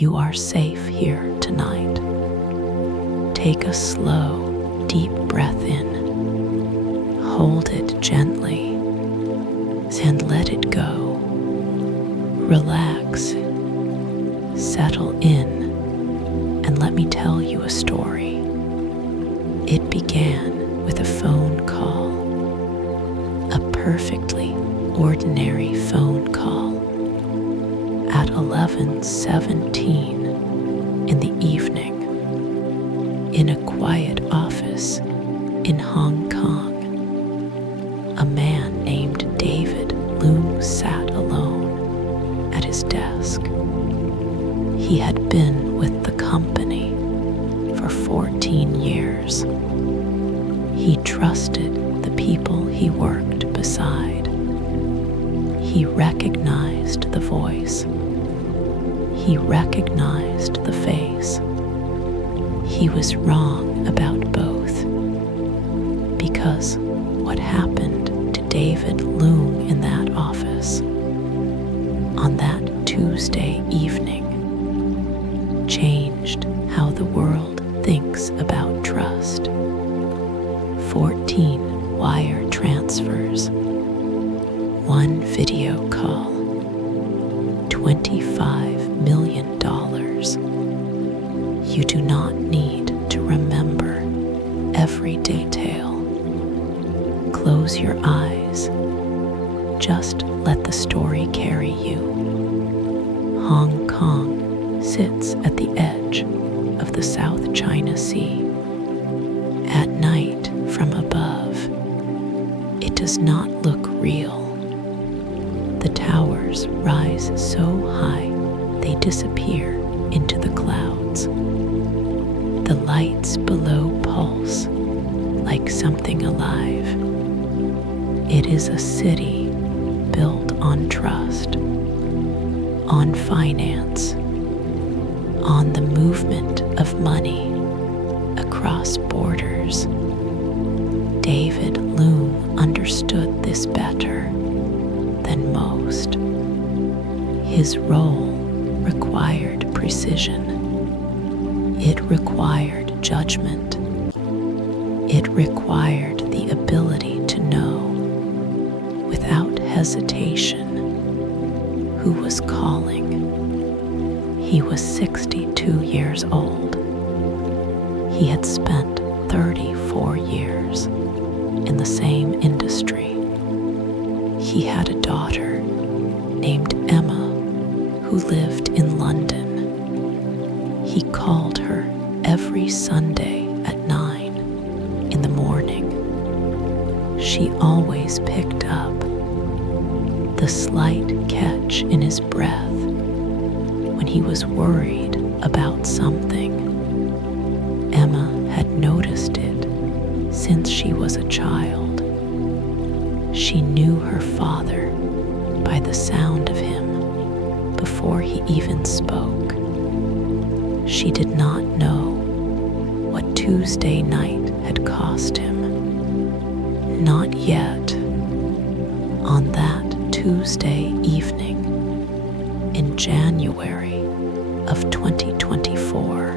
You are safe here tonight. Take a slow, deep breath in. Hold it gently and let it go. Relax, settle in, and let me tell you a story. It began with a phone call, a perfectly ordinary phone call at 11:17 in the evening in a quiet office in Hong Kong. A man named David Loom sat alone at his desk. He had been with the company for 14 years. He trusted the people he worked beside. He recognized the voice. He recognized the face. He was wrong about both, because what happened to David Loom in that office on that Tuesday evening changed how the world thinks about trust. 14 wire transfers, 1 video call, $25 million. You do not need to remember every detail. Close your eyes. Just let the story carry you. Hong Kong sits at the edge of the South China Sea. At night from above, it does not look real. The towers rise so high they disappear into the clouds. The lights below pulse like something alive. It is a city built on trust, on finance, on the movement of money across borders. David Loom understood this better than most. His role required precision. It required judgment. It required the ability to know, without hesitation, who was calling. He was 62 years old. He had spent 34 years in the same industry. He had a daughter named Emma who lived in London. He called her every Sunday at 9 in the morning. She always picked up. The slight catch in his breath when he was worried about something. Emma had noticed it since she was a child. She knew her father by the sound of him before he even spoke. She did not know what Tuesday night had cost him. Not yet. On that Tuesday evening in January of 2024,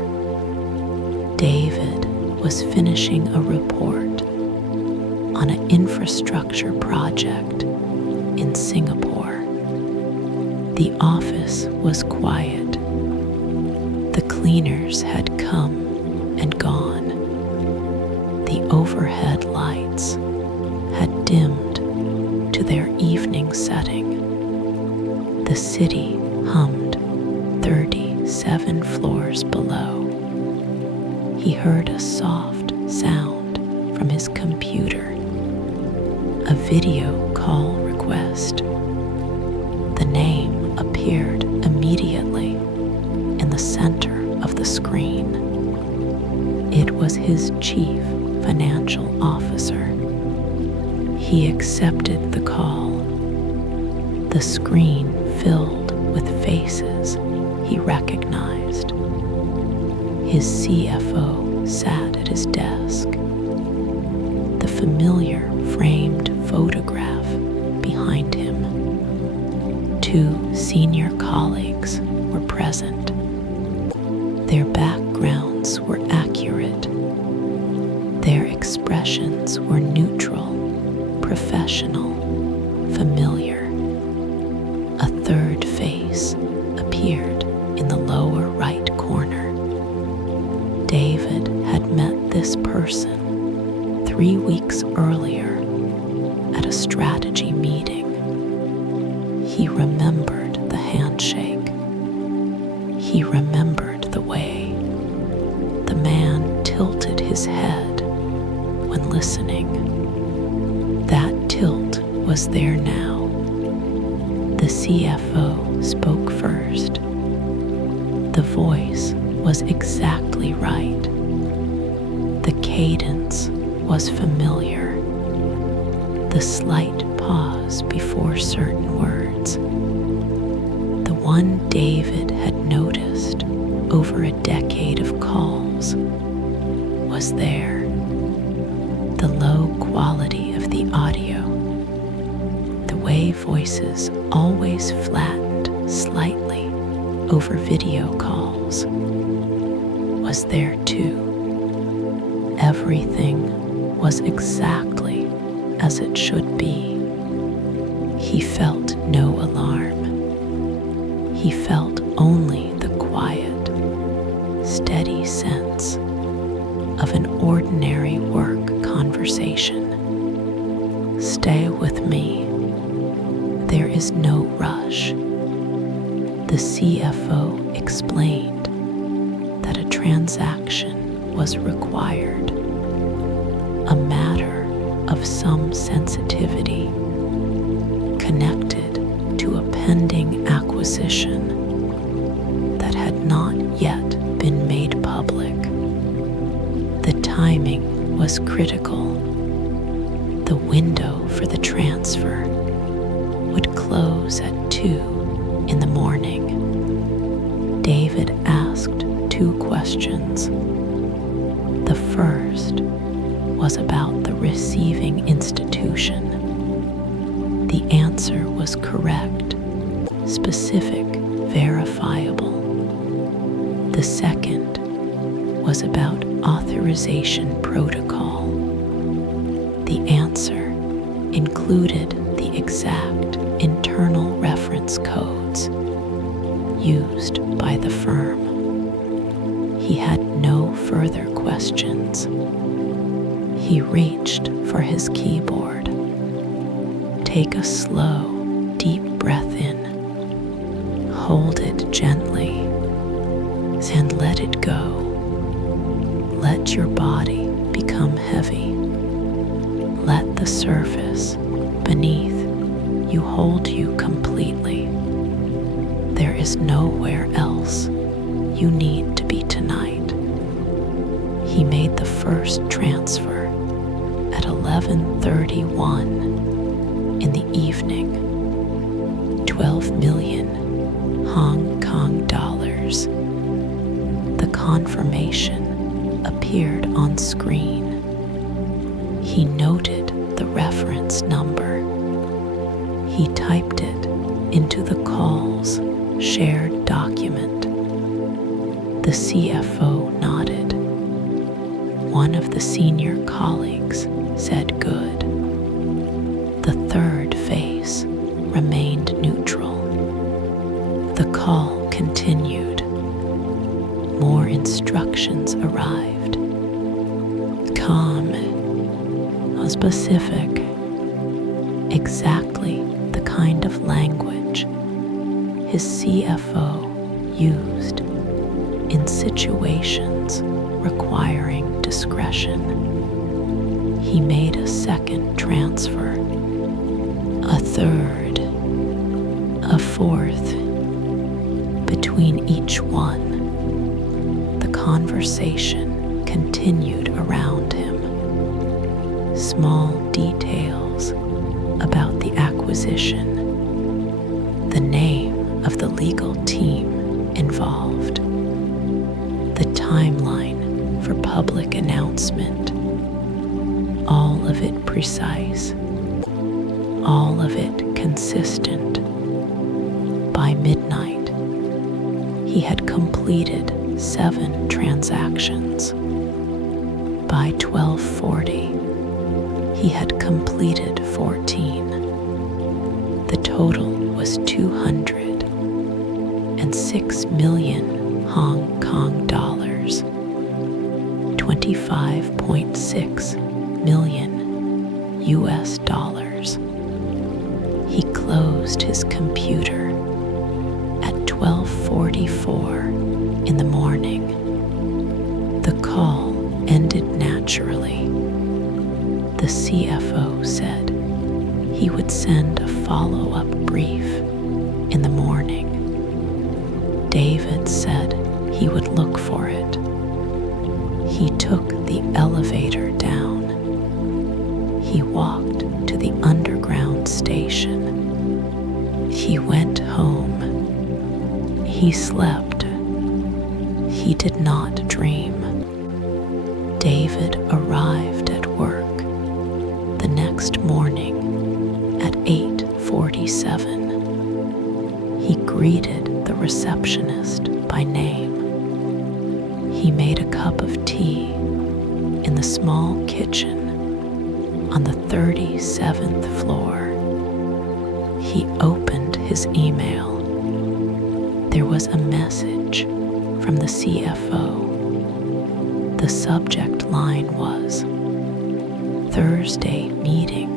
David was finishing a report on an infrastructure project in Singapore. The office was quiet. The cleaners had come and gone. The overhead lights had dimmed to their evening setting. The city hummed 37 floors below. He heard a soft sound from his computer, a video call request. The name appeared immediately in the center of the screen. It was his chief financial officer. He accepted the call. The screen filled with faces he recognized. His CFO sat at his desk. The familiar framed photograph behind him. 2 senior colleagues were present. Their backgrounds were accurate. Their expressions were neutral, professional, familiar. A third face appeared in the lower right corner. David had met this person 3 weeks earlier at a strategy meeting. He remembered the handshake. He remembered the way the man tilted his head when listening. That tilt was there now. The CFO spoke first. The voice was exactly right. The cadence was familiar. The slight pause before certain words. The one David had noticed over a decade of calls was there. The low quality of the audio, the way voices always flattened slightly over video calls, was there too. Everything was exactly as it should be. He felt no alarm. He felt only the quiet, steady sense of an ordinary work conversation. Stay with me. There is no rush. The CFO explained that a transaction was required, a matter of some sensitivity, connected to a pending acquisition that had not yet been made public. The timing was critical. The window for the transfer would close at 2 in the morning. David asked 2 questions. The first was about the receiving institution. The answer was correct, specific, verifiable. The second was about authorization protocol. The answer included the exact internal reference codes used by the firm. He had no further questions. He reached for his keyboard. Take a slow, deep breath in. Hold it gently and let it go. Let your body become heavy. Let the surface beneath you hold you completely. There is nowhere else you need to be tonight. He made the first transfer at 11:31 in the evening. 12 million Hong Kong dollars. The confirmation appeared on screen. He noted the reference number. He typed it into the call's shared document. The CFO nodded. One of the senior colleagues said good. The third face remained neutral. The call continued. More instructions arrived. Calm, specific, exactly the kind of language his CFO used in situations requiring discretion. He made a second transfer, a third, a fourth. Between each one, the conversation continued around him. Small details about the acquisition, the name of the legal team involved, the timeline for public announcement, all of it precise, all of it consistent. By midnight, he had completed 7 transactions. By 12:40, he had completed 14. The total was 206 million Hong Kong dollars, 25.6 million US dollars. He closed his computer at 12:44 in the morning. The call ended naturally. The CFO said he would send a follow-up brief in the morning. David said he would look for it. He took the elevator down. He walked to the underground station. He went home. He slept. He did not dream. David arrived at work the next morning at 8:47. He greeted the receptionist by name. He made a cup of tea in the small kitchen on the 37th floor. He opened his email. There was a message from the CFO. The subject line was Thursday meeting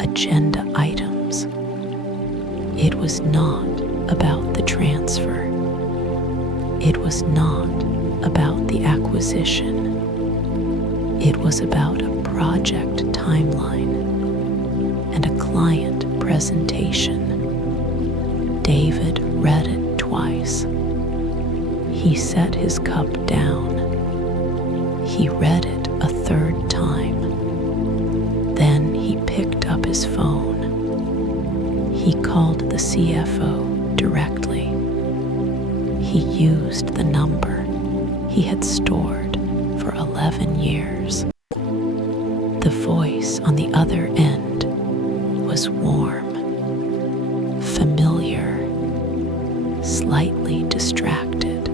agenda items. It was not about the transfer. It was not about the acquisition. It was about a project timeline and a client presentation. David read it twice. He set his cup down. He read it a third time. Then he picked up his phone. He called the CFO directly. He used the number he had stored for 11 years. The voice on the other end was warm, familiar, slightly distracted,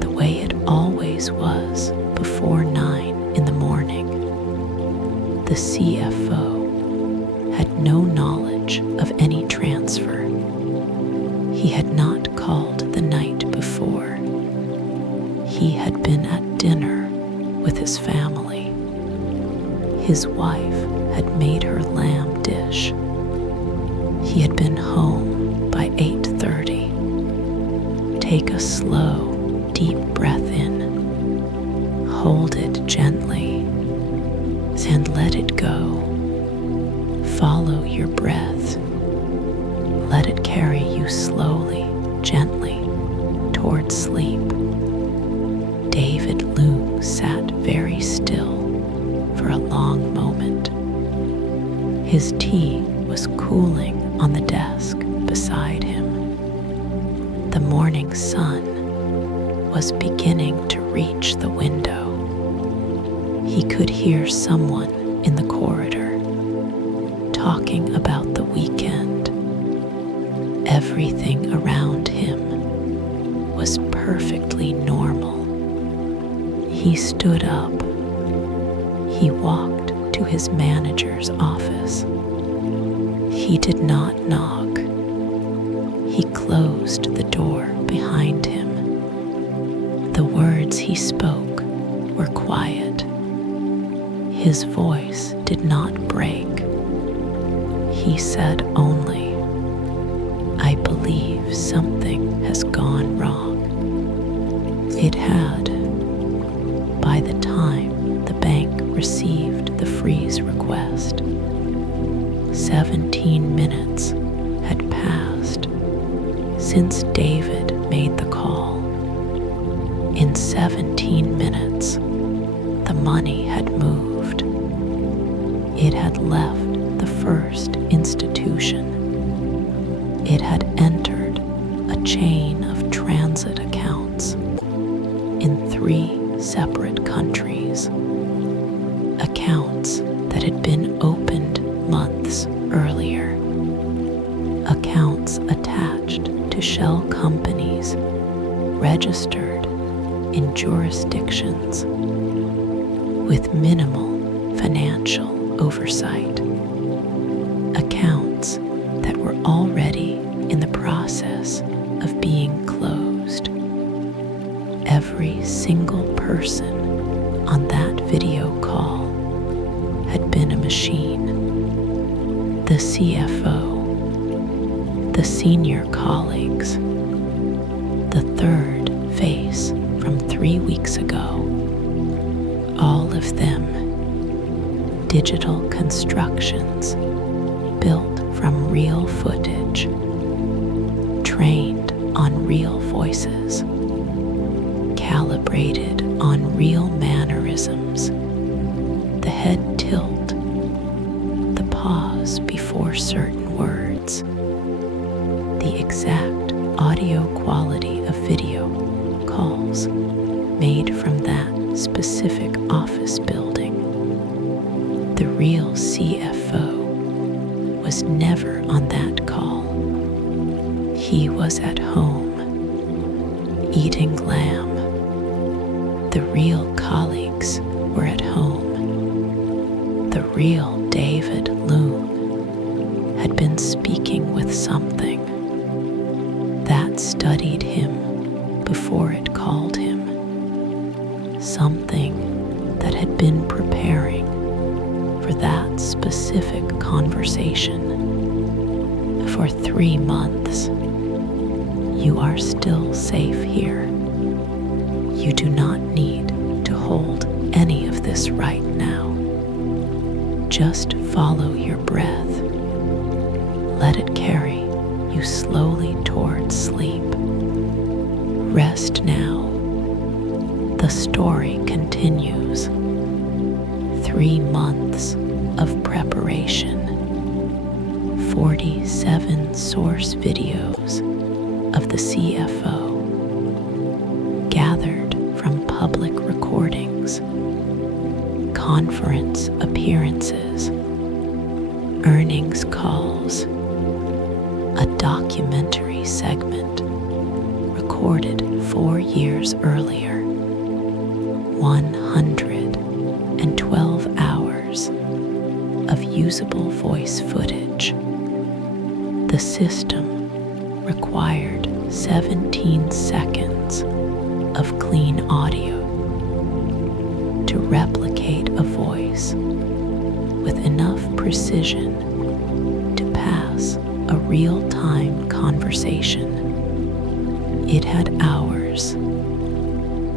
the way it always was before 9 in the morning. The CFO had no knowledge of any transfer. He had not called the night before. He had been at dinner with his family. His wife had made her lamb dish. He had been home by 8:30. Take a slow, deep breath in. Hold it gently and let it go. Follow your breath. Let it carry you slowly, gently, toward sleep. David Liu sat very still for a long moment. His tea was cooling on the desk beside him. The morning sun was beginning to reach the window. He could hear someone in the corridor talking about the weekend. Everything around him was perfectly normal. He stood up. He walked to his manager's office. He did not knock. He closed the door behind him. The words he spoke were quiet. His voice did not break. He said only, "I believe something has gone wrong." It had. By the time the bank received the freeze request, 17 minutes had passed since David made the call. In 17 minutes, the money had moved. It had left the first institution. It had entered a chain of transit accounts in 3 separate countries, accounts that had been opened months earlier, accounts attached to shell companies registered in jurisdictions with minimal financial oversight, accounts that were already in the process of being closed. Every single person on that video call had been a machine. The CFO, the senior colleagues, the third face from 3 weeks ago, all of them digital constructions built from real footage, trained on real voices, calibrated on real mannerisms, the head tilt, the pause before certain words, the exact audio quality of video calls made from that specific office building. The real CFO was never on that call. He was at home, eating lamb. The real colleagues were at home. The real David Loon had been speaking with something that studied him before it called him, something that had been preparing for that specific conversation for 3 months. You are still safe here. You do not need to hold any of this right now. Just follow your breath. Let it carry you slowly towards sleep. Rest now. The story continues. 3 months of preparation. 47 source videos of the CFO gathered from public recordings, conference appearances, earnings calls, a documentary segment recorded 4 years earlier, 112 hours of usable voice footage. The system required 17 seconds of clean audio to replicate a voice with enough precision to pass a real-time conversation. It had hours.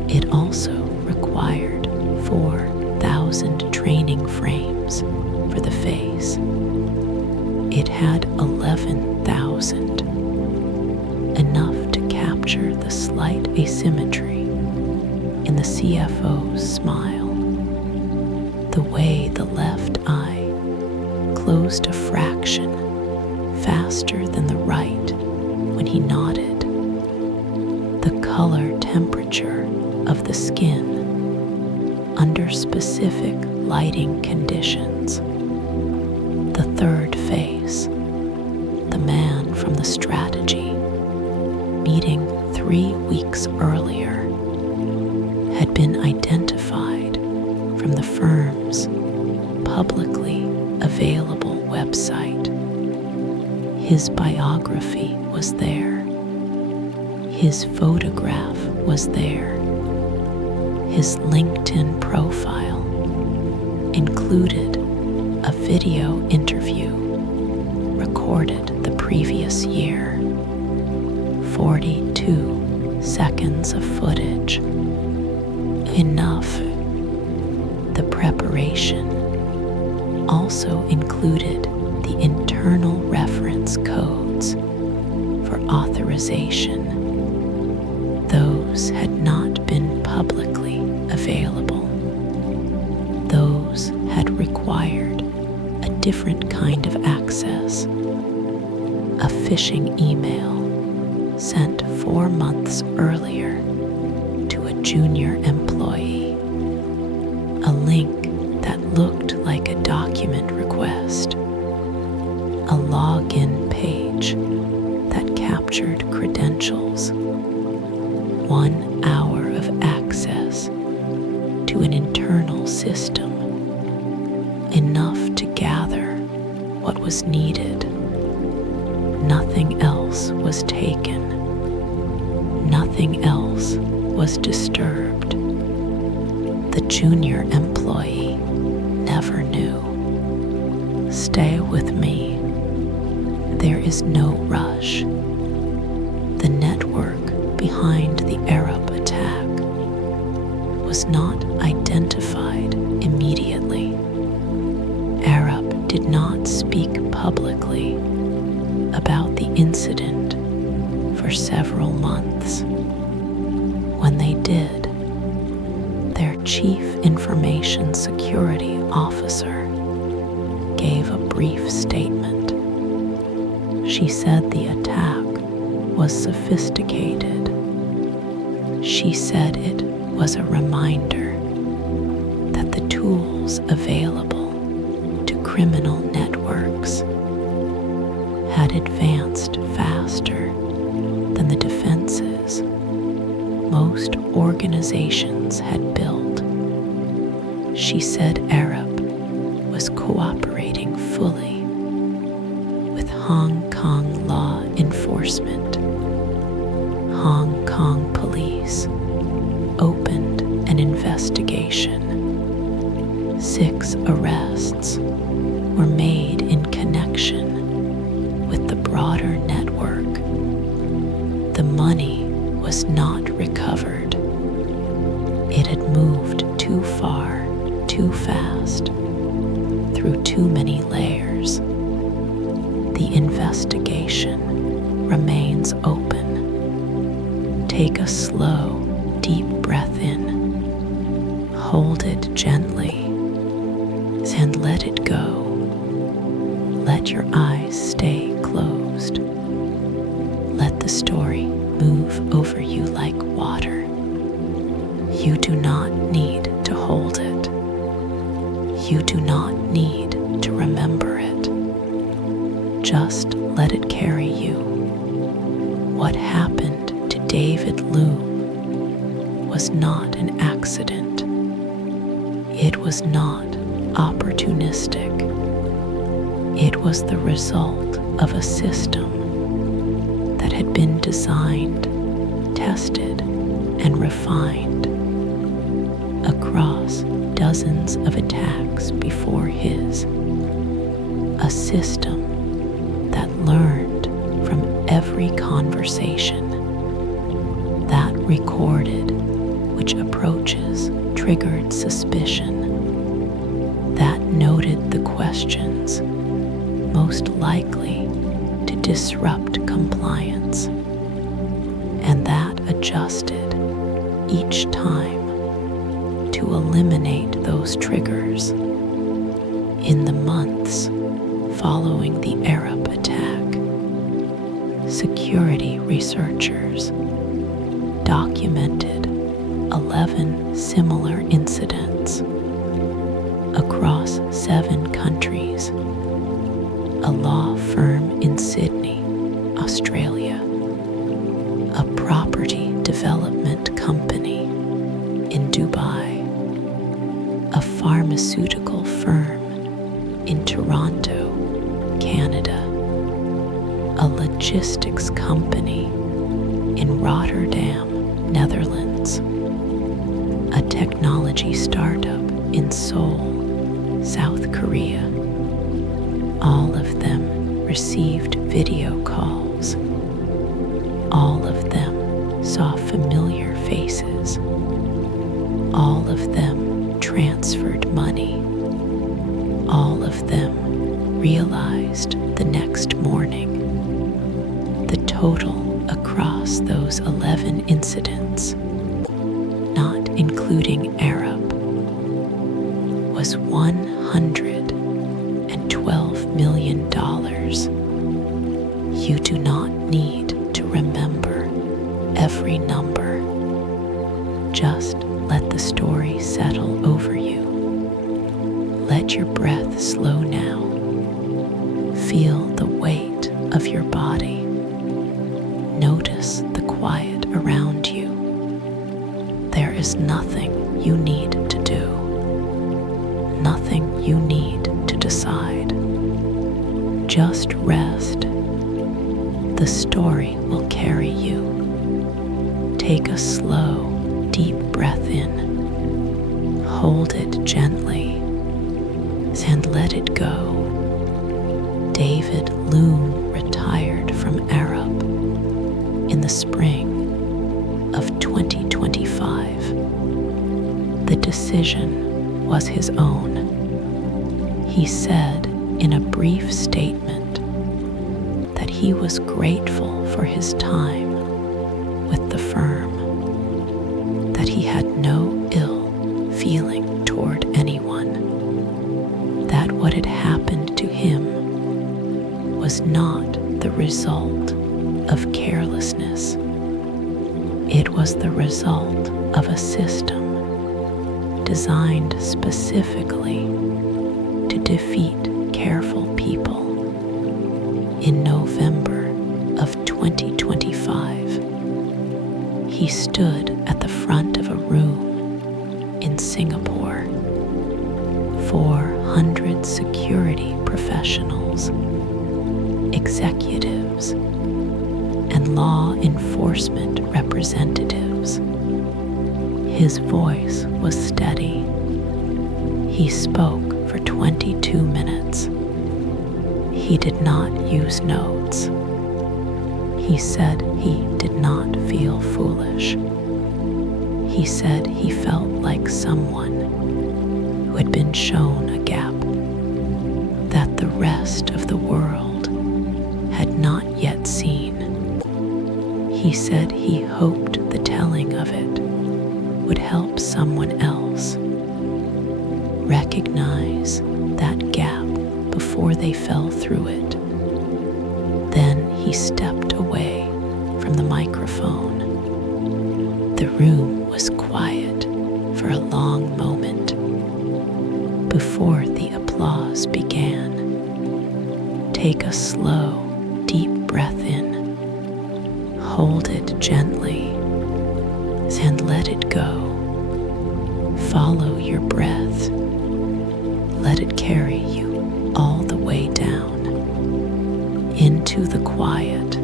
It also required 4,000 training frames for the face. It had 11,000, enough to capture the slight asymmetry in the CFO's smile, the way the left eye closed a fraction faster than the right when he nodded, the color temperature of the skin under specific lighting conditions. The third face, the man from the strategy, meeting 3 weeks earlier, had been identified from the firm's publicly available website. His biography was there. His photograph was there. His LinkedIn profile included a video interview recorded the previous year, 42 seconds of footage. Enough. The preparation also included the internal reference codes for authorization. Those had not been publicly available. Those had required a different kind of access. A phishing email sent 4 months earlier to a junior employee. A link that looked like a document request. A login page that captured credentials. 1 hour of access system, enough to gather what was needed. Nothing else was taken. Nothing else was disturbed. The junior employee never knew. Stay with me. There is no rush. The network behind the Arab attack was not identified immediately. Arab did not speak publicly about the incident for several months. When they did, their chief information security officer gave a brief statement. She said the attack was sophisticated. She said it was a reminder that the tools available to criminal networks had advanced faster than the defenses most organizations had built. She said Arab was cooperating fully with Hong Kong law enforcement. Hong Kong police opened an investigation. 6 arrests were made in connection with the broader network. The money was not recovered. It had moved too far, too fast, through too many layers. The investigation remains open. Take a slow, deep breath in. Hold it gently and let it go. Let your eyes stay closed. Let the story move over you like water. You do not need to hold it. You do not need to remember it. Just let it carry you. What happened to David Loom was not an accident. It was not opportunistic. It was the result of a system that had been designed, tested, and refined across dozens of attacks before his. A system that learned from every conversation, that recorded which approaches triggered suspicion, that noted the questions most likely to disrupt compliance, and that adjusted each time to eliminate those triggers. In the months following the Arab attack, security researchers documented 11 similar incidents across 7 countries. A law firm in Sydney, Australia, a property development company in Dubai, a pharmaceutical firm in Toronto, Canada, a logistics company in Rotterdam, Netherlands, a technology startup in Seoul, South Korea. All of them received video calls. All of them saw familiar faces. All of them transferred money. All of them realized the next morning. The total across those 11 incidents, not including Arab, was $112 million. You do not need to remember every number. Just let the story settle over you. Let your breath slow now. Feel the weight of your body. Notice the quiet around you. There is nothing you need to do. nothing you need to decide. Just rest. The story will carry you. Take a slow, deep breath in. Hold it gently and let it go. David Loom retired from Arab in the spring of 2025. The decision was his own. He said in a brief statement that he was grateful for his time with the firm, that he had no ill feeling toward anyone, that what had happened to him was not the result of carelessness. It was the result of a system designed specifically to defeat careful people. In November of 2025, he stood at the front of a room in Singapore. 400 security professionals, executives, and law enforcement representatives. His voice was steady. He spoke for 22 minutes. He did not use notes. He said he did not feel foolish. He said he felt like someone who had been shown a gap that the rest of the world had not yet seen. He said he hoped the telling of it would help someone else recognize that gap before they fell through it. Then he stepped away from the microphone. The room was quiet for a long moment before the applause began. Take a slow, deep breath in. Hold it gently and let it go. Follow your breath. Let it carry you all the way down, into the quiet,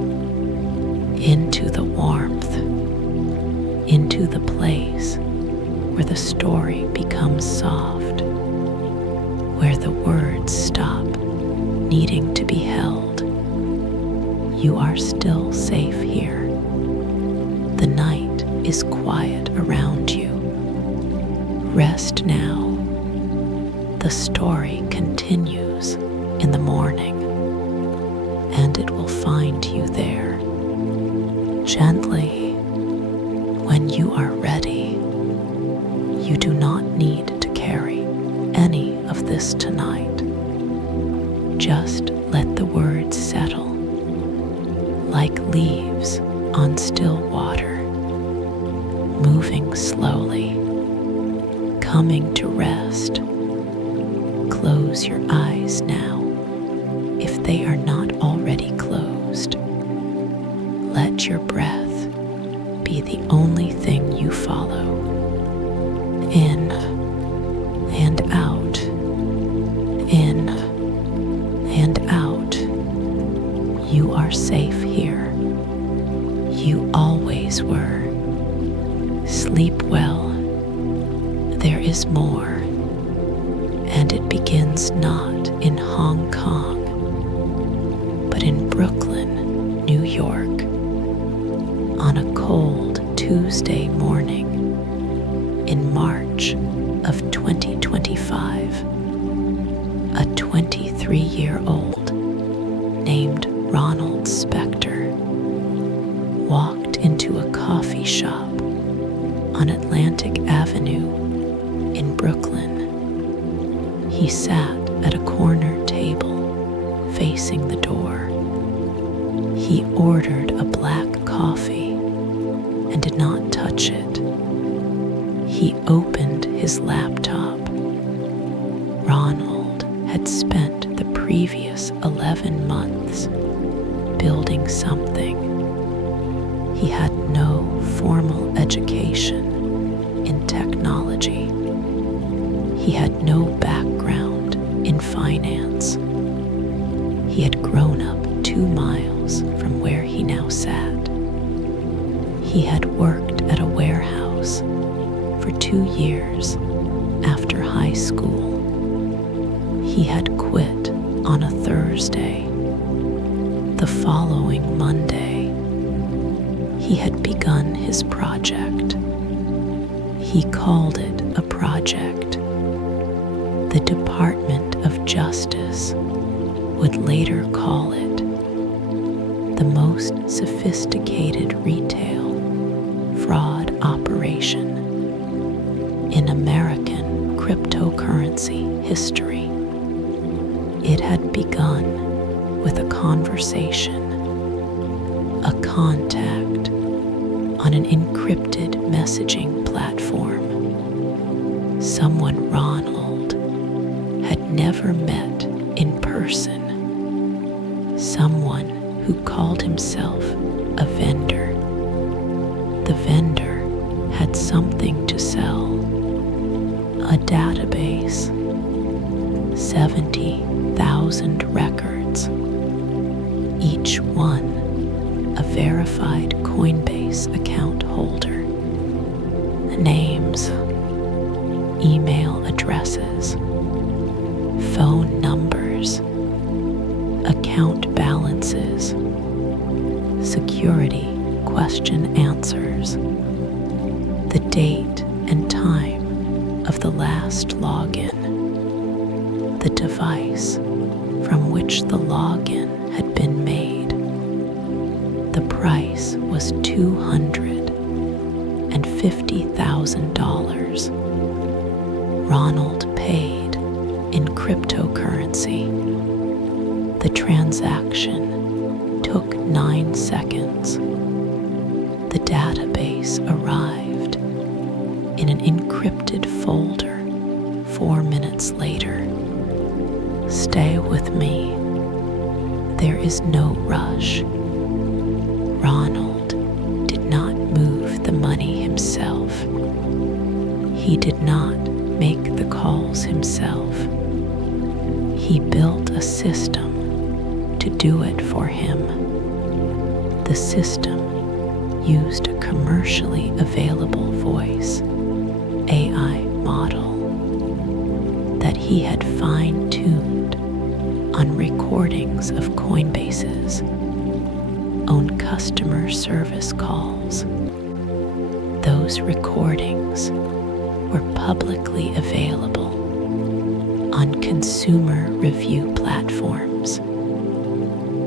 into the warmth, into the place where the story becomes soft, where the words stop needing to be held. You are still safe here. The night is quiet around you. Rest now. The story continues in the morning, and it will find you there. Gently, when you are ready, you do not need to carry any of this tonight. Just let the words settle, like leaves on still water, moving slowly, coming to rest. Close your eyes now, if they are not already closed. Let your breath be the only thing you follow. In and out, in and out. You are safe here. You always were. Sleep well. There is more. And it begins not in Hong Kong, but in Brooklyn, New York, on a cold Tuesday morning in March of 2025. A 23-year-old named Ronald Spector walked into a coffee shop on Atlantic Avenue in Brooklyn. He sat at a corner table facing the door. He ordered a black coffee and did not touch it. He opened his laptop. Ronald had spent the previous 11 months building something. He had no formal education in technology. He had no background 2 years after high school. He had quit on a Thursday. The following Monday, he had begun his project. He called it a project. The Department of Justice would later call it the most sophisticated retail fraud operation in American cryptocurrency history. It had begun with a conversation, a contact on an encrypted messaging platform. Someone Ronald had never met in person. Someone who called himself a vendor. The vendor had something to sell. A database, 70,000 records, each one a verified Coinbase account holder. Names, email addresses, phone numbers, account balances, security question answers, the date and time of the last login, the device from which the login had been made. The price was $250,000. Ronald paid in cryptocurrency. The transaction took 9 seconds. The database arrived in an encrypted folder 4 minutes later. Stay with me. There is no rush. Ronald did not move the money himself. He did not make the calls himself. He built a system to do it for him. The system used a commercially available voice AI model that he had fine-tuned on recordings of Coinbase's own customer service calls. Those recordings were publicly available on consumer review platforms.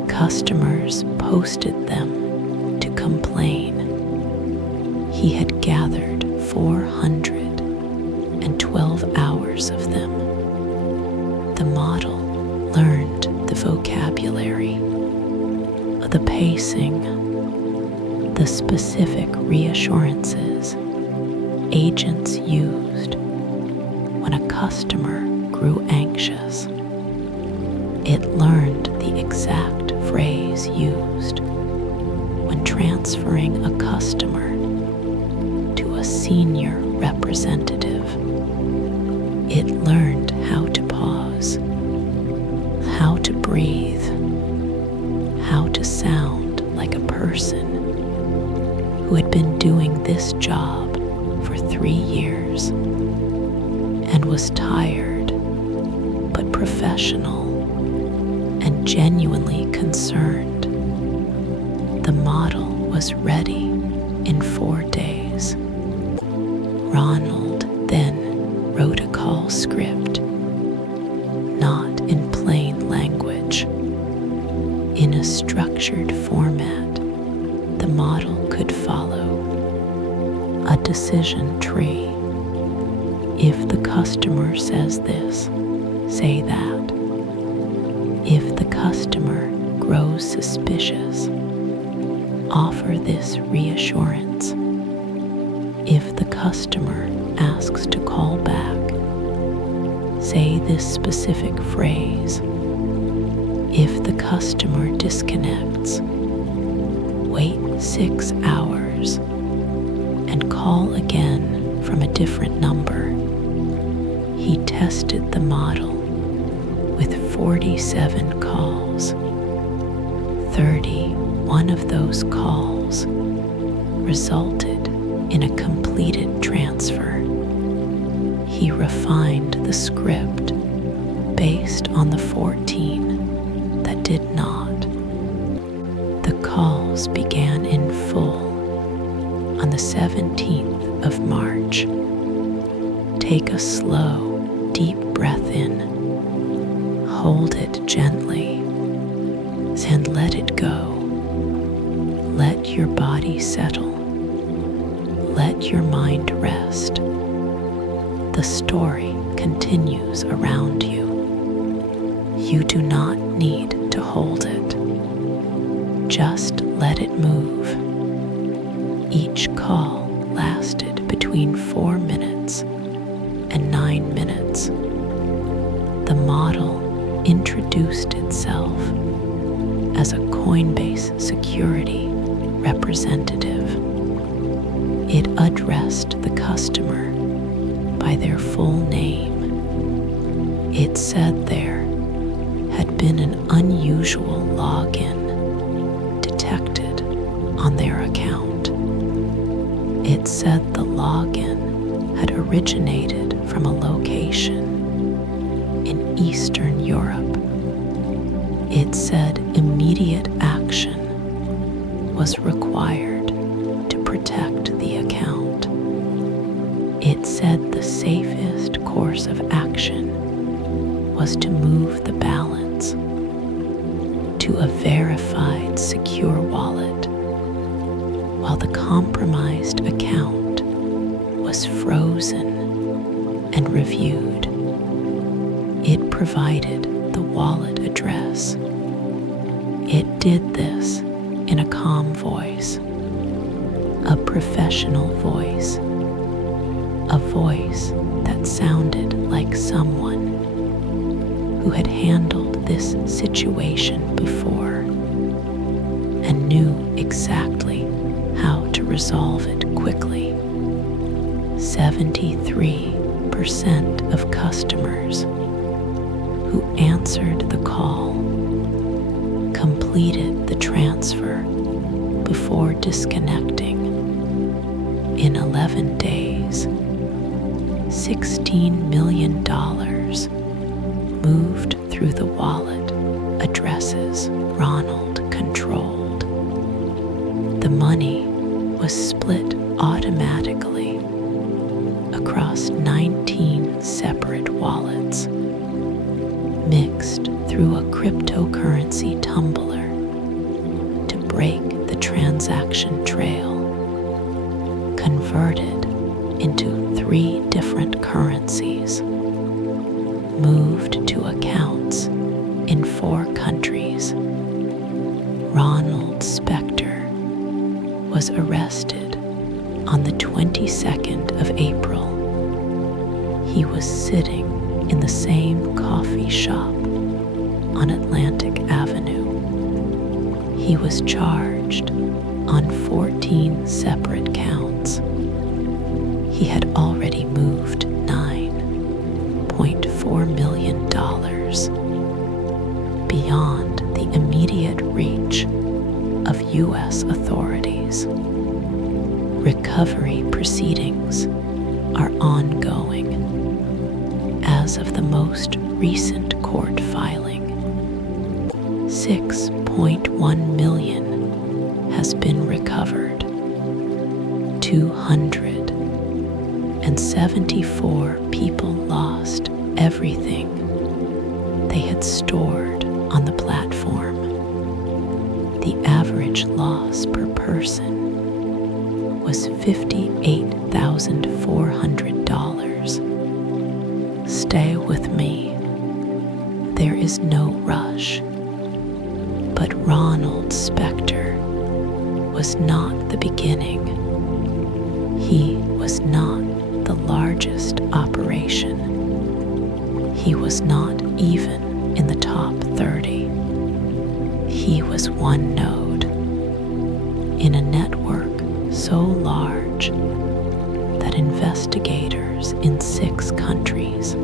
Customers posted them to complain. He had gathered 412 hours of them. The model learned the vocabulary, the pacing, the specific reassurances agents used when a customer grew anxious. It learned the exact phrase used when transferring a customer to a senior representative. It learned how to pause, how to breathe, how to sound like a person who had been doing this job for 3 years and was tired but professional and genuinely concerned. The model was ready in 4 days. Ronald then wrote a call script, not in plain language, in a structured format the model could follow. A decision tree. If the customer says this, say that. If the customer grows suspicious, offer this reassurance. If the customer asks to call back, say this specific phrase. If the customer disconnects, wait 6 hours and call again from a different number. He tested the model with 47 calls. 31 of those calls resulted in a completed transfer. He refined the script based on the 14 that did not. The calls began in full on the 17th of March. Take a slow, deep breath in. Hold it gently and let it go. Let your body settle. Let your mind rest. The story continues around you. You do not need to hold it. Just let it move. Each call lasted between 4 minutes and 9 minutes. The model introduced itself as a Coinbase security representative. It addressed the customer by their full name. It said there had been an unusual login detected on their account. It said the login had originated from a location in Eastern Europe. It said immediate action was required to protect the account. It said the safest course of action was to move the balance to a verified secure wallet, while the compromised account was frozen and reviewed. It provided the wallet address. It did this in a calm voice, a professional voice, a voice that sounded like someone who had handled this situation before and knew exactly how to resolve it quickly. 73% of customers who answered the call completed the transfer before disconnecting. In 11 days, $16 million moved through the wallet addresses Ronald controlled. The money was split automatically across 19 separate wallets, mixed through a cryptocurrency tumbler to break the transaction trail, converted into 3 different currencies, moved to accounts in 4 countries. Ronald Spector was arrested on the 22nd of April. He was sitting in the same coffee shop on Atlantic Avenue. He was charged on 14 separate counts. He had already moved $9.4 million beyond the immediate reach of U.S. authorities. Recovery proceedings are ongoing. As of the most recent court filing, $6.1 million has been recovered. 274 people lost everything they had stored on the platform. The average loss per person was $58,400. Stay with me. There is no rush. But Ronald Spector was not the beginning. He was not the largest operation. He was not even in the top 30. He was one node in a network so large that investigators in 6 countries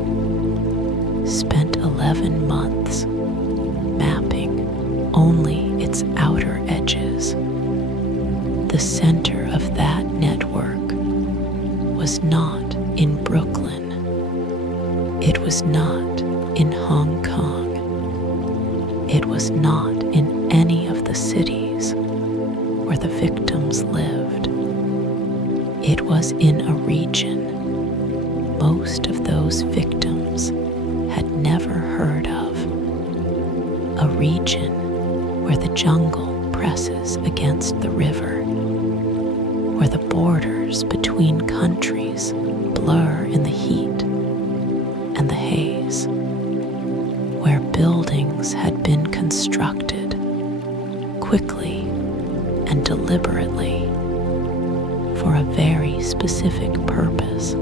spent 11 months mapping only its outer edges. The center of that network was not in Brooklyn, was not in Hong Kong. It was not in any of the cities where the victims lived. It was in a region most of those victims had never heard of. A region where the jungle presses against the river, where the borders between countries blur in the heat and the haze, where buildings had been constructed quickly and deliberately for a very specific purpose.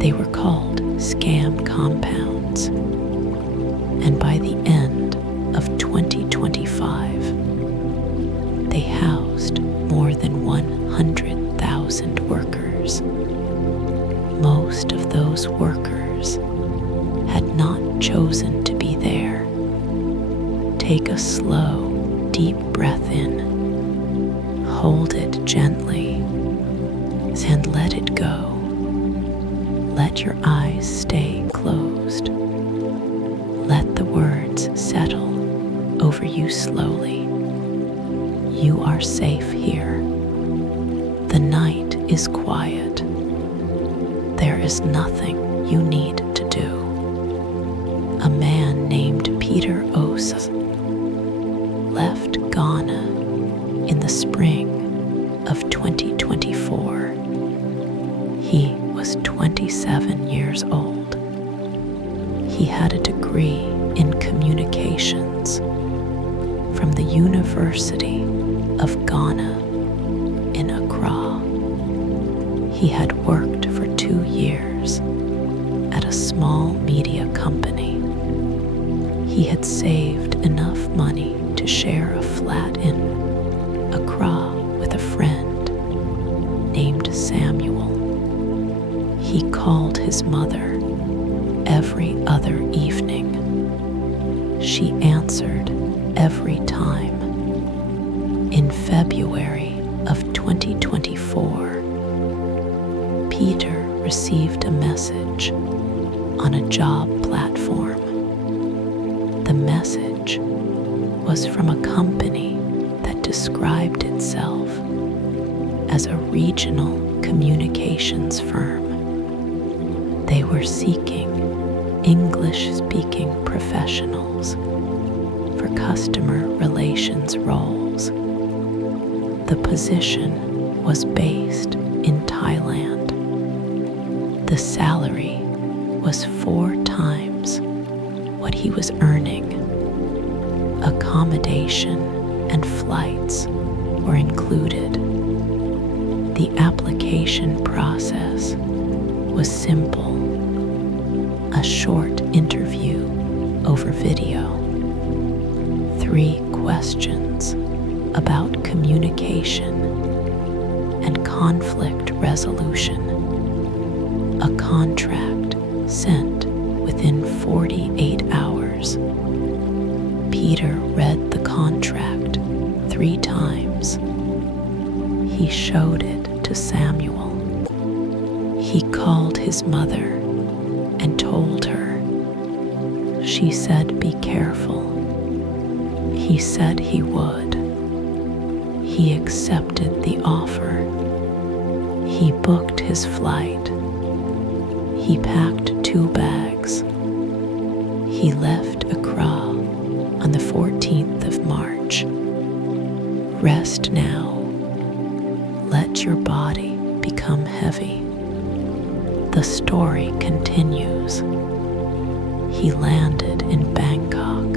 They were called scam compounds, and by the end of 2025, they housed more than 100,000 workers. Most of those workers had not chosen to be there. Take a slow, deep breath in, hold it gently, and let it go. Let your eyes stay closed. Let the words settle over you slowly. You are safe here. The night is quiet. There is nothing you need to do. A man named Peter Osa left Ghana in the spring of 2024. He was 27 years old. He had a degree in communications from the University of Ghana in Accra. He had worked for 2 years at a small media company. He had saved enough money to share a flat in Accra with a friend named Samuel. He called his mother every other evening. She answered every time. In February of 2024, Peter received a message on a job platform. The message was from a company that described itself as a regional communications firm. They were seeking English-speaking professionals for customer relations roles. The position was based in Thailand. The salary was 4 times what he was earning. Accommodation and flights were included. The application process was simple. A short interview over video. 3 questions about communication and conflict resolution. A contract sent within 48 hours. Peter read the contract 3 times. He showed it to Samuel. He called his mother and told her. She said, "Be careful." He said he would. He accepted the offer. He booked his flight. He packed 2 bags. He left Accra on the 14th of March. Rest now. Let your body become heavy. The story continues. He landed in Bangkok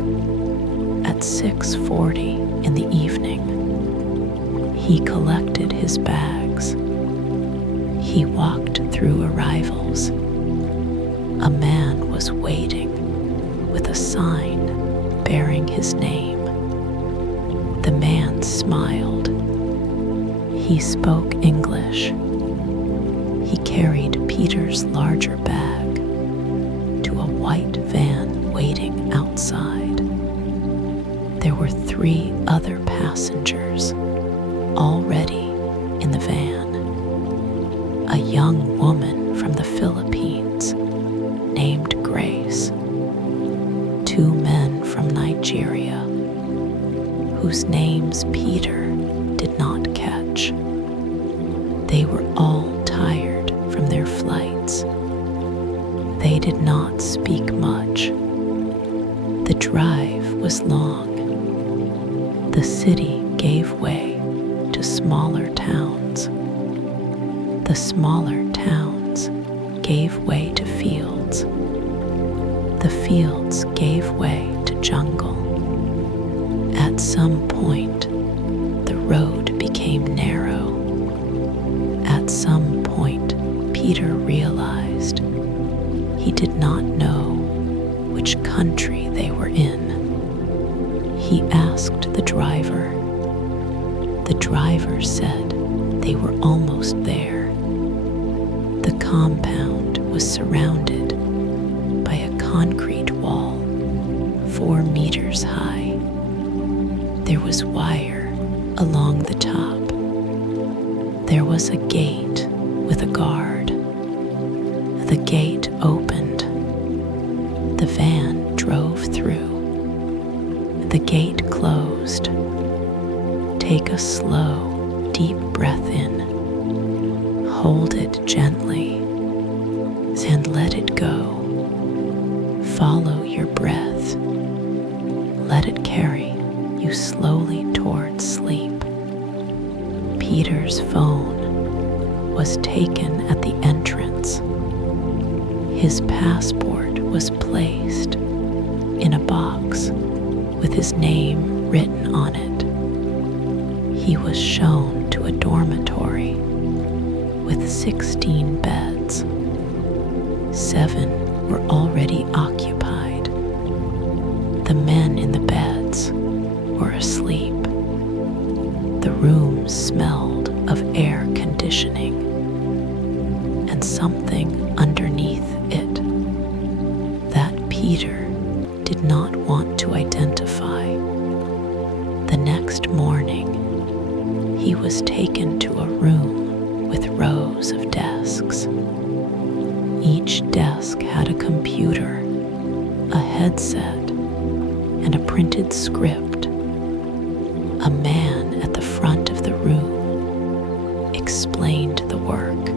at 6:40 in the evening. He collected his bags. He walked through arrivals. A man was waiting with a sign bearing his name. The man smiled. He spoke English. He carried Peter's larger bag to a white van waiting outside. There were 3 other passengers already in the van. A young woman from the Philippines named Grace, two men from Nigeria, whose names Peter did not catch. They were all tired from their flights. They did not speak much. The drive was long. The city gave way to smaller towns. The smaller towns gave way to fields. The fields gave way to jungle. At some point, the road became narrow. At some point, Peter realized he did not know which country they were in. He asked the driver. The driver said they were almost there. The compound was surrounded by a concrete wall 4 meters high. There was wire along the top. There was a gate with a guard. The gate opened. The van drove through. The gate closed. Take a slow, deep breath in. Hold it gently and let it go. Follow your breath. Let it carry you slowly towards sleep. Peter's phone was taken at the entrance. His passport was placed in a box with his name written on it. He was shown to a dormitory with 16 beds. 7 were already occupied. The men in the beds were asleep. The room smelled of air conditioning and something underneath it that Peter did not want to identify. The next morning, he was taken to a room with rows of desks. Each desk had a computer, a headset, and a printed script. A man at the front of the room explained the work.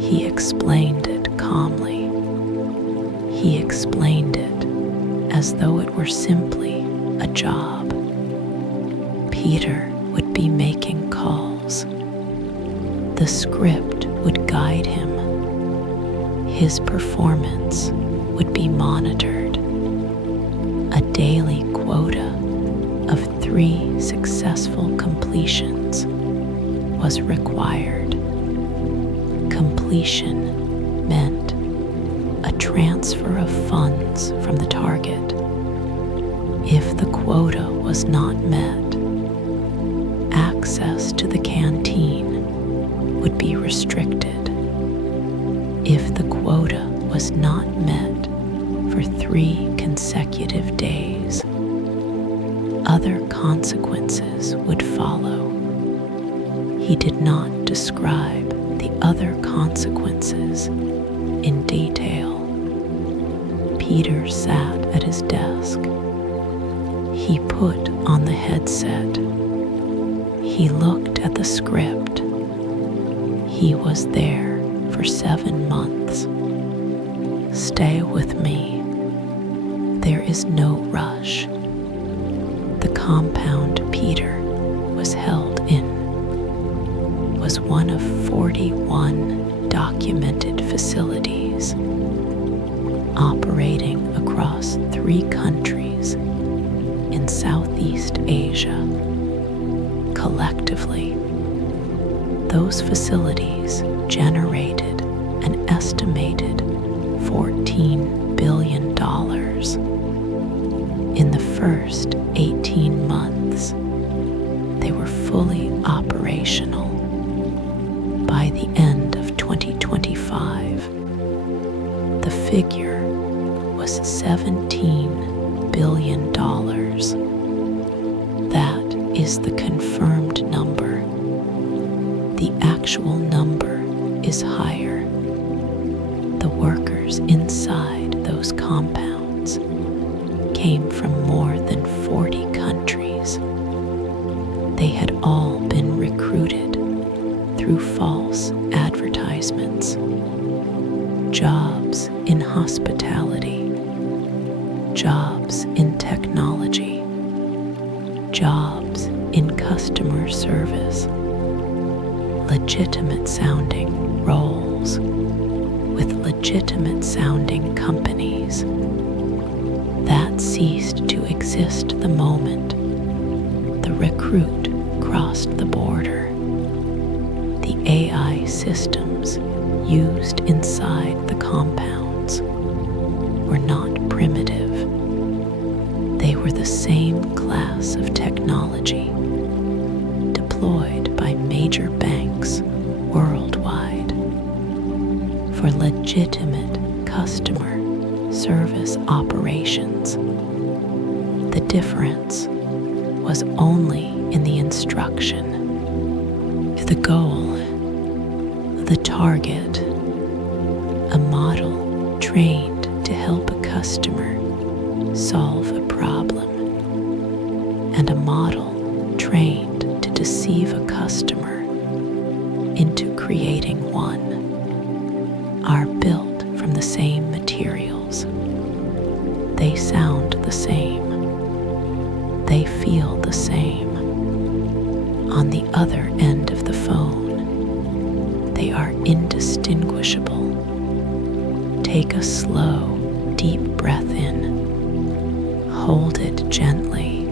He explained it calmly. He explained it as though it were simply a job. Peter would be making calls. The script would guide him. His performance would be monitored. A daily quota of 3 successful completions was required. Completion meant a transfer of funds from the target. If the quota was not met, access to the canteen would be restricted. If the quota was not met for 3 consecutive days, other consequences would follow. He did not describe the other consequences in detail. Peter sat at his desk. He put on the headset. He looked at the script. He was there for 7 months. Stay with me. There is no rush. The compound Peter was held in was one of 41 documented facilities operating across 3 countries in Southeast Asia. Collectively, those facilities generated an estimated $14 billion. In the first 18 months, they were fully operational. By the end of 2025, the figure was $17 billion. That is the confirmed number. The actual number is higher. The workers operators inside those compounds came from more than 40 countries. They had all been recruited through false advertisements. Jobs in hospitality, jobs in technology, jobs in customer service, legitimate sounding roles with legitimate sounding companies. That ceased to exist the moment the recruit crossed the border. The AI systems used inside the compounds were not primitive. They were the same class of technology deployed by major banks worldwide for legitimate customer service operations. The difference was only in the instruction. The goal, the target, a model trained to help a customer solve a problem, and a model trained to deceive a customer into creating one, are built from the same materials. They sound the same. They feel the same. On the other end of the phone, they are indistinguishable. Take a slow, deep breath in. Hold it gently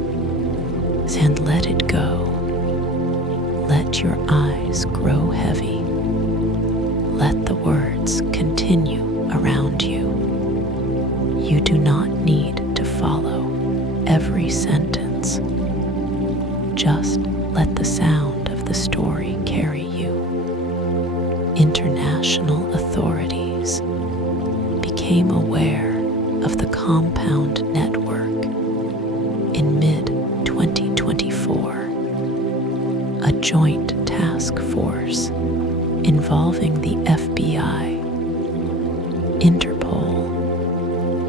and let it go. Let your eyes grow heavy. Let the words continue around you. You do not need to follow every sentence. Just let the sound of the story carry you. International authorities became aware of the compound network in mid-2024. A joint task force involving the FBI, Interpol,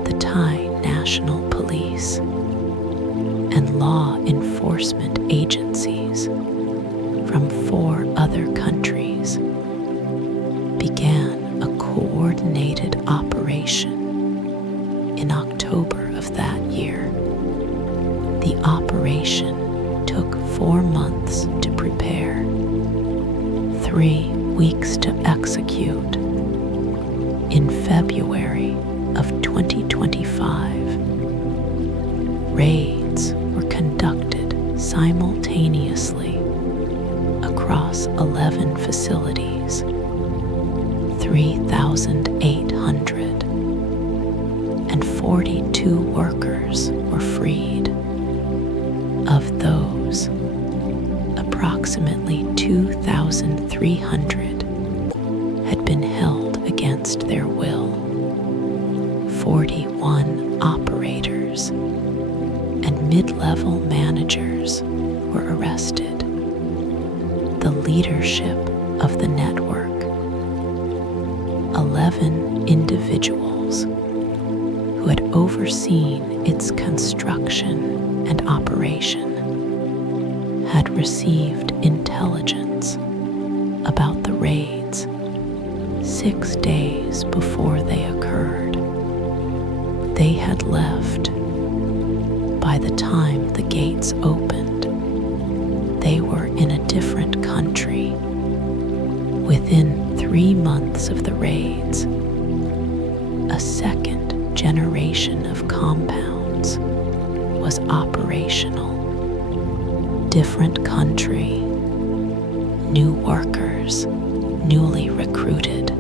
the Thai National Police, and law enforcement agencies from 4 other countries began a coordinated operation in October of that year. The operation took 4 months to prepare, 3 weeks to execute. In February of 2025, raids were conducted simultaneously across 11 facilities. 3,842 workers were freed. Of those, approximately 2,300 had been held against their will. 41 operators and mid-level managers were arrested. The leadership of the network, 11 individuals who had overseen its construction and operation, had received intelligence about the raids 6 days before they occurred. They had left. By the time the gates opened, they were in a different country. Within 3 months of the raids, a second generation of compounds was operational. Different country, new workers, newly recruited,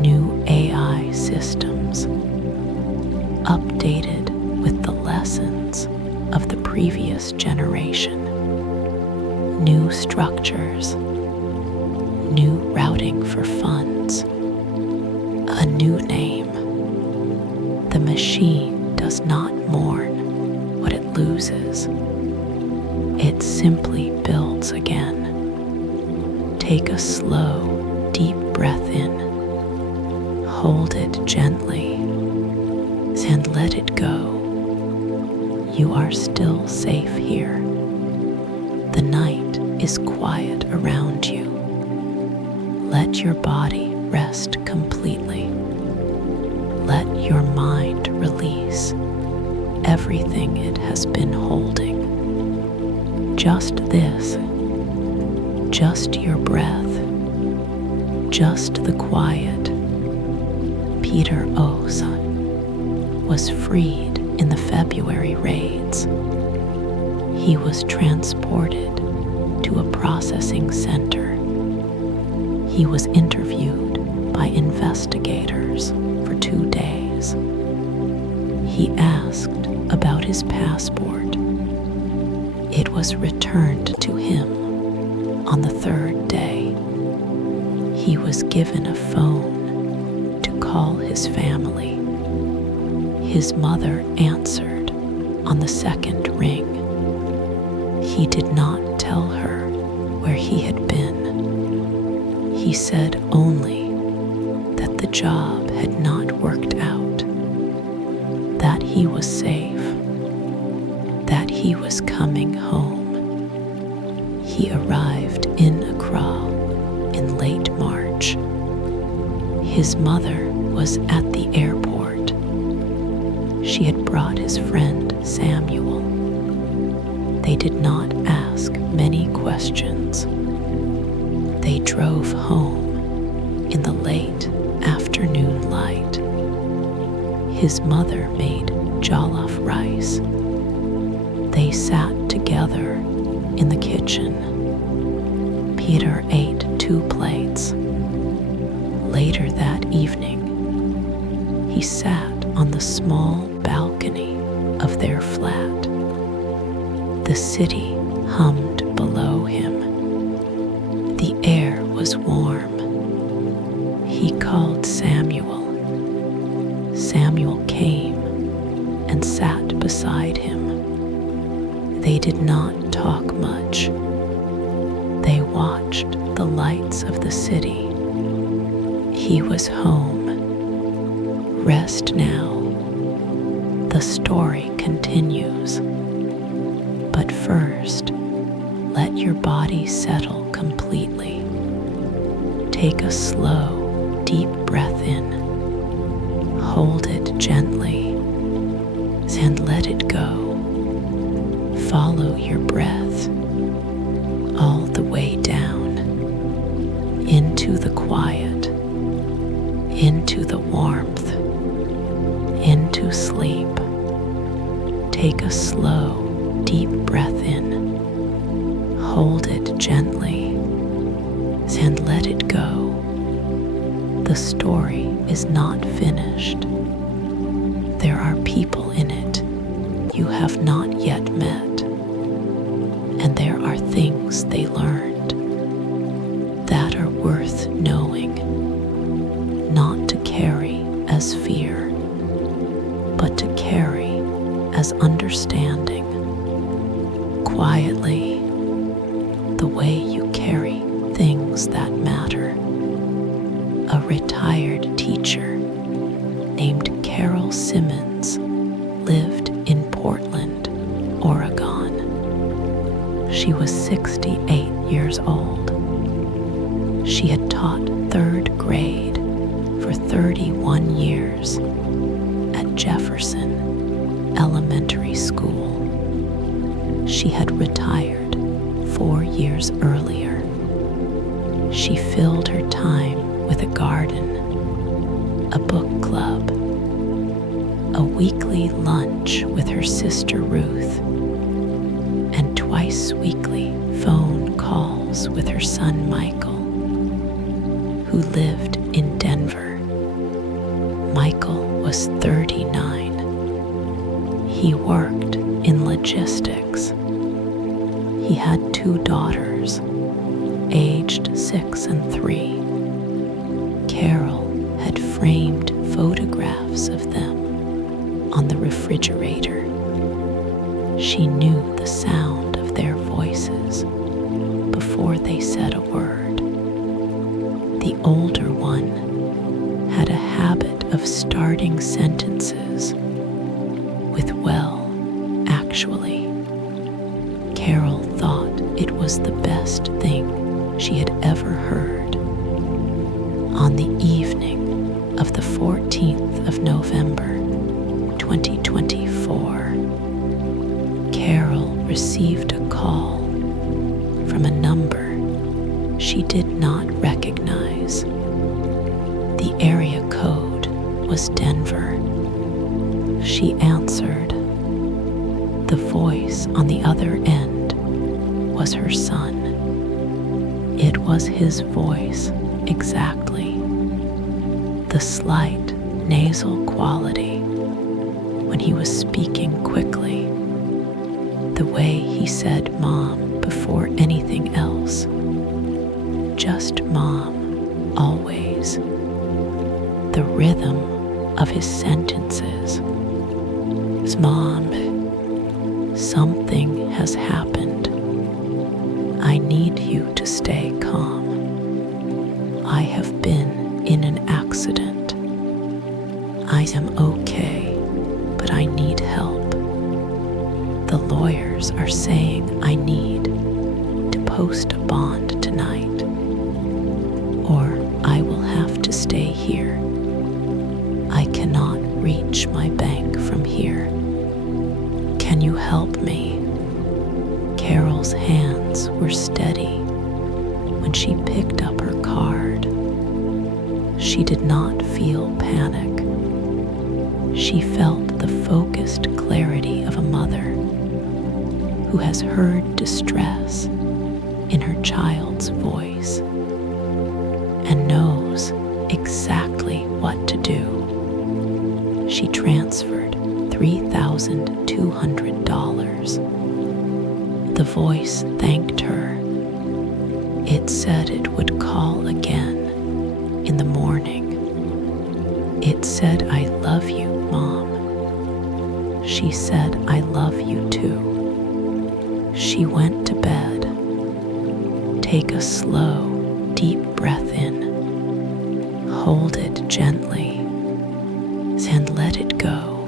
new AI systems, updated with the lessons of the previous generation, new structures, new routing for funds, a new name. The machine does not mourn what it loses. It simply builds again. Take a slow, deep breath in. Hold it are still safe here. The night is quiet around you. Let your body rest completely. Let your mind release everything it has been holding. Just this, just your breath, just the quiet. Peter Osa was freed in the February raids. He was transported to a processing center. He was interviewed by investigators for 2 days. He asked about his passport. It was returned to him on the 3rd day. He was given a phone to call his family. His mother answered on the 2nd ring. He did not tell her where he had been. He said only that the job had not worked out, that he was safe, that he was coming home. He arrived in Accra in late March. His mother was at the airport. She had brought his friend Samuel. They did not ask many questions. They drove home in the late afternoon light. His mother made jollof rice. They sat together in the kitchen. Peter ate 2 plates. Later that evening, he sat on the small balcony of their flat. The city hummed below him. The air was warm. He called Samuel. Samuel came and sat beside him. They did not talk much. They watched the lights of the city. He was home. Rest now. The story continues. But first, let your body settle completely. Take a slow, deep breath in. Hold it gently and let it go. Follow your breath all the way down into the quiet, into the warmth, into sleep. Take a slow, deep breath in. Hold it gently and let it go. The story is not finished. There are people in it you have not yet met, and there are things they learned that are worth knowing, not to carry as fear, but to carry as understanding. Quietly, the way you carry things that matter. A retired teacher named Carol Simmons lived in Portland, Oregon. She was 68 years old. She had taught 3rd grade for 31 years at Jefferson Elementary School. She had retired 4 years earlier. She filled her time with a garden, a book club, a weekly lunch with her sister Ruth, and twice weekly phone calls with her son Michael, who lived in Denver. Michael was 39. He worked in logistics. He had 2 daughters, aged 6 and 3. Carol had framed photographs of them on the refrigerator. She knew the sound of their voices before they said a word. The older one had a habit of starting sentences with "well, actually." Actually, Carol thought it was the best thing she had ever heard. On the evening of the 14th of November, 2024, Carol received a call from a number she did not recognize. The area code was Denver. She answered. The voice on the other end was her son. It was his voice exactly. The slight nasal quality when he was speaking quickly. The way he said mom before anything else. Just mom, always. The rhythm of his sentences. Mom, something has happened. I need you to stay calm. I have been in an accident. I am okay, but I need help. The lawyers are saying I need to post a bond tonight, or I will have to stay here. I cannot reach my bank from here. Can you help me? Carol's hands were steady when she picked up her card. She did not feel panic. She felt the focused clarity of a mother who has heard distress in her child's voice and knows exactly what to do. She transferred $3,200. The voice thanked her. It said it would call again in the morning. It said, I love you, Mom. She said, I love you too. She went to bed. Take a slow, deep breath in. Hold it gently and let it go.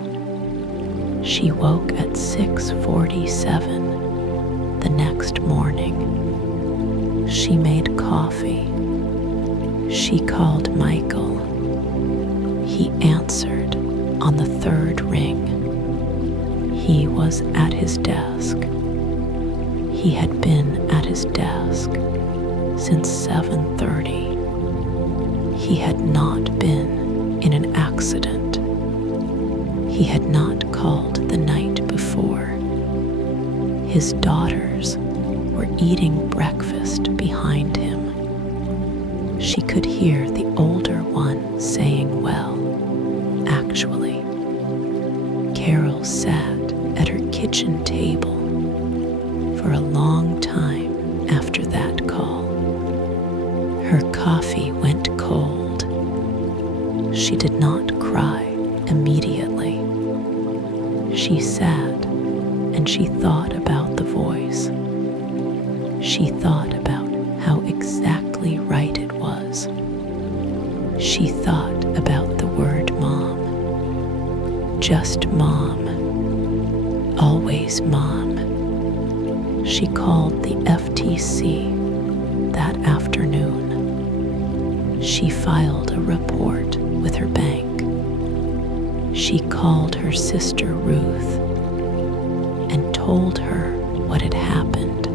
She woke at 6:47 the next morning. She made coffee. She called Michael. He answered on the third ring. He was at his desk. He had been at his desk since 7:30. He had not been in an accident. He had not called the night before. His daughters were eating breakfast behind him. She could hear the older one saying, well, actually. Carol sat at her kitchen table for a long time after that call. Her coffee went cold. She did not cry immediately. She sat and she thought about the voice. She thought about how exactly right it was. She thought about the word mom. Just mom. Always mom. She called the FTC that afternoon. She filed a report with her bank. She called her sister Ruth and told her what had happened.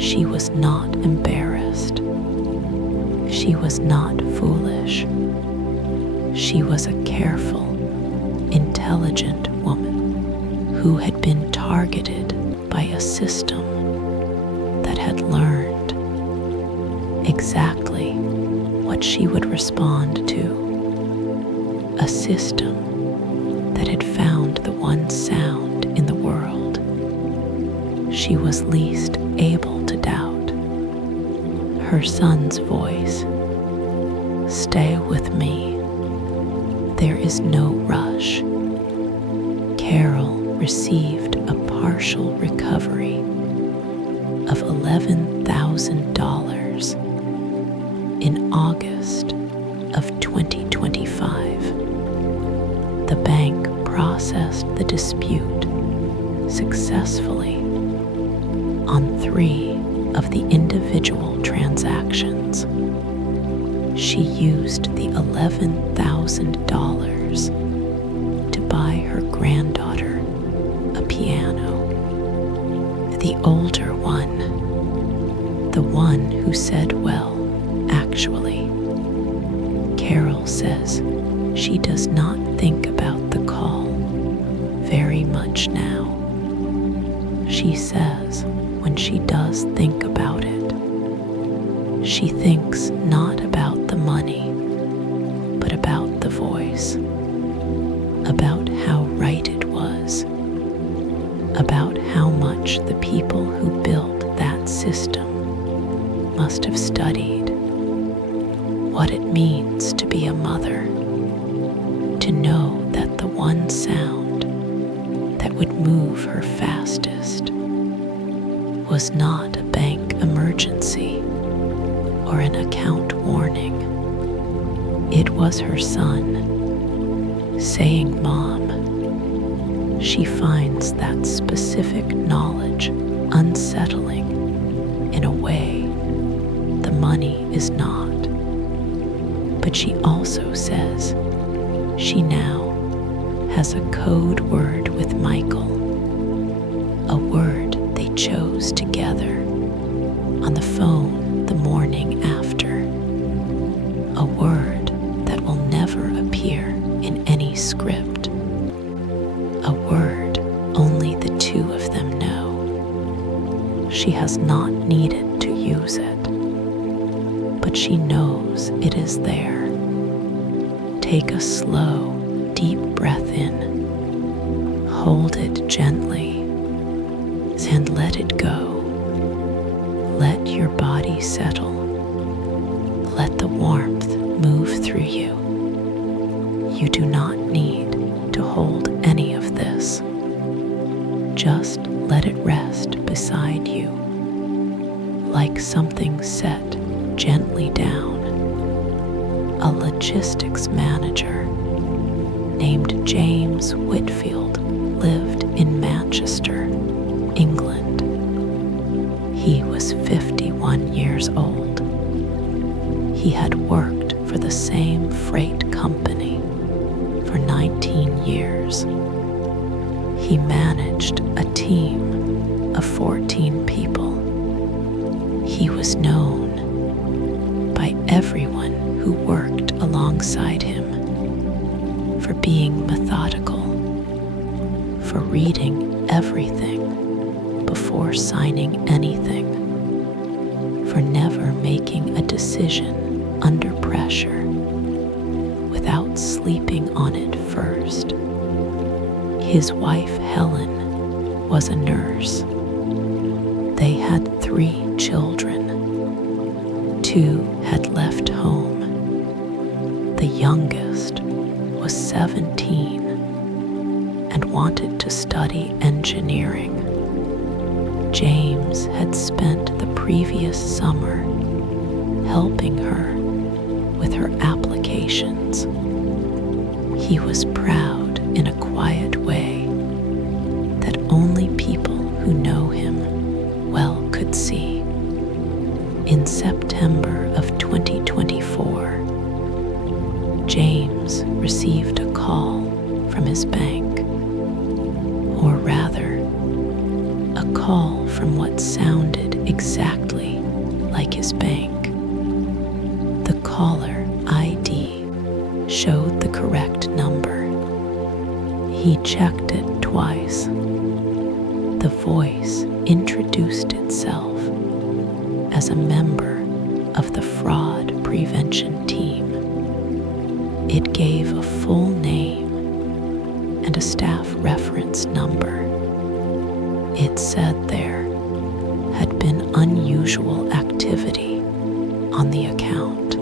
She was not embarrassed. She was not foolish. She was a careful, intelligent woman who had been targeted by a system that had learned exactly what she would respond to. A system that had found the one sound in the world she was least able to doubt. Her son's voice. Stay with me. There is no rush. Carol received a partial recovery of $11,000 in August of 2025. The bank processed the dispute successfully on 3 of the individual transactions. She used the $11,000 to buy her granddaughter a piano. The older one, the one who said, "Well, actually," Carol says she does not think about the call very much now. She says when she does think about it, she thinks not about the money, but about the voice, about how right it was, about how much the people who built that system must have studied, what it means to be a mother, to know that the one sound that would move her fastest was not a bank emergency or an account warning. It was her son saying, "Mom." She finds that specific knowledge unsettling in a way the money is not. But she also says she now has a code word with Michael, a word they chose together on the phone the morning after, a word that will never appear in any script, a word only the two of them know. She has not needed to use it, but she knows it is there. Take a slow, deep breath in, hold it gently, and let it go. Let your body settle. Let the warmth move through you. You do not need to hold any of this. Just let it rest beside you, like something set gently down. A logistics manager named James Whitfield lived in Manchester, England. He was 51 years old. He had worked for the same freight company for 19 years. He managed a team of 14 people. He was known by everyone who worked alongside him for being methodical, for reading everything before signing anything, for never making a decision under pressure without sleeping on it first. His wife, Helen, was a nurse. They had 3 children. 2 had left home. The youngest was 17 and wanted to study engineering. James had spent the previous summer helping her with her applications. He was proud in a quiet way that only people who know him well could see. In September of 2024, James received a call from his bank, or rather, a call from what sounded exactly like his bank. The caller ID showed the correct number. He checked it twice. The voice introduced itself as a member of the fraud prevention team. It gave a full name and a staff reference number. It said there had been unusual activity on the account,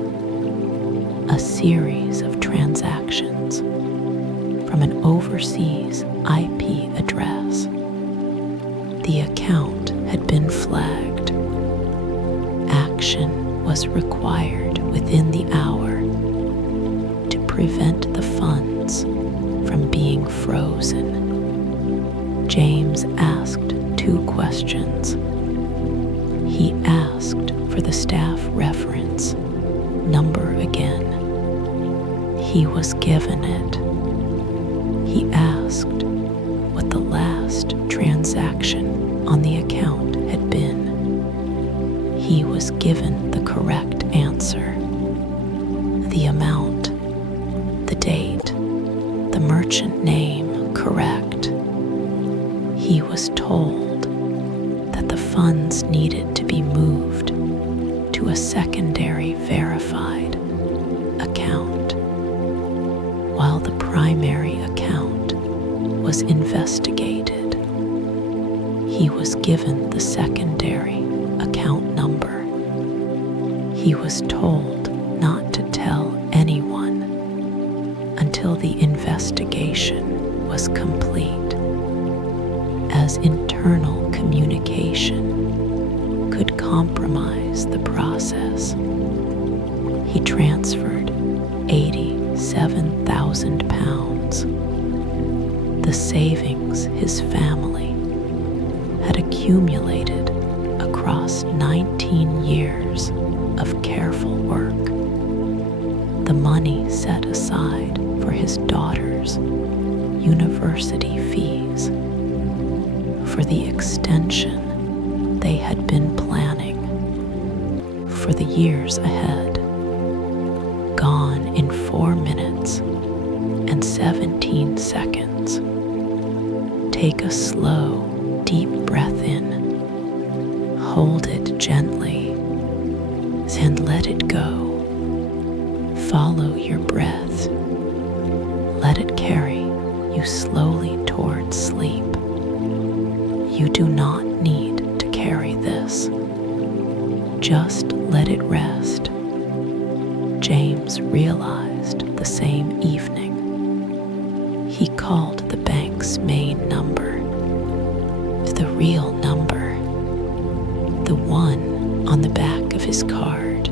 a series of transactions from an overseas IP address. The account had been flagged. Action was required within the hour to prevent the funds from being frozen. James questions. He asked for the staff reference number again. He was given it. He asked what the last transaction on the account had been. He was given the correct answer. The amount, the date, the merchant name correct. He was told that the funds needed to be moved to a secondary verified account, while the primary account was investigated. He was given the secondary account number. He was told not to tell anyone until the investigation was complete, as internal communication could compromise the process. He transferred £87,000, the savings his family had accumulated across 19 years of careful work. The money set aside for his daughter's university fees, for the extension they had been planning for the years ahead, gone in 4 minutes and 17 seconds. Take a slow, deep breath in, hold it gently, and let it go. Follow your breath. Let it carry you slowly towards sleep. You do not need to carry this. Just let it rest. James realized the same evening. He called the bank's main number, the real number, the one on the back of his card.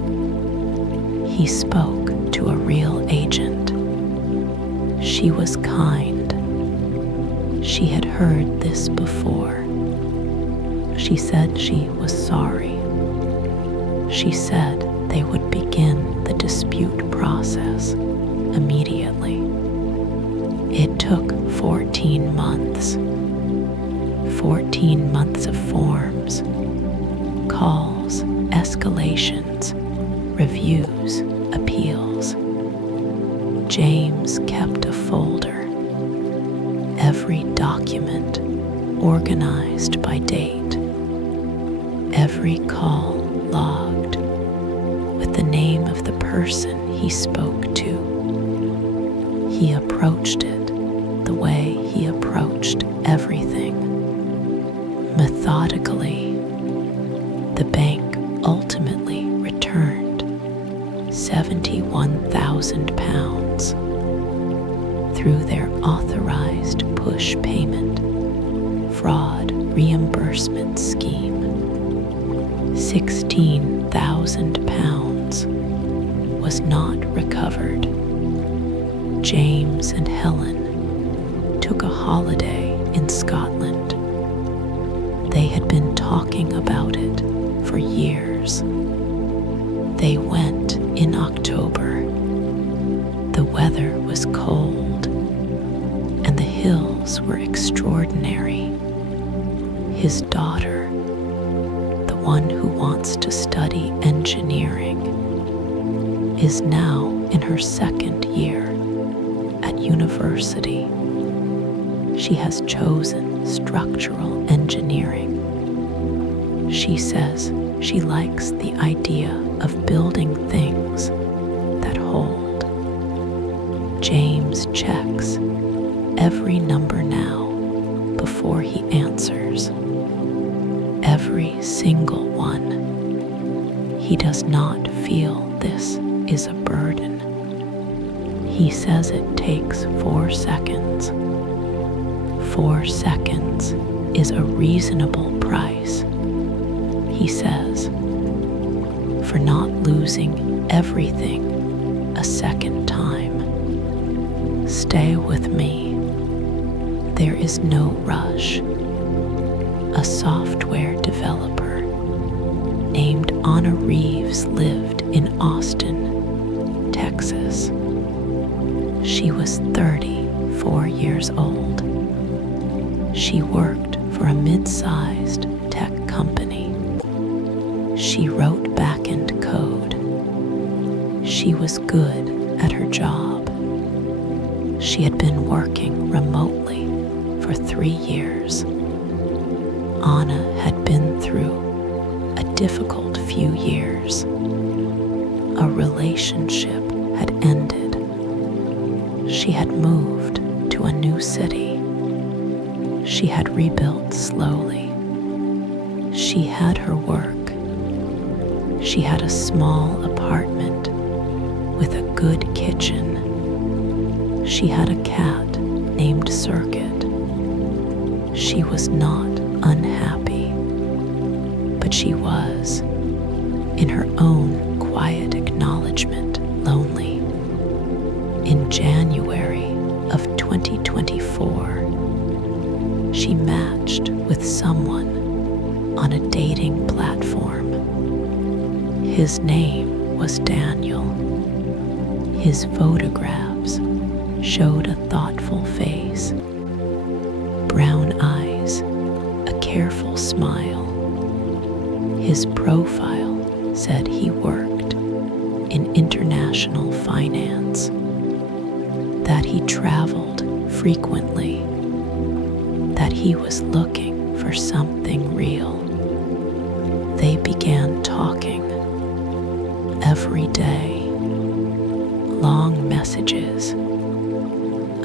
He spoke to a real agent. She was kind. She had heard this before. She said she was sorry. She said they would begin the dispute process immediately. It took 14 months. 14 months of forms, calls, escalations, reviews, appeals. James kept a folder, every document organized by date, every call logged with the name of the person he spoke to. He approached it the way he approached everything, methodically. The bank ultimately returned £71,000 through their authorized push payment fraud reimbursement scheme. £16,000 was not recovered. James and Helen took a holiday in Scotland. They had been talking about it for years. They went in October. The weather was cold, and the hills were extraordinary. His daughter, the one who wants to study engineering, is now in her second year at university. She has chosen structural engineering. She says she likes the idea of building things that hold. James checks every number now before he answers. Every single one. He does not feel this is a burden. He says it takes 4 seconds. 4 seconds is a reasonable price, he says, for not losing everything a second time. Stay with me. There is no rush. A software developer named Anna Reeves lived in Austin, Texas. She was 34 years old. She worked for a mid-sized tech company. She wrote back-end code. She was good at her job. She had been working remotely for 3 years. Anna had been through a difficult few years. A relationship had ended. She had moved to a new city. She had rebuilt slowly. She had her work. She had a small apartment with a good kitchen. She had a cat named Circuit. She was not unhappy, but she was, in her own quiet acknowledgement, lonely. In January of 2024, she matched with someone on a dating platform. His name was Daniel. His photographs showed a thoughtful face, brown eyes, a careful smile. His profile said he worked in international finance, that he traveled frequently, that he was looking for something real. They began talking every day, long messages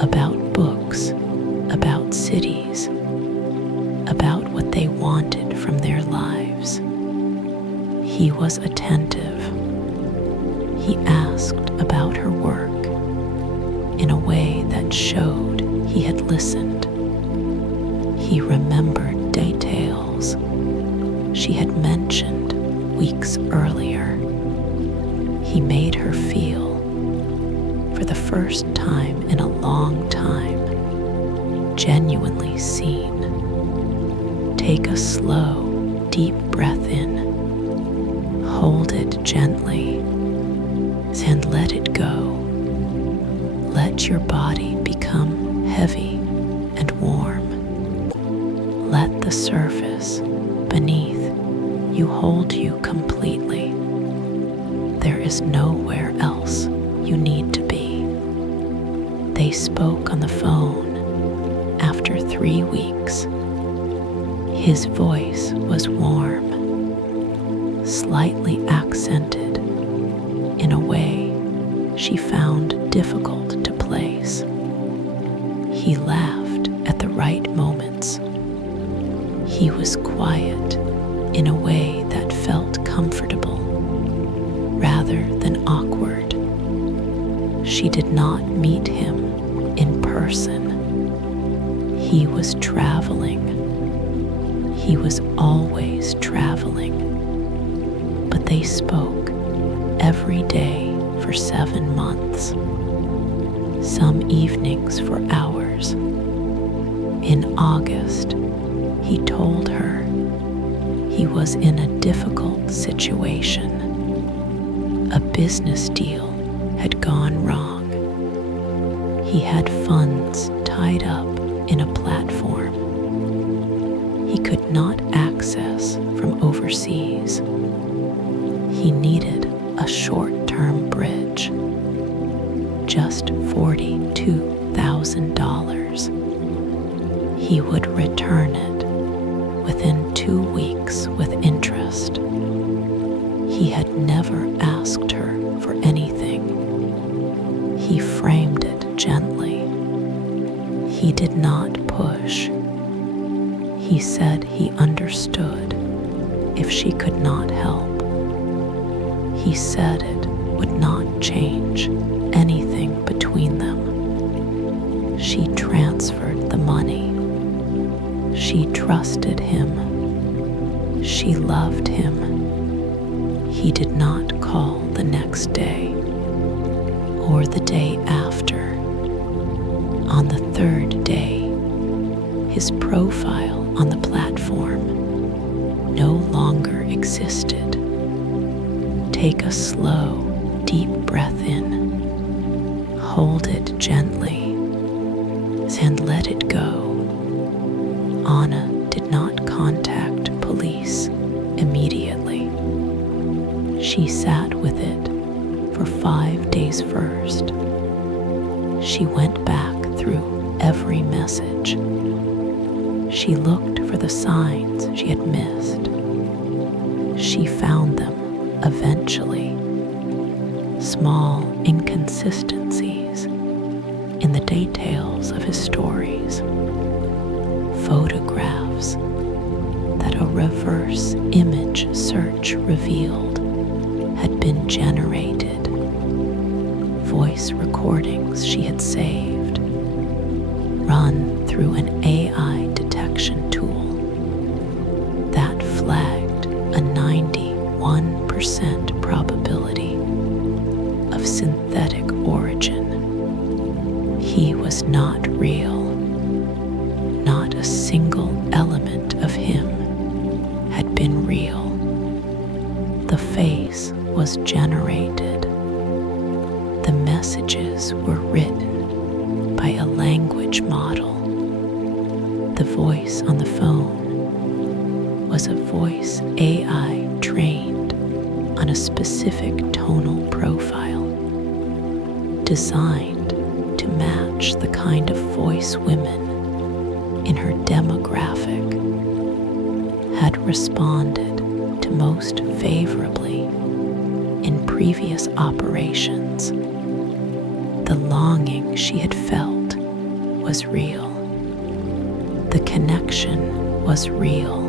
about books, about cities, about what they wanted from their lives. He was attentive. He asked about her work in a way that showed he had listened. He remembered details she had mentioned weeks earlier. He made her feel, for the first time in a long time, genuinely seen. Take a slow, deep breath in. Hold it gently and let it go. Let your body become heavy and warm. Let the surface beneath you hold you completely. There is nowhere else you need to be. They spoke on the phone after 3 weeks. His voice was warm, slightly accented in a way she found difficult to place. He laughed at the right moments. He was quiet in a way that felt comfortable rather than awkward. She did not meet him in person. He was traveling. He was always traveling. But they spoke every day for 7 months, some evenings for hours. In August, he told her he was in a difficult situation. A business deal had gone wrong. He had funds tied up in a platform he could not access from overseas. He needed a short-term bridge, just $42,000. He would return it within 2 weeks with interest. He had never asked her for anything. He framed it gently. He did not push. He said he understood if she could not help. He said it would not change anything between them. She transferred the money. She trusted him. She loved him. He did not call the next day or the day after. On the third day, his profile on the platform Take a slow, deep breath in. Hold it gently and let it go. Anna did not contact police immediately. She sat with it for 5 days first. She went back through every message. She looked for the signs she had missed. She found them eventually. Small inconsistencies in the details of his stories. Photographs that a reverse image search revealed had been generated. Voice recordings she had saved, run through an AI detection tool that flagged a 91% probability of synthetic origin. He was not real. Not a single element of him had been real. The face was generated. The messages were written by a language model. The voice on the phone was a voice AI trained on a specific tonal profile, designed to match the kind of voice women in her demographic had responded to most favorably in previous operations. The longing she had felt was real. The connection was real.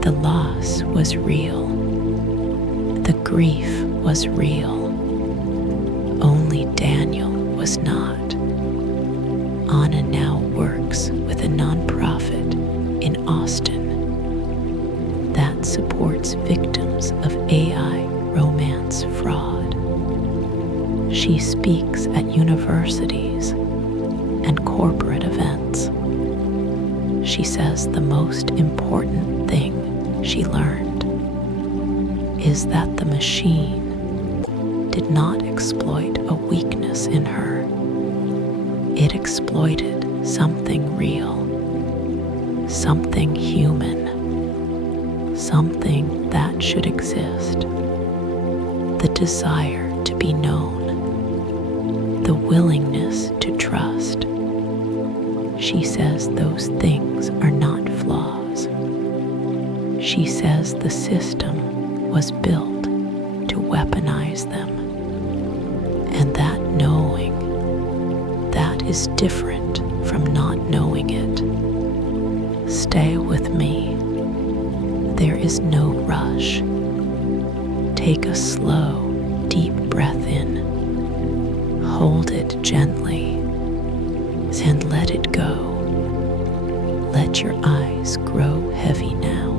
The loss was real. The grief was real. Only Daniel was not. Anna now works with a nonprofit in Austin that supports victims of AI romance fraud. She speaks at universities and corporate events. She says the most important thing she learned is that the machine did not exploit a weakness in her. It exploited something real, something human, something that should exist. The desire to be known, the willingness to trust. She says those things are not flaws. She says the system was built to weaponize them, and that knowing, that is different from not knowing it. Stay with me. There is no rush. Take a slow, deep breath in. Hold it gently and let it go. Let your eyes grow heavy now.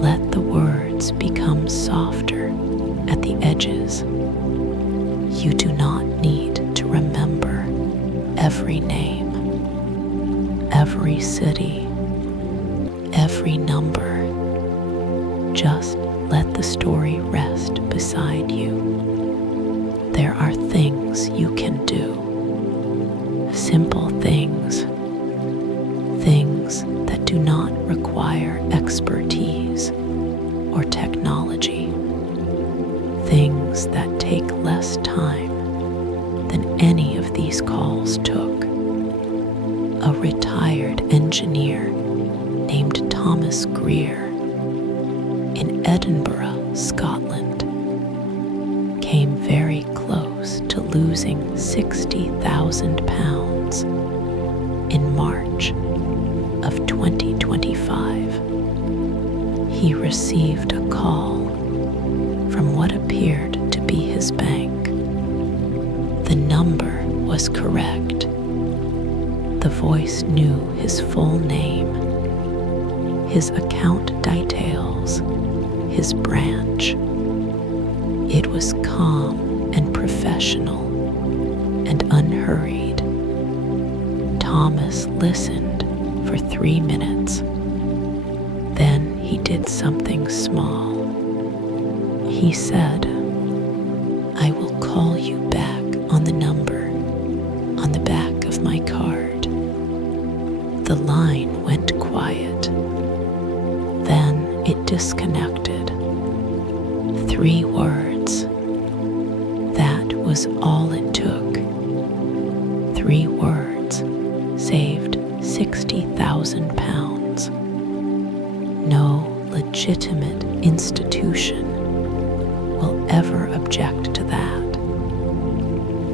Let the words become softer at the edges. You do not need to remember every name, every city, every number. Just let the story rest beside you. There are things you can do. Simple things. Things that do not require expertise or technology. Things that take less time than any of these calls took. A retired engineer named Thomas Greer in Edinburgh, Scotland, came very close to losing 60,000 pounds in March of 2025. He received a call from what appeared to be his bank. The number was correct. The voice knew his full name, his account details, his branch. It was calm and professional and unhurried. Thomas listened for 3 minutes. Then he did something small. the number on the back of my card. The line went quiet. Then it disconnected. 3 words. That was all it took. 3 words saved £60,000. No legitimate institution will ever object to that.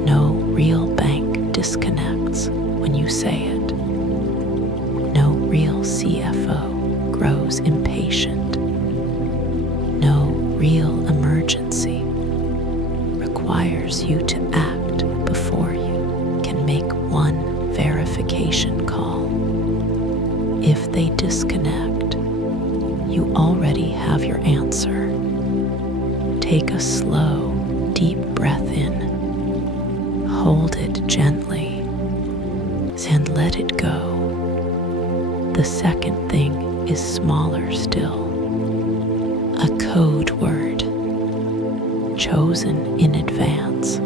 No real bank disconnects when you say it. No real CFO grows impatient. No real emergency requires you to act before you can make one verification call. If they disconnect, you already have your answer. Take a slow, deep breath in. Hold it gently and let it go. The second thing is smaller still. A code word, chosen in advance,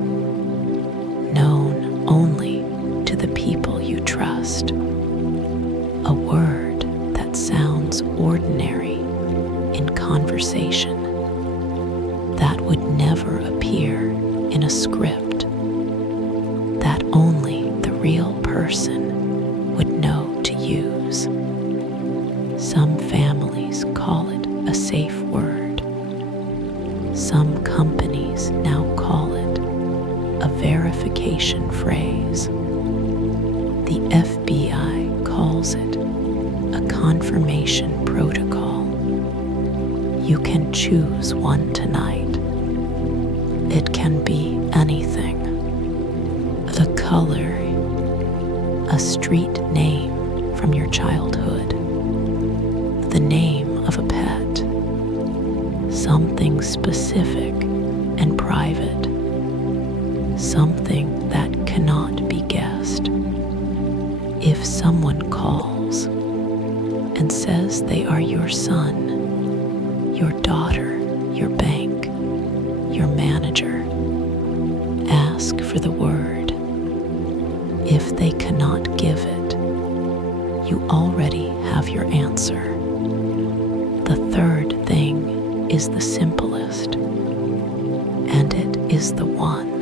known only to the people you trust. A word that sounds ordinary in conversation, that would never appear in a script, that only the real person would know to use. Some families call it a safe word. Some companies now call it a verification phrase. The FBI calls it a confirmation protocol. You can choose one tonight. It can be anything. A color, a street name from your childhood, the name of a pet, something specific and private, something that cannot be guessed. If someone calls and says they are your son, your daughter, your bank, your manager, ask for the word. If they cannot give it, you already have your answer. The third thing is the simplest, and it is the one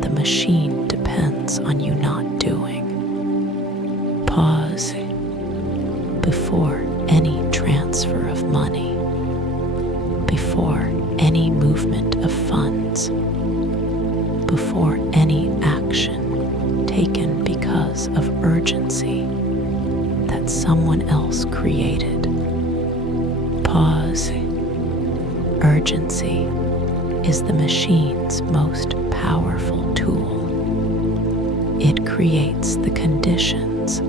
the machine depends on you not doing. Pause before any transfer of money, before any movement of funds, before any action taken because of urgency that someone else created. Pause. Urgency is the machine's most powerful tool. It creates the conditions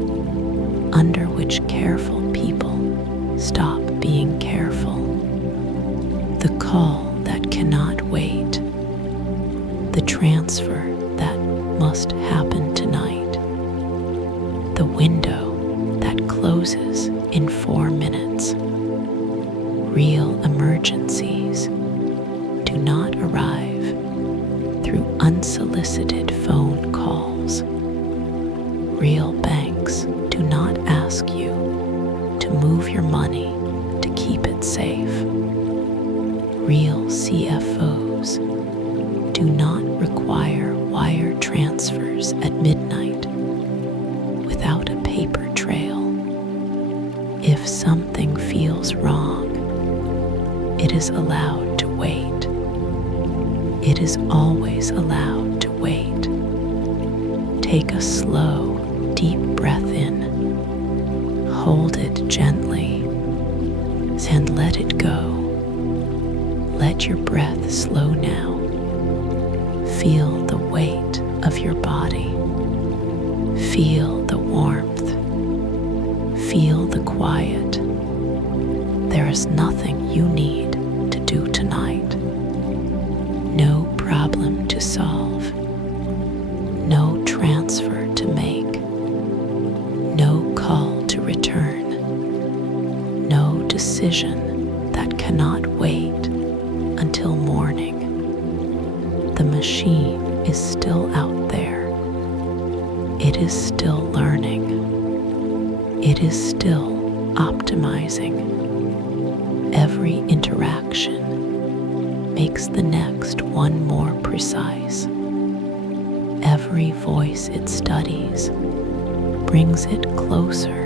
under which careful people stop being careful. The call that cannot wait. The transfer that must happen tonight. The window that closes in 4 minutes. Real emergencies do not arrive through unsolicited phone calls. Real banks do not ask you to move your money to keep it safe. Real CFOs do not require wire transfers at midnight without a paper trail. If something feels wrong, it is allowed to wait. It is always allowed to wait. Take a slow, deep breath in. Hold it gently and let it go. Let your breath slow now. Feel the weight of your body. Feel the warmth. Feel the quiet. There is nothing you need to do tonight. No problem to solve. No transfer to make. No call to return. No decision that cannot wait until morning. The machine is still out there. It is still learning. It is still optimizing. Every interaction makes the next one more precise. Every voice it studies brings it closer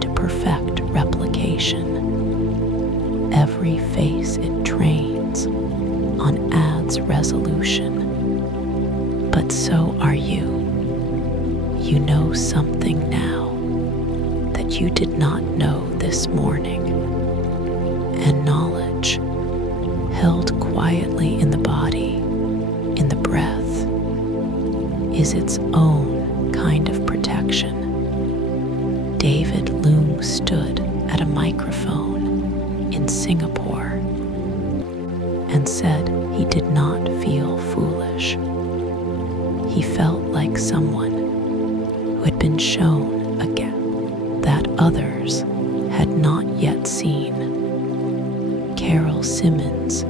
to perfect replication. Every face it trains on adds resolution. But so are you. You know something now that you did not know this morning. And knowledge, held quietly in the body, in the breath, is its own kind of protection. David Loom stood at a microphone in Singapore and said he did not feel foolish. He felt like someone who had been shown a gap that others had not yet seen. Carol Simmons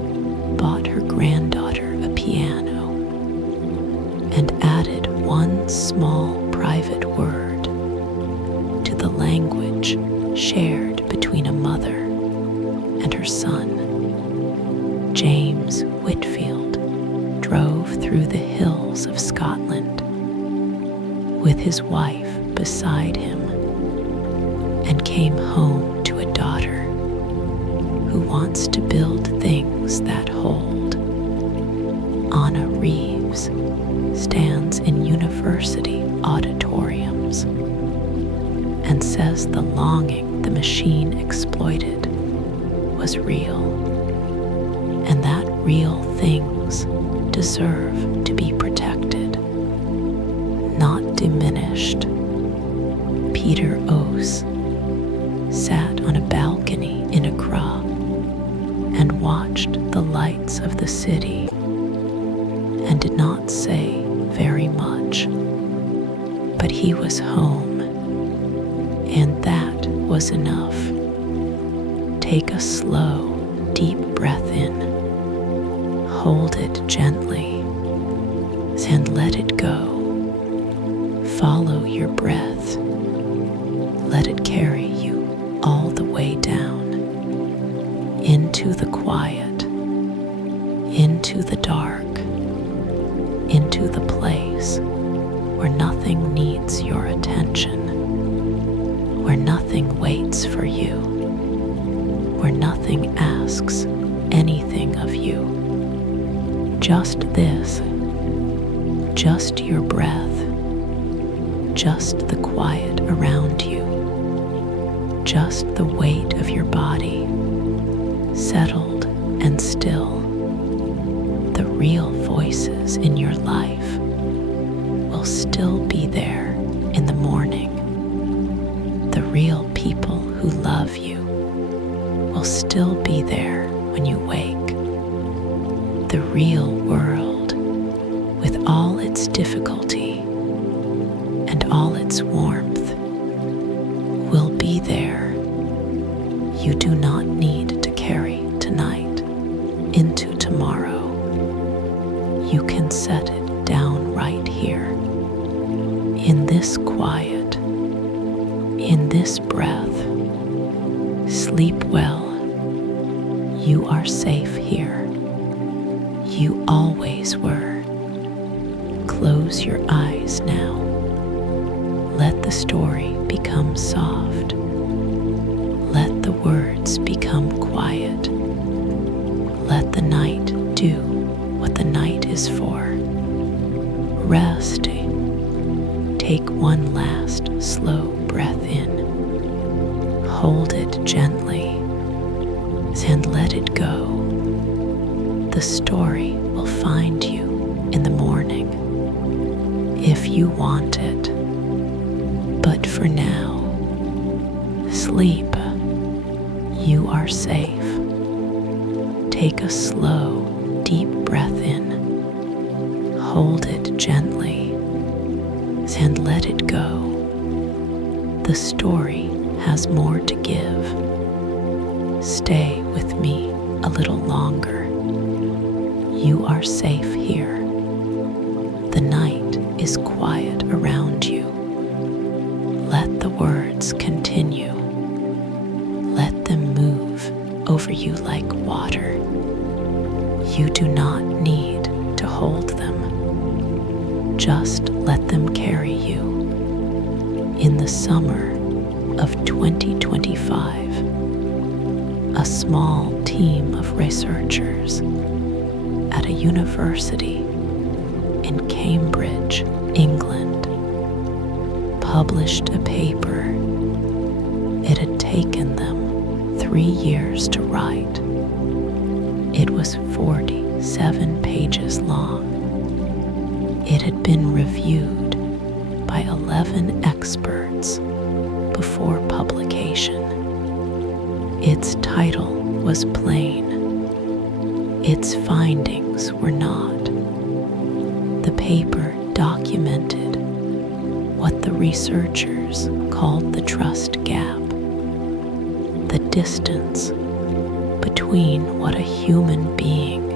bought her granddaughter a piano and added one small private word to the language shared between a mother and her son. James Whitfield drove through the hills of Scotland with his wife beside him and came home to a daughter who wants to build things that hold. Anna Reeves stands in university auditoriums and says the longing the machine exploited was real, and that real things deserve to be protected, not diminished. Peter Ose sat on a balcony in Accra and watched the lights of the city and did not say very much, but he was home, and that was enough. Take a slow, deep breath in, hold it gently, and let it go. Follow your breath, let it carry you all the way down, into the quiet, into the dark, into the place where nothing needs your attention, where nothing waits for you, where nothing asks anything of you. Just this, just your breath, just the quiet around you, just the weight of your body, settled and still. The real voices in your life will still be there in the morning. The real people who love you will still be there when you wake. The real world, with all its difficulty and all its warmth, will be there. You do not need to carry tonight into tomorrow. You can set it down right here, in this quiet, in this breath. Sleep well. You are safe here. You always were. Close your eyes now. Let the story become soft. Let the words become quiet. Let the night do what the night is for. Rest. Take one last slow breath in. Hold it gently and let it go. The story will find you in the morning if you want it. But for now, sleep. You are safe. Take a slow, deep breath in. Hold it gently and let it go. The story has more to give. Stay with me a little longer. You are safe here. is quiet around you. Let the words continue. Let them move over you like water. You do not need to hold them. Just let them carry you. In the summer of 2025, a small team of researchers at a university in Cambridge, England, published a paper. It had taken them 3 years to write. It was 47 pages long. It had been reviewed by 11 experts before publication. Its title was plain. Its findings were not. The paper documented what the researchers called the trust gap, the distance between what a human being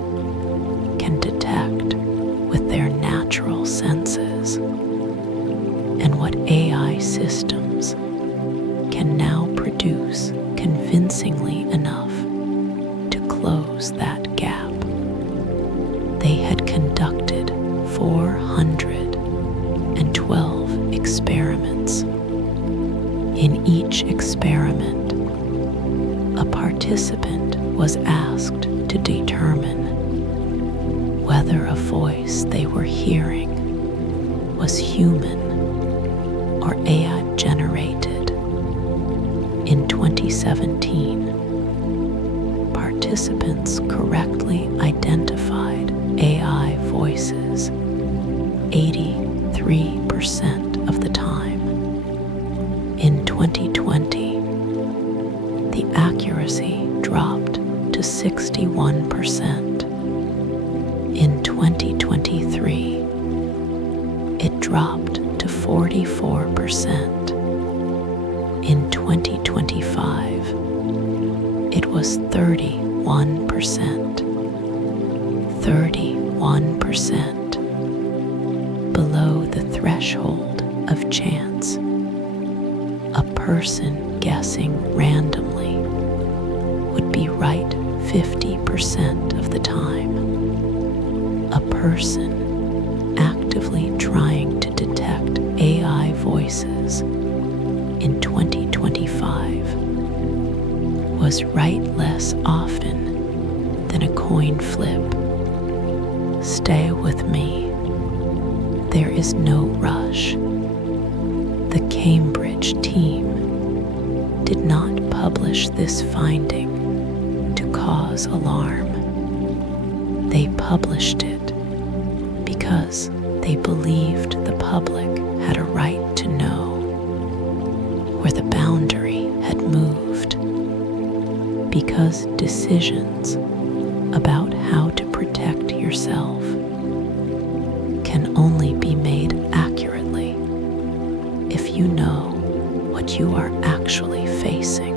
can detect with their natural senses and what AI systems can now produce convincingly enough to close that gap. They had conducted 412 experiments. In each experiment, a participant was asked to determine whether a voice they were hearing was human or AI generated. In 2017, participants correctly identified AI voices 83% of the time. In 2020, the accuracy dropped to 61%. In 2023, it dropped to 44%. In 2025, it was 31%. 31% below the threshold of chance. A person guessing randomly would be right 50% of the time. A person actively trying to detect AI voices in 2025 was right less often than a coin flip. Stay with me. There is no rush. The Cambridge team did not publish this finding to cause alarm. They published it because they believed the public had a right to know where the boundary had moved, because decisions about how to protect yourself can only be made accurately if you know what you are actually facing.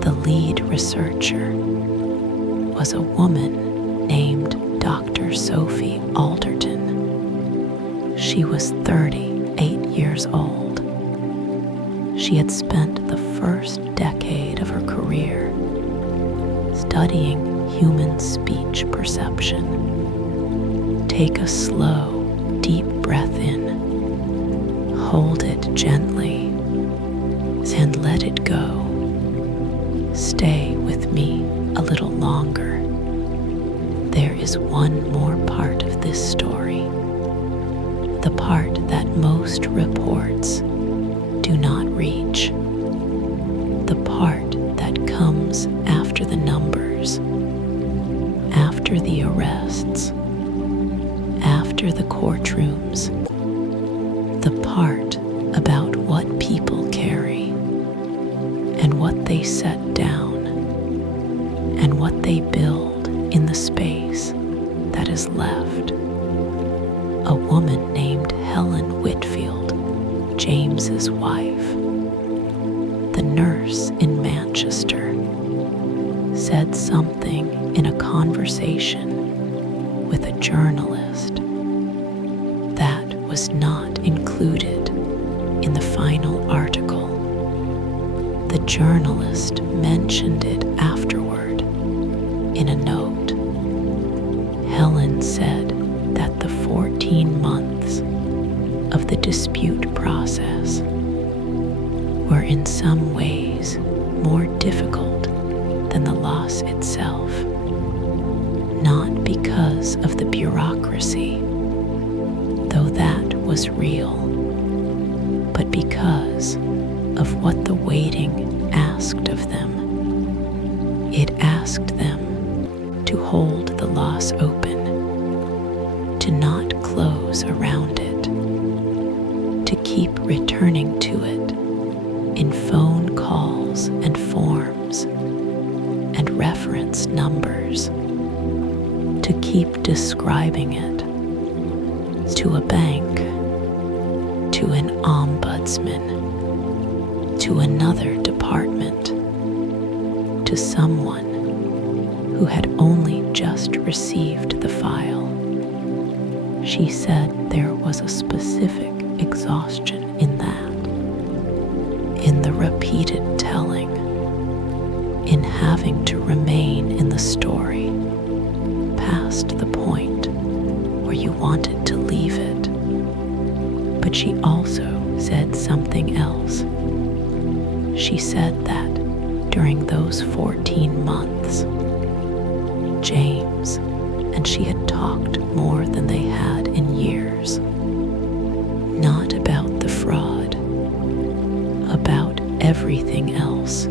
The lead researcher was a woman named Dr. Sophie Alderton. She was 38 years old. She had spent the first decade of her career studying human speech perception. Take a slow, deep breath in. Hold it gently and let it go. Stay with me a little longer. There is one more part of this story. The part that most reports do not reach. The part that comes after the numbers, after the arrests, after the courtrooms. The part about what people carry and what they set down and what they build in the space that is left. A woman named Helen Whitfield, James's wife, the nurse in Manchester, said something in a conversation with a journalist that was not included in the final article. The journalist mentioned it afterward in a note. Helen said that the 14 months of the dispute process were in some ways more difficult than the loss itself, not because of the bureaucracy, though that was real, but because of what the waiting asked of them. It asked them to hold the loss open, to not close around it, to keep returning to it in phone calls and forms and reference numbers, to keep describing it to a bank, to an ombudsman, to another department, to someone who had only just received the file. She said there was a specific exhaustion in that, in the repeated telling, in having to remain in the story past the point where you wanted to leave it. But she also said something else. She said that during those 14 months, James and she had talked more than they had in years. Not about the fraud, about everything else,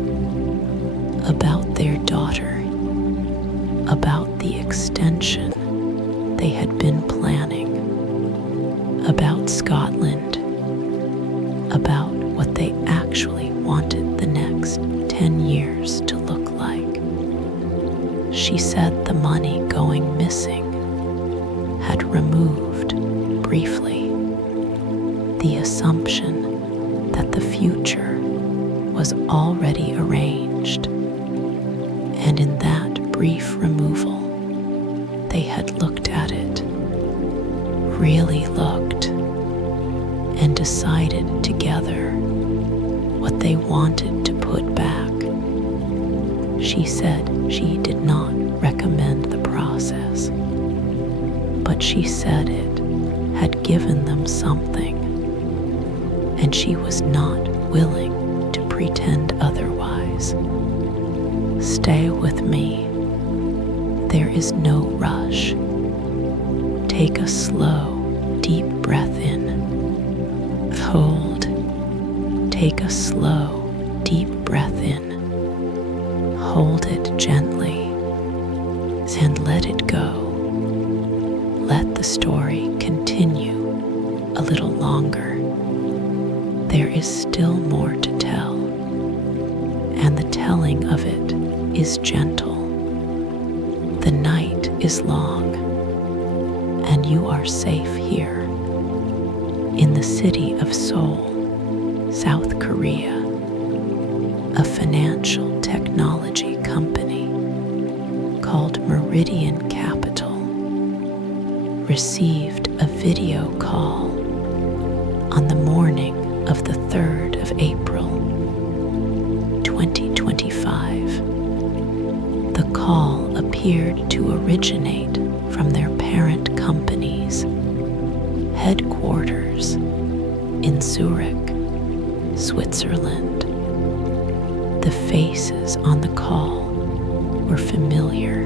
about their daughter, about the extension they had been planning, about Scotland, about what they actually wanted the next 10 years to look like. She said the money going missing had removed, briefly, the assumption that the future was already arranged, and in that brief removal, they had looked at it, really looked, and decided together what they wanted to put back. She said she did not recommend the process, but she said it had given them something, and she was not willing to pretend otherwise. Stay with me. There is no rush. Take a slow, deep breath in. Hold. Take a slow, deep breath in. Hold it gently and let it go. Let the story continue a little longer. There is still more to tell, and the telling of it is gentle. The night is long, and you are safe here in the city of Seoul, South Korea. A financial technology company called Meridian Capital received a video call on the morning of the 3rd of April, 2025. The call appeared to originate from their parent company's headquarters in Zurich, Switzerland. The faces on the call were familiar.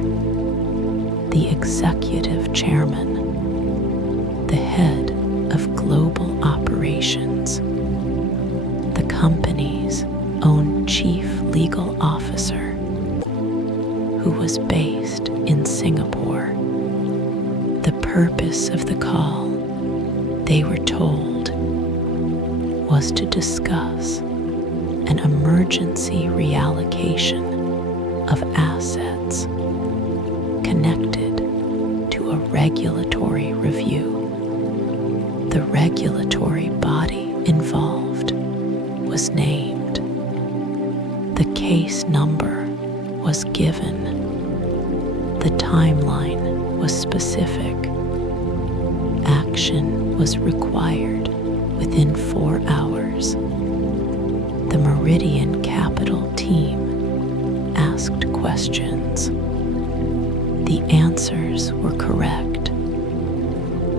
The executive chairman, the head of global operations, the company's own chief legal officer, who was based in Singapore. The purpose of the call, they were told, was to discuss an emergency reallocation of assets connected to a regulatory review. The regulatory body involved was named. The case number was given. The timeline was specific. Action action was required within 4 hours. The Meridian Capital team asked questions. The answers were correct.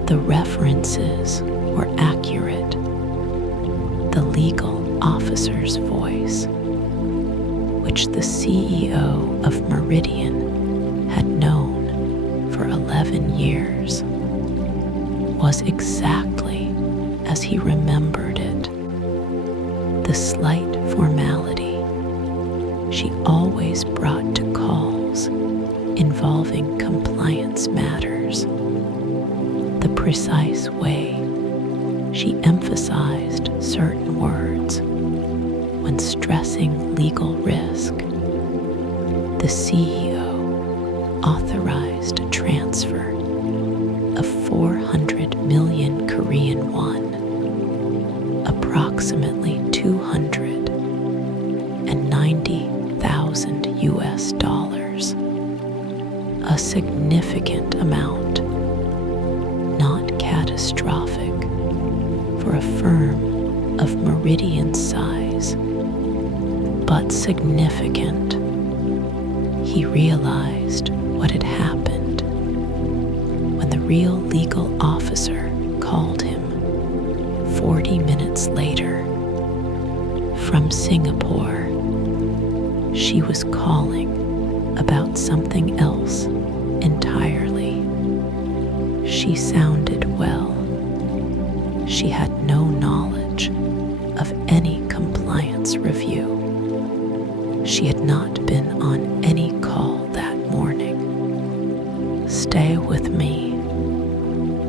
The references were accurate. The legal officer's voice, which the CEO of Meridian had known for 11 years, was exactly as he remembered it. The slight formality she always brought to calls involving compliance matters, the precise way she emphasized certain words when stressing legal risk. The CEO authorized a transfer of 400 million Korean won, approximately 290,000 US dollars, a significant amount, not catastrophic for a firm of Meridian size, but significant. He realized what had happened when the real legal officer called him 40 minutes later from Singapore. She was calling about something else entirely. She sounded well. She had no knowledge of any compliance review. She had not been on any call that morning. Stay with me.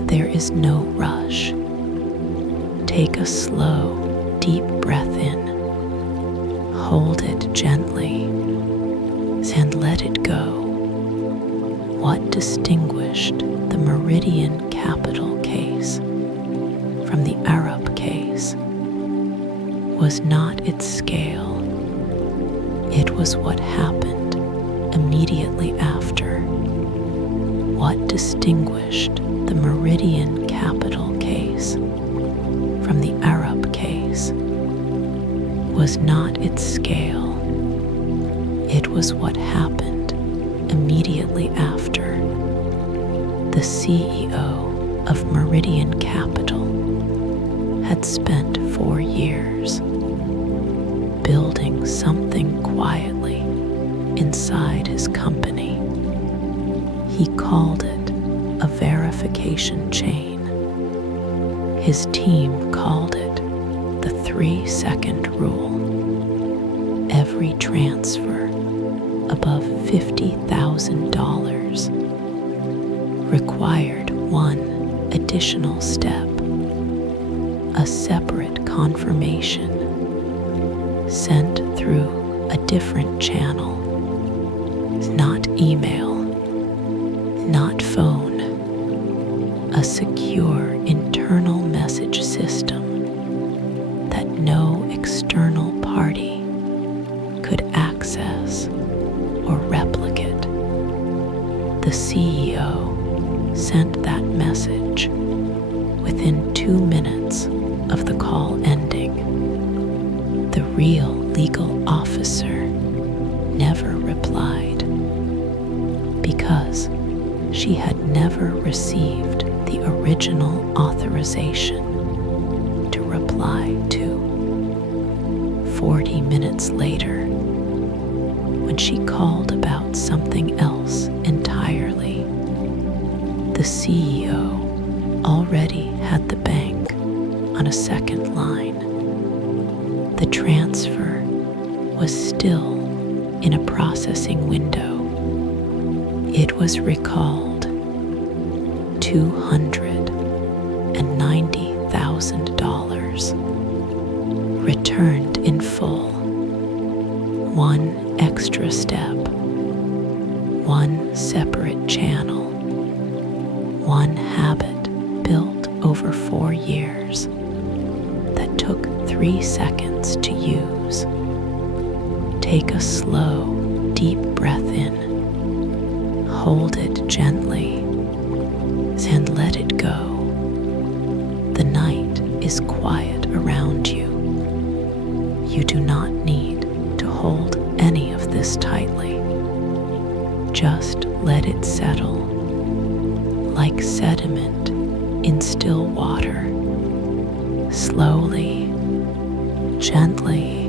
There is no rush. Take a slow, deep breath in. Hold it gently and let it go. What distinguished the Meridian Capital case from the Arab case was not its scale. It was what happened immediately after. What distinguished the Meridian Capital case from the Arab case was not its scale. It was what happened immediately after. The CEO of Meridian Capital had spent 4 years building something quietly inside his company. He called it a verification chain. His team called it the 3-second rule. Every transfer above $50,000 required one additional step, a separate confirmation sent through a different channel, not email, not phone, a secure internal message system that no external party could access or replicate. The CEO sent that message within 2 minutes of the call ending. The real legal officer never replied because she had never received the original authorization to reply to. 40 minutes later, when she called about something else entirely, the CEO already had the bank on a second line. The transfer was still in a processing window. It was recalled $290,000, returned in full. One extra step, one separate channel, one habit built over 4 years that took 3 seconds to use. Take a slow, deep breath in. Hold it gently and let it go. is quiet around you. You do not need to hold any of this tightly. Just let it settle, like sediment in still water, slowly, gently,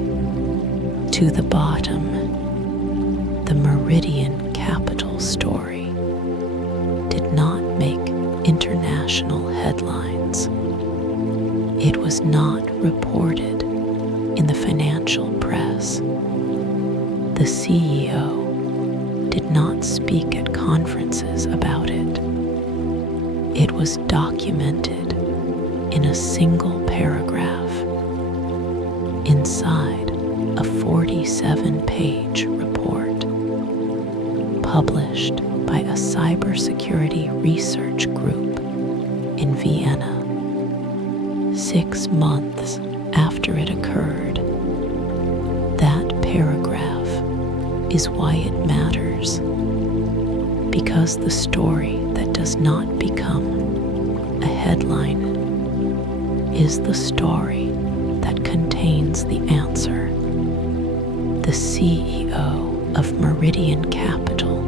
to the bottom. The Meridian Capital story did not make international headlines. It was not reported in the financial press. The CEO did not speak at conferences about it. It was documented in a single paragraph inside a 47-page report published by a cybersecurity research group in Vienna. 6 months after it occurred. That paragraph is why it matters, because the story that does not become a headline is the story that contains the answer. The CEO of Meridian Capital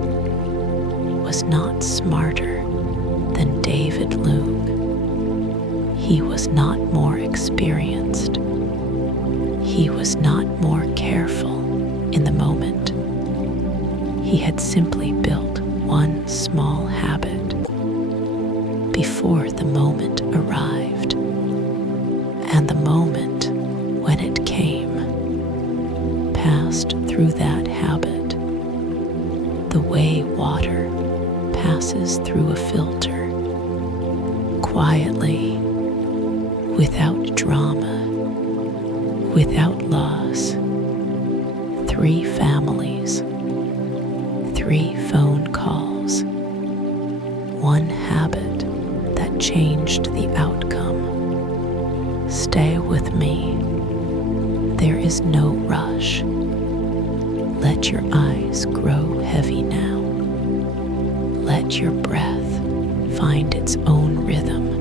was not smarter than David Loong. He was not more experienced. He was not more careful in the moment. He had simply built one small habit before the moment arrived, and the moment, when it came, passed through that habit the way water passes through a filter, quietly, without drama, without loss. 3 families, 3 phone calls, 1 habit that changed the outcome. Stay with me. There is no rush. Let your eyes grow heavy now. Let your breath find its own rhythm.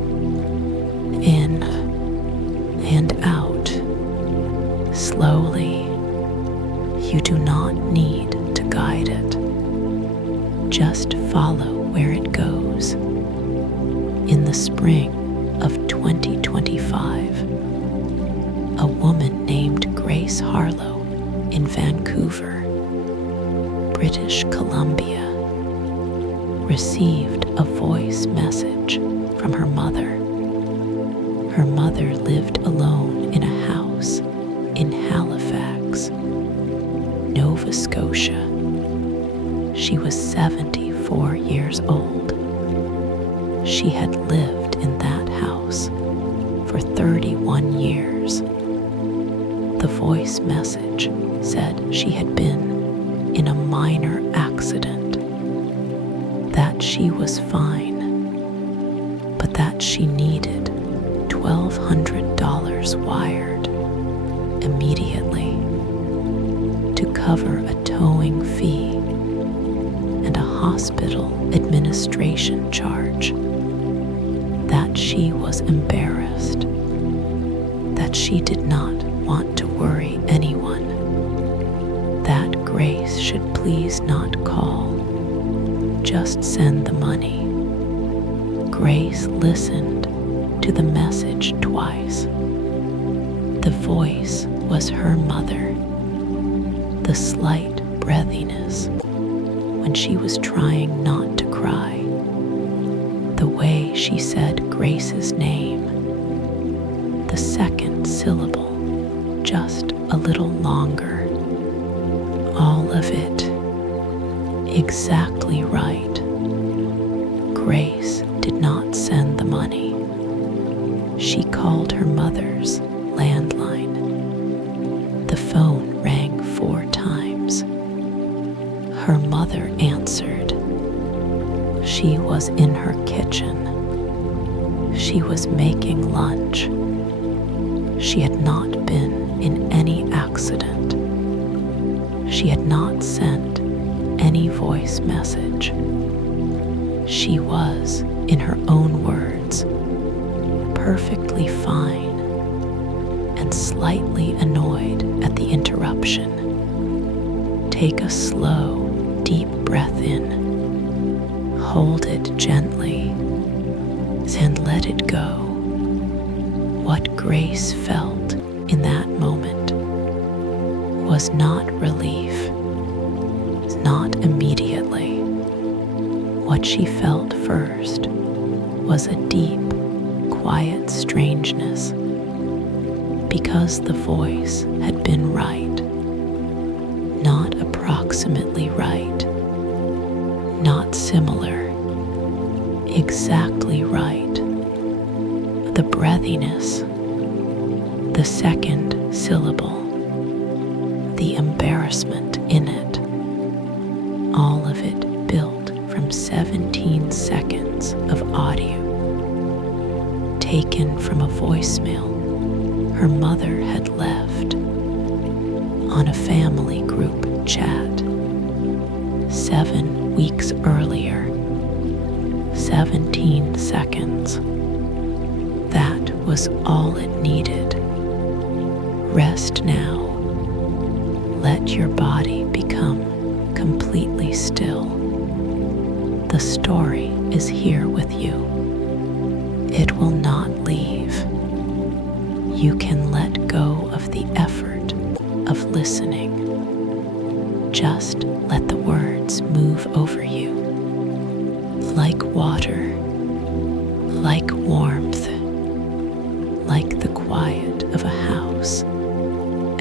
In and out, slowly. You do not need to guide it. Just follow where it goes. In the spring of 2025, a woman named Grace Harlow in Vancouver, British Columbia, received a voice message from her mother. Her mother lived alone in a house in Halifax, Nova Scotia. She was 74 years old. She had lived in that house for 31 years. The voice message said she had been in a minor accident, that she was fine, but that she needed $1,200 wired immediately to cover a towing fee and a hospital administration charge, that she was embarrassed, that she did not want to worry anyone, that Grace should please not call, just send the money. Grace listened to the message twice. The voice was her mother, the slight breathiness when she was trying not to cry, the way she said Grace's name, the second syllable just a little longer, all of it exactly right. Grace did not send the money. She called her mother's landline. The phone rang 4 times. Her mother answered. She was in her kitchen. She was making lunch. She had not been in any accident. She had not sent any voice message. She was, in her own words, perfectly fine and slightly annoyed at the interruption. Take a slow, deep breath in. Hold it gently and let it go. What Grace felt in that moment was not relief, not immediately. What she felt first was a deep, quiet strangeness, because the voice had been right, not approximately right, not similar, exactly right. The breathiness, the second syllable, the embarrassment in it, all of it built from 17 seconds of audio taken from a voicemail her mother had left on a family group chat 7 weeks earlier. 17 seconds. That was all it needed. Rest now. Let your body become completely still. The story is here with you. It will not leave. You can let go of the effort of listening. Just let the words move over you. Like water, like warmth, like the quiet of a house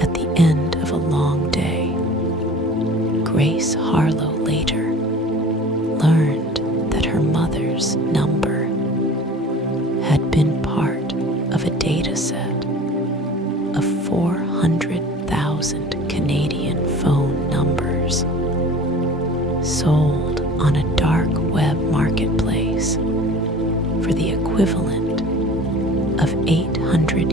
at the end of a long day. Grace Harlow later learned that her mother's number had been part of a data set of 400,000 Canadian phone numbers sold on a dark web marketplace for the equivalent of $800.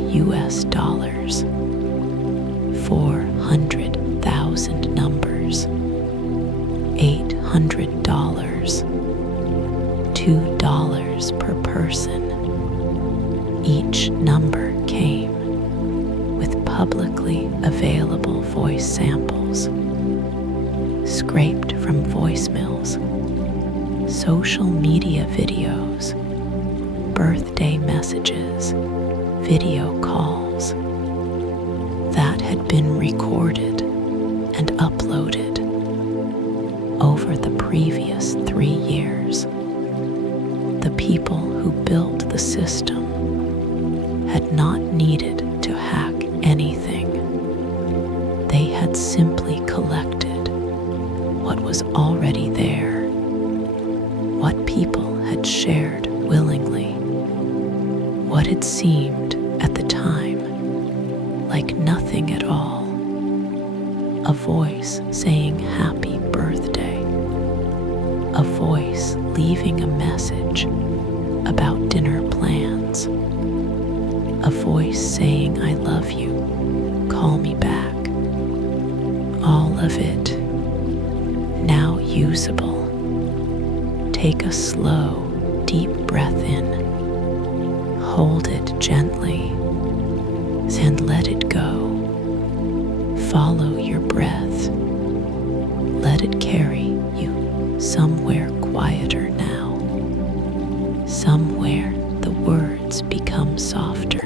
400,000 numbers, $800, $2 per person. Each number came with publicly available voice samples, scraped from voicemails, social media videos, birthday messages, video calls that had been recorded and uploaded over the previous 3 years. The people who built the system had not needed to hack anything. They had simply collected what was already there, what people had shared willingly, what had seemed at the time like nothing at all. A voice saying happy birthday, a voice leaving a message about dinner plans, a voice saying I love you, call me back. All of it now usable. Take a slow, deep breath in. Hold it gently and let it go. Follow your breath. Let it carry you somewhere quieter now. Somewhere the words become softer.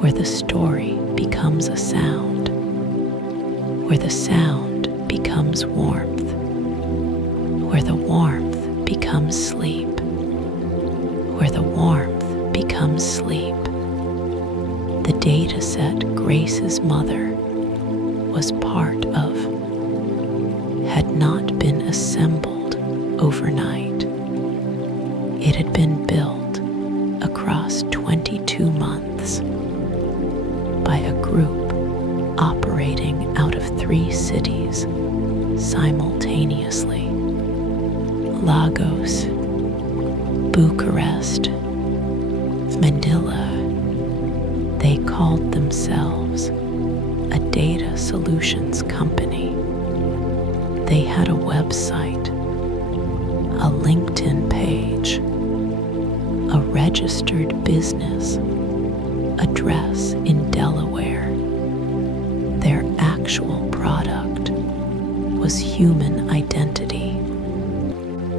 Where the story becomes a sound. Where the sound becomes warmth. Where the warmth becomes sleep. Where the warmth becomes sleep. The data set Grace's mother was part of had not been assembled overnight. It had been built across 22 months by a group operating out of 3 cities simultaneously: Lagos, Bucharest, Manila. They called themselves a data solutions company. They had a website, a LinkedIn page, a registered business, address in Delaware. Their actual product was human identity,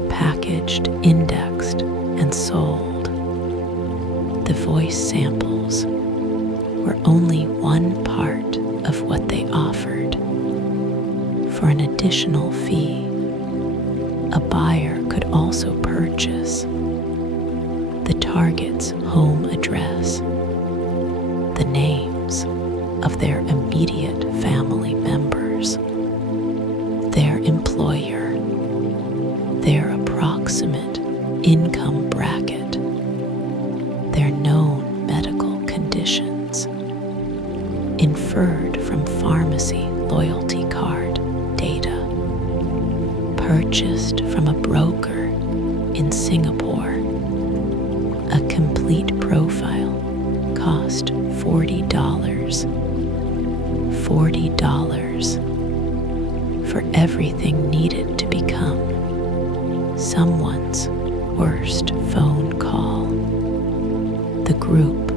packaged, indexed, and sold. The voice samples were only one part of what they offered. For an additional fee, a buyer could also purchase the target's home address, the names of their immediate family members, their employer, their approximate income bracket, their known medical conditions, inferred from pharmacy loyalty card data, purchased from a broker in Singapore. A complete profile cost $40. $40 for everything needed to become someone's worst phone call. The group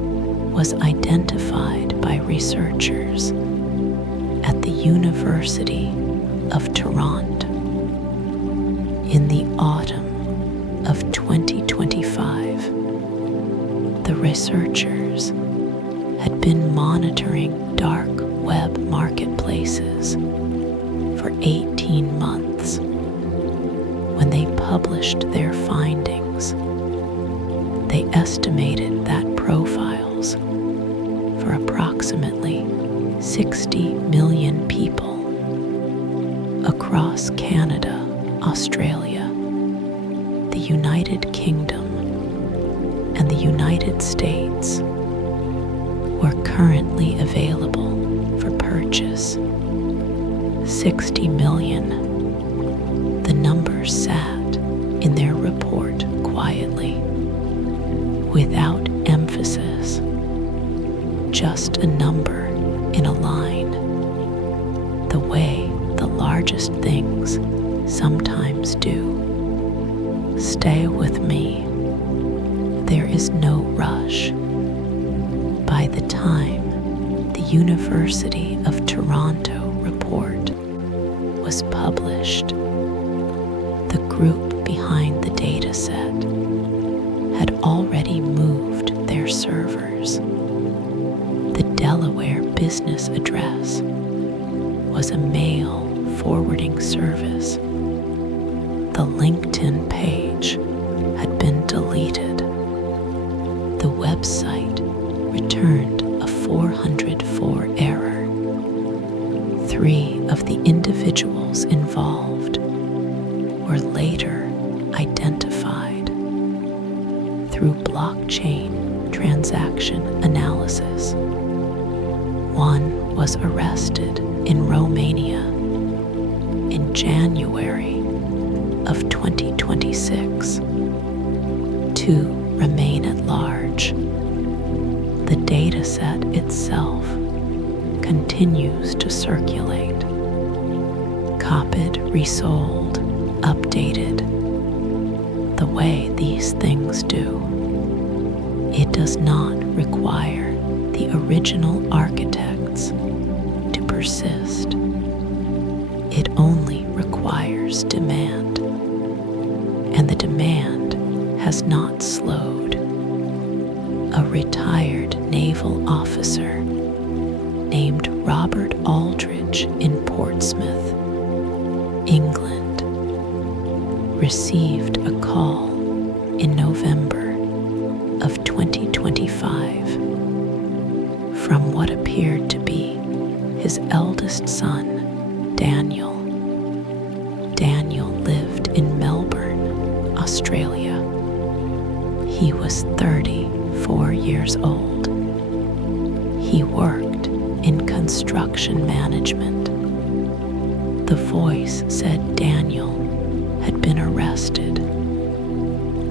was identified by researchers at the University of Toronto in the autumn of 2025. The researchers had been monitoring dark web marketplaces for 18 months when they published their findings. They estimated that profiles for approximately 60 million people across Canada, Australia, the United Kingdom, and the United States were currently available for purchase. 60 million. The number sat in their report quietly, without emphasis, just a number in a line, the way the largest things sometimes do. Stay with me. There is no rush. By the time the University of Toronto report was published, the group behind the dataset had already moved their servers. The Delaware business address was a mail forwarding service. The LinkedIn page had been deleted. The website returned a 404 error. 3 of the individuals involved were later identified through blockchain transaction analysis. 1 was arrested in Romania in January of 2026. 2 remain at large. The dataset itself continues to circulate, copied, resold, updated, the way these things do. It does not require the original architects to persist. It only requires demand, and the demand has not slowed. A retired naval officer named Robert Aldridge in Portsmouth, England, received a call in November of 2025 from what appeared to be his eldest son, Daniel. Daniel lived in Melbourne, Australia. He was 34 years old. He worked in construction management. The voice said Daniel had been arrested,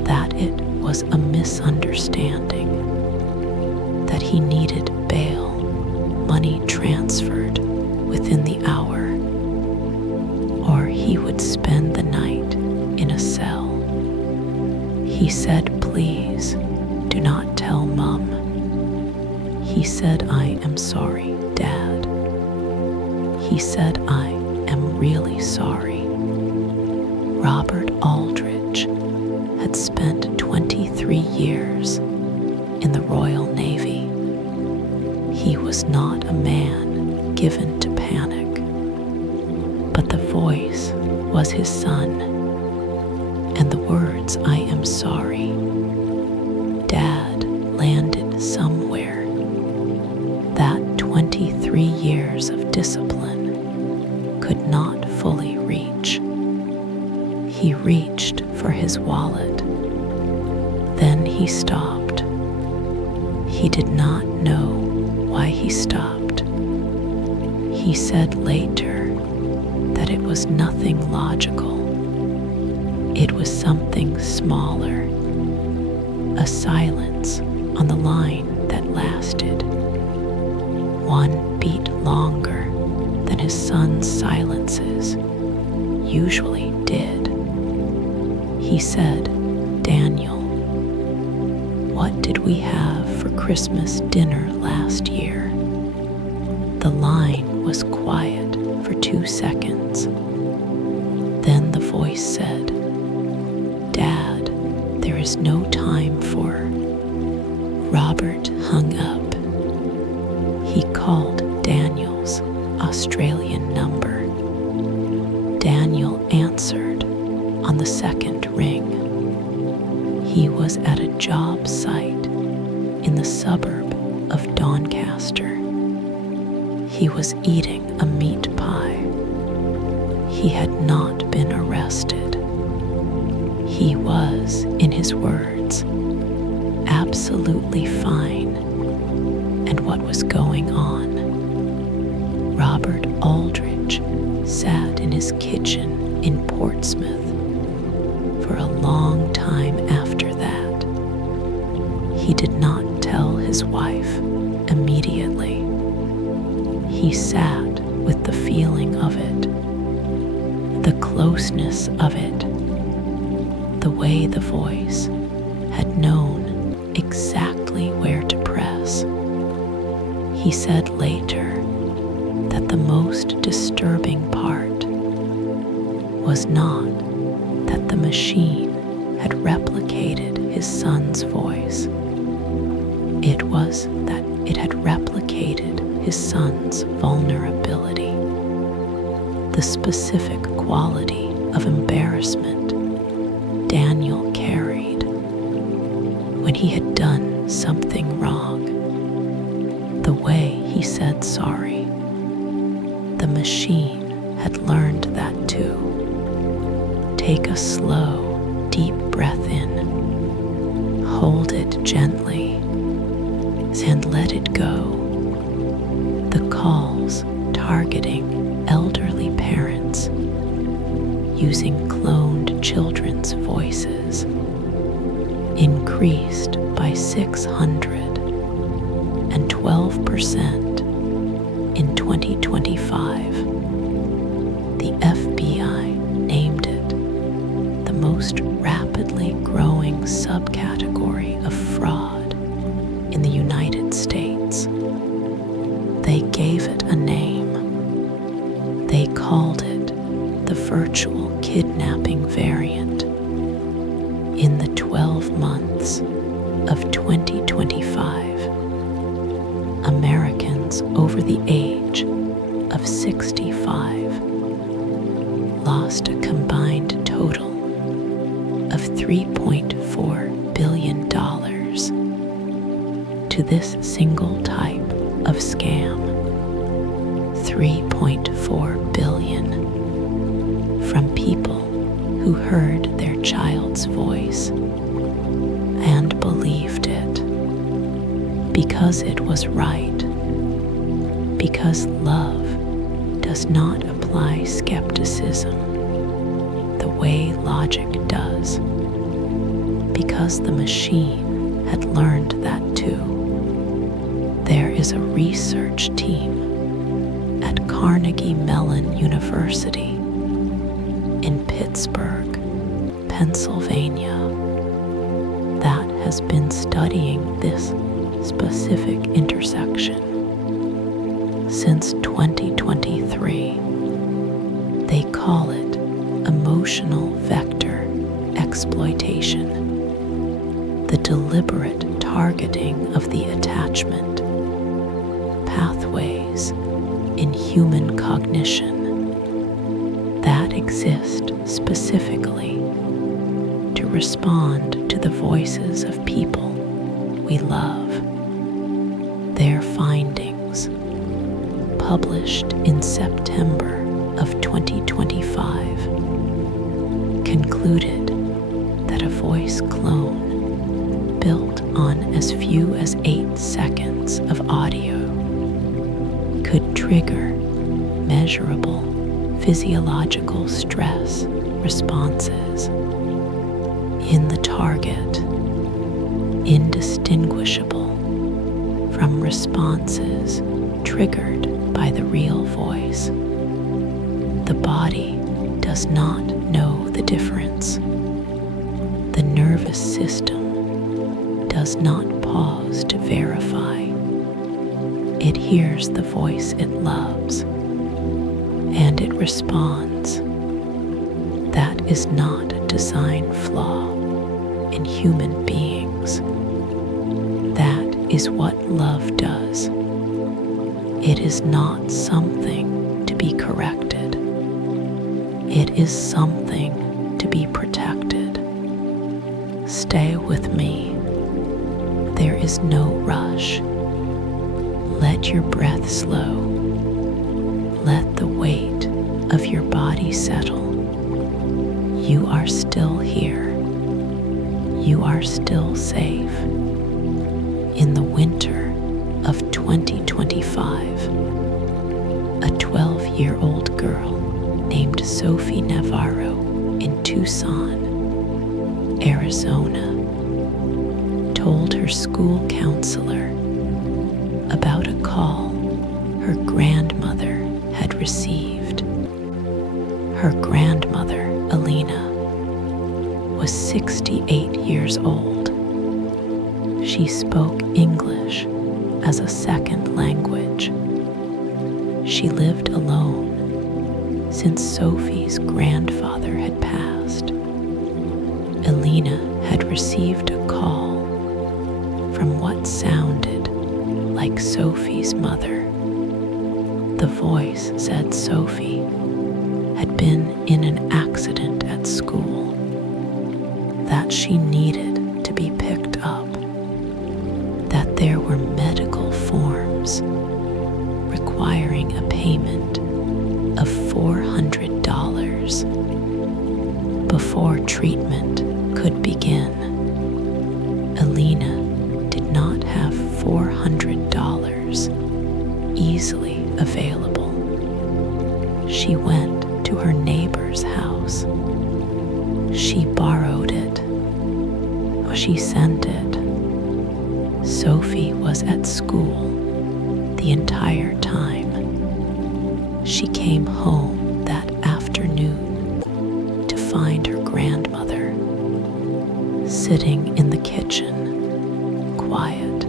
that it was a misunderstanding, that he needed bail, money transferred within the hour, or he would spend the night in a cell. He said, "Please, do not tell Mum." He said, "I am sorry, Dad." He said, "I am really sorry." Robert Aldrich had spent 23 years in the Royal Navy. He was not a man given to panic, but the voice was his son, and the words, "I am sorry, Dad," landed somewhere that 23 years of discipline could not fully reach. He reached for his wallet. Then he stopped. He did not know why he stopped. He said later that it was nothing logical. It was something smaller, a silence on the line that lasted. One beat longer than his son's silences usually did. He said, "Daniel, what did we have for Christmas dinner last year?" The line was quiet for 2 seconds. Then the voice said, "Dad, there is no time for..." Robert hung up. He called Daniel's Australian number. Daniel answered on the second ring. He was at a job site in the suburb of Doncaster. He was eating a meat pie. He had not been arrested. He was, in his words, absolutely fine. And what was going on? Robert Aldrich sat in his kitchen in Portsmouth for a long time after that. He did not tell his wife immediately. He sat with the feeling of it, the closeness of it, the way the voice had known exactly where to press. He said later that the most disturbing part was not that the machine had replicated his son's voice. It was that it had replicated his son's vulnerability, the specific quality of embarrassment Daniel carried when he had done something wrong. The way he said sorry, the machine had learned that too. Take a slow, deep breath in, hold it gently, and let it go. The calls targeting elderly parents using cloned children's voices increased by 612% in 2025. The FBI named it the most rapidly growing subcategory of fraud in the United States. They gave it a name. They called it the virtual kidnapping variant. In the 12 months of 2025, Americans over the age of 65 lost a combined total of $3.4 billion to this single type of scam. $3.4 billion from people who heard their child's voice and believed it because it was right, because love does not apply skepticism the way logic does, because the machine had learned that too. There is a research team at Carnegie Mellon University in Pittsburgh, Pennsylvania, that has been studying this specific intersection. Since 2023, they call it emotional vector exploitation, the deliberate targeting of the attachment pathways in human cognition that exist specifically to respond to the voices of people we love. Their findings, published in September of 2025, concluded that a voice clone built on as few as 8 seconds of audio could trigger measurable physiological stress responses in the target, indistinguishable from responses triggered by the real voice. The body does not know the difference. The nervous system does not pause to verify. It hears the voice it loves, and it responds. That is not a design flaw in human beings. That is what love does. It is not something to be corrected. It is something to be protected. Stay with me. There is no rush. Let your breath slow. Let the weight of your body settle. You are still here. You are still safe. In the winter of 2025, a 12-year-old girl named Sophie Navarro in Tucson, Arizona, told her school counselor about a call her grandmother had received. Her grandmother, Alina, was 68 years old. She spoke English as a second language. She lived alone since Sophie's grandfather had passed. Alina had received a call from what sounded like Sophie's mother. The voice said Sophie had been in an accident at school, that she needed to be picked up, that there were medical forms requiring a payment of $400 before treatment could begin. Alina did not have $400 easily available. She went to her neighbor's house. She borrowed it. She sent it. Sophie was at school the entire time. She came home that afternoon to find her grandmother sitting in the kitchen, quiet,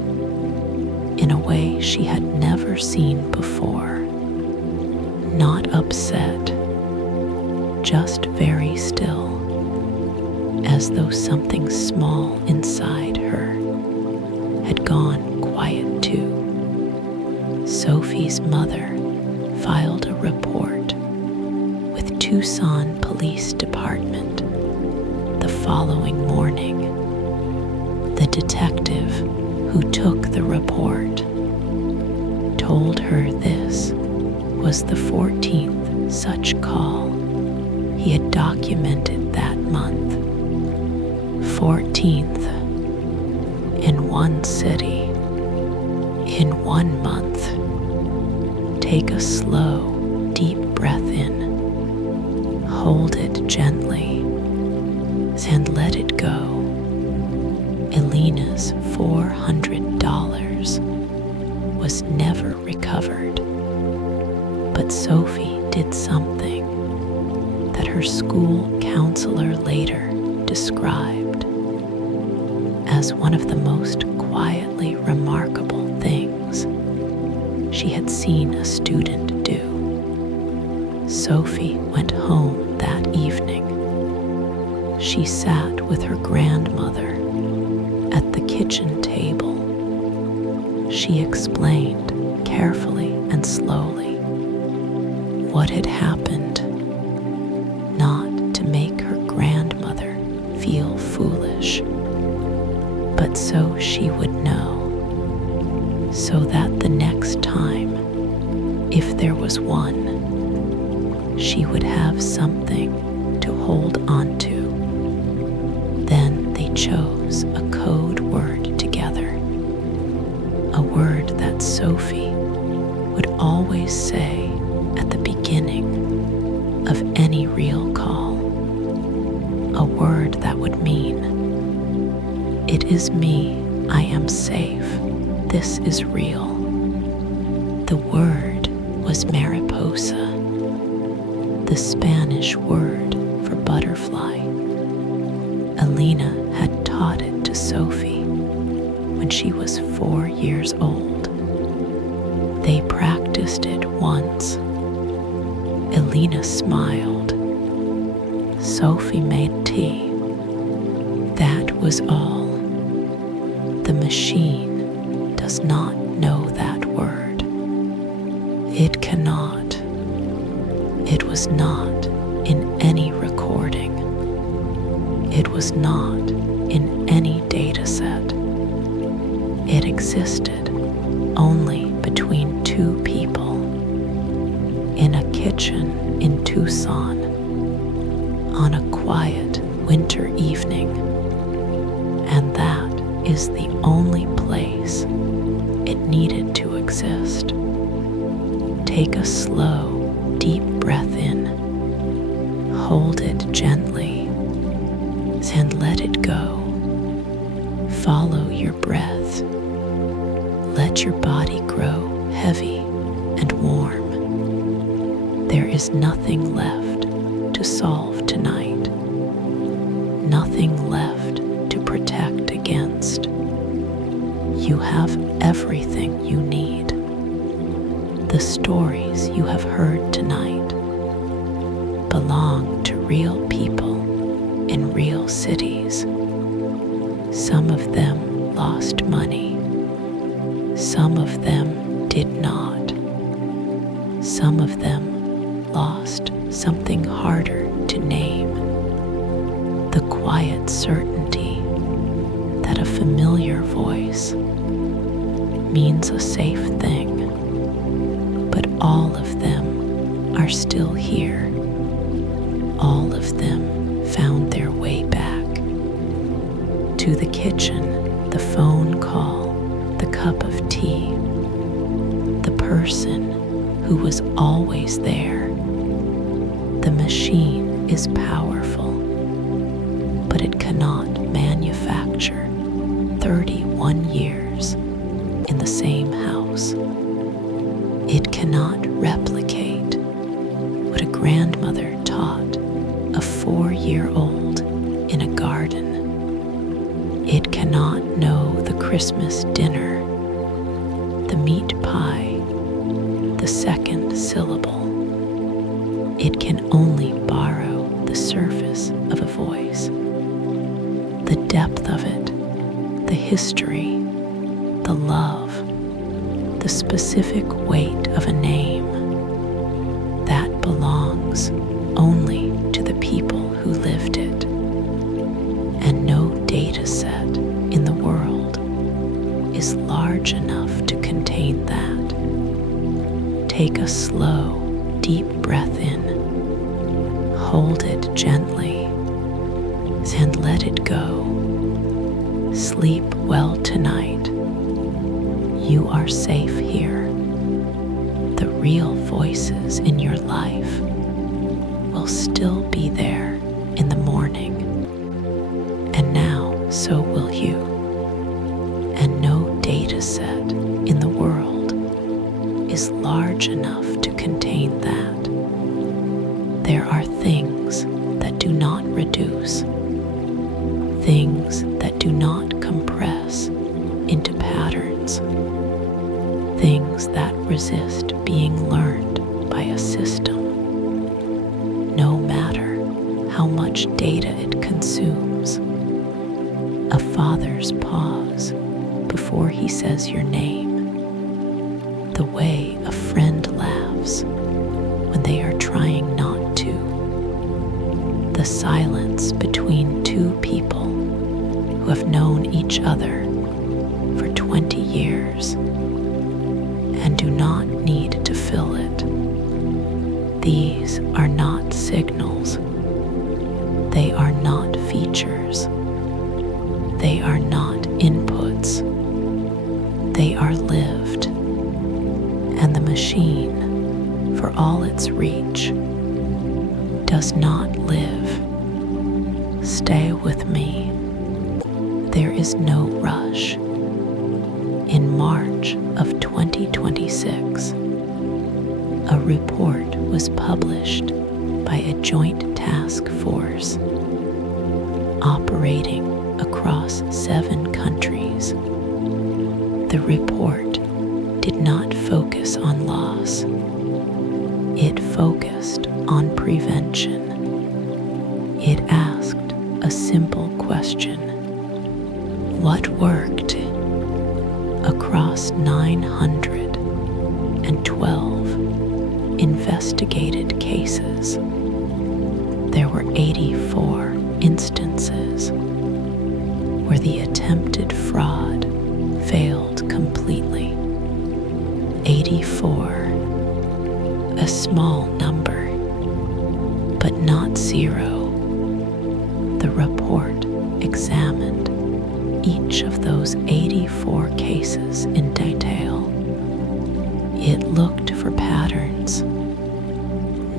in a way she had never seen before. Not upset, just very still, as though something small inside her had gone quiet too. Sophie's mother filed a report with Tucson Police Department the following morning. The detective who took the report told her this was the 14th such call he had documented that month. 14th in one city, in 1 month. Take a slow, deep breath in. Hold it gently and let it go. Alina's $400 was never recovered, but Sophie did something that her school counselor later described as one of the most quietly remarkable things she had seen a student do. Sophie went home that evening. She sat with her grandmother at the kitchen table. She explained carefully and slowly what had happened, not to make her grandmother feel foolish, but so she would know, so that the next time, if there was one, she would have something to hold on to. Then they chose a code word together, a word that Sophie would always say at the beginning of any real call, a word that would mean, "It is me, I am safe, this is real." The word was Mariposa, the Spanish word for butterfly. Alina had taught it to Sophie when she was 4 years old. They practiced it once. Alina smiled. Sophie made tea. That was all. The machine does not know that word. It cannot. It was not in any recording. It was not in any data set. It existed only between two people in a kitchen in Tucson on a quiet winter evening, and that is the only place it needed to exist. Take a slow, deep breath in, hold it gently, and let it go. Follow your breath. Let your body grow heavy and warm. There is nothing left to solve tonight, nothing left to protect against. You have everything you need. The stories you have heard tonight belong to real people in real cities. Some of them lost money. Some of them did not. Some of them lost something harder to name. The quiet certainty that a familiar voice means a safe thing, but all of them are still here. All of them found their way back to the kitchen, the phone call, the cup of tea, the person who was always there. The machine is powerful, but it cannot manufacture 31 years in the same house. It cannot replicate what a grandmother taught a 4-year-old in a garden. It cannot know the Christmas dinner, the meat pie, the second syllable. It can only borrow the surface of a voice, the depth of it, the history, the love, the specific weight of a name that belongs only to the people who lived it. And no data set in the world is large enough to contain that. Take a slow, deep breath in, hold it gently, and let it go. Sleep well tonight. You are safe here. The real voices in your life will still be there in the morning. And now, so will you. And no data set in the world is large enough to contain that. There are things that do not reduce, things that do not compress. things that resist being learned by a system, no matter how much data it consumes. A father's pause before he says your name, the way a friend laughs when they are trying not to, the silence between two people who have known each other for 20 years and do not need to fill it. These are not signals. They are not features. They are not inputs. They are lived. And the machine, for all its reach, does not live. Stay with me. There is no rush. In March of 2026, a report was published by a joint task force operating across 7 countries. The report did not focus on loss. It focused on prevention. It asked a simple question: what worked? Across 912 investigated cases, there were 84 instances where the attempted fraud failed completely. 84, a small number, but not zero. The report examined each of those 84 cases in detail. It looked for patterns,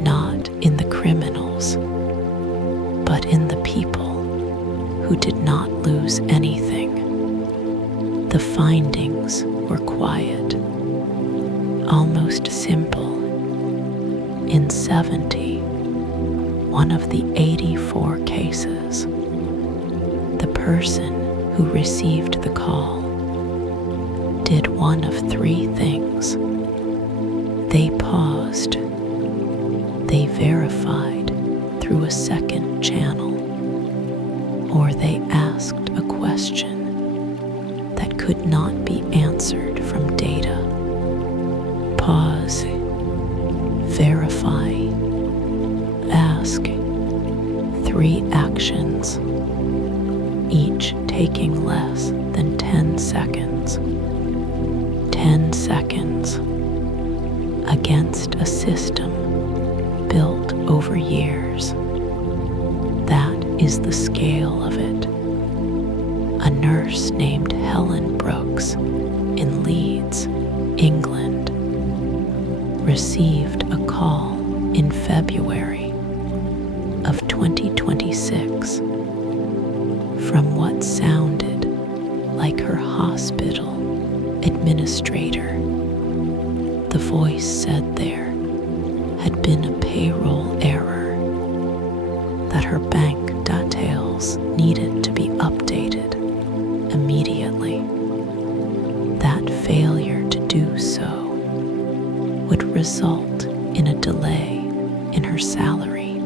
not in the criminals, but in the people who did not lose anything. The findings were quiet, almost simple. In 70, one of the 84 cases, the person who received the call did one of 3 things. They paused. They verified through a second channel, or they asked a question that could not be answered from data. Pause, verify, ask. 3 actions, each taking less than 10 seconds. 10 seconds against a system built over years. That is the scale of it. A nurse named Helen Brooks in Leeds, England, received a call in February of 2026 from what sounded like her hospital administrator. The voice said there had been a payroll error, that her bank details needed to be updated immediately. That failure to do so would result in a delay in her salary.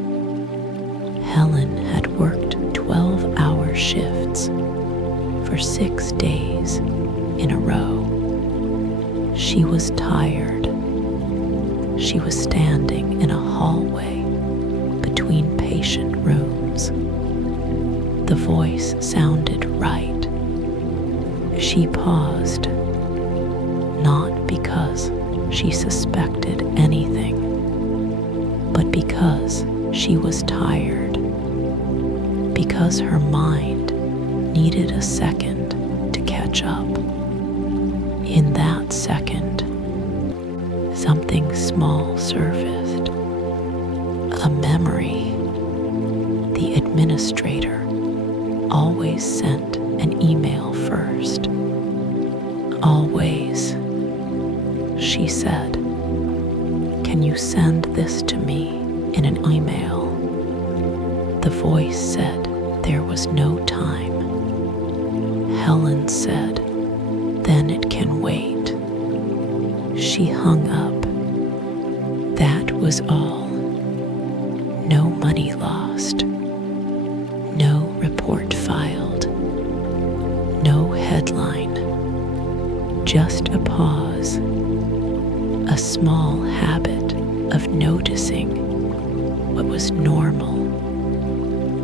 Helen had worked 12-hour shifts for 6 days in a row. She was tired. She was standing in a hallway between patient rooms. The voice sounded right. She paused, not because she suspected anything, but because she was tired, because her mind needed a second to catch up. In that second, something small surfaced, a memory. The administrator always sent an email first. Always. She said, "Can you send this to me in an email?" The voice said there was no time. Helen said, "Then it can wait." she hung up. That was all. No money lost. No report filed. No headline. Just a pause. A small habit of noticing what was normal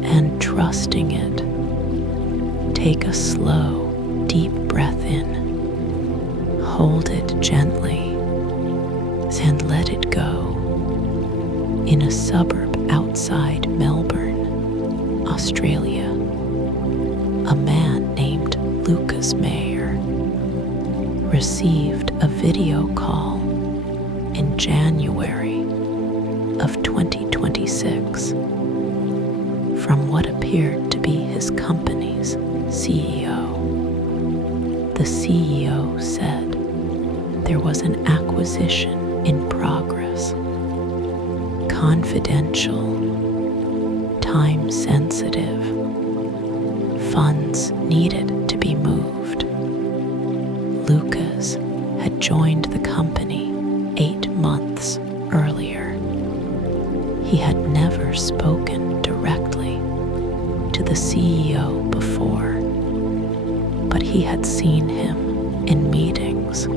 and trusting it. Take a slow, deep breath in. Hold it gently and let it go. In a suburb outside Melbourne, Australia, a man named Lucas Mayer received a video call in January of 2026 from what appeared to be his company's CEO. The CEO said there was an acquisition in progress, confidential, time-sensitive, funds needed to be moved. Lucas had joined the company 8 months earlier. He had never spoken directly to the CEO before, but he had seen him in meetings.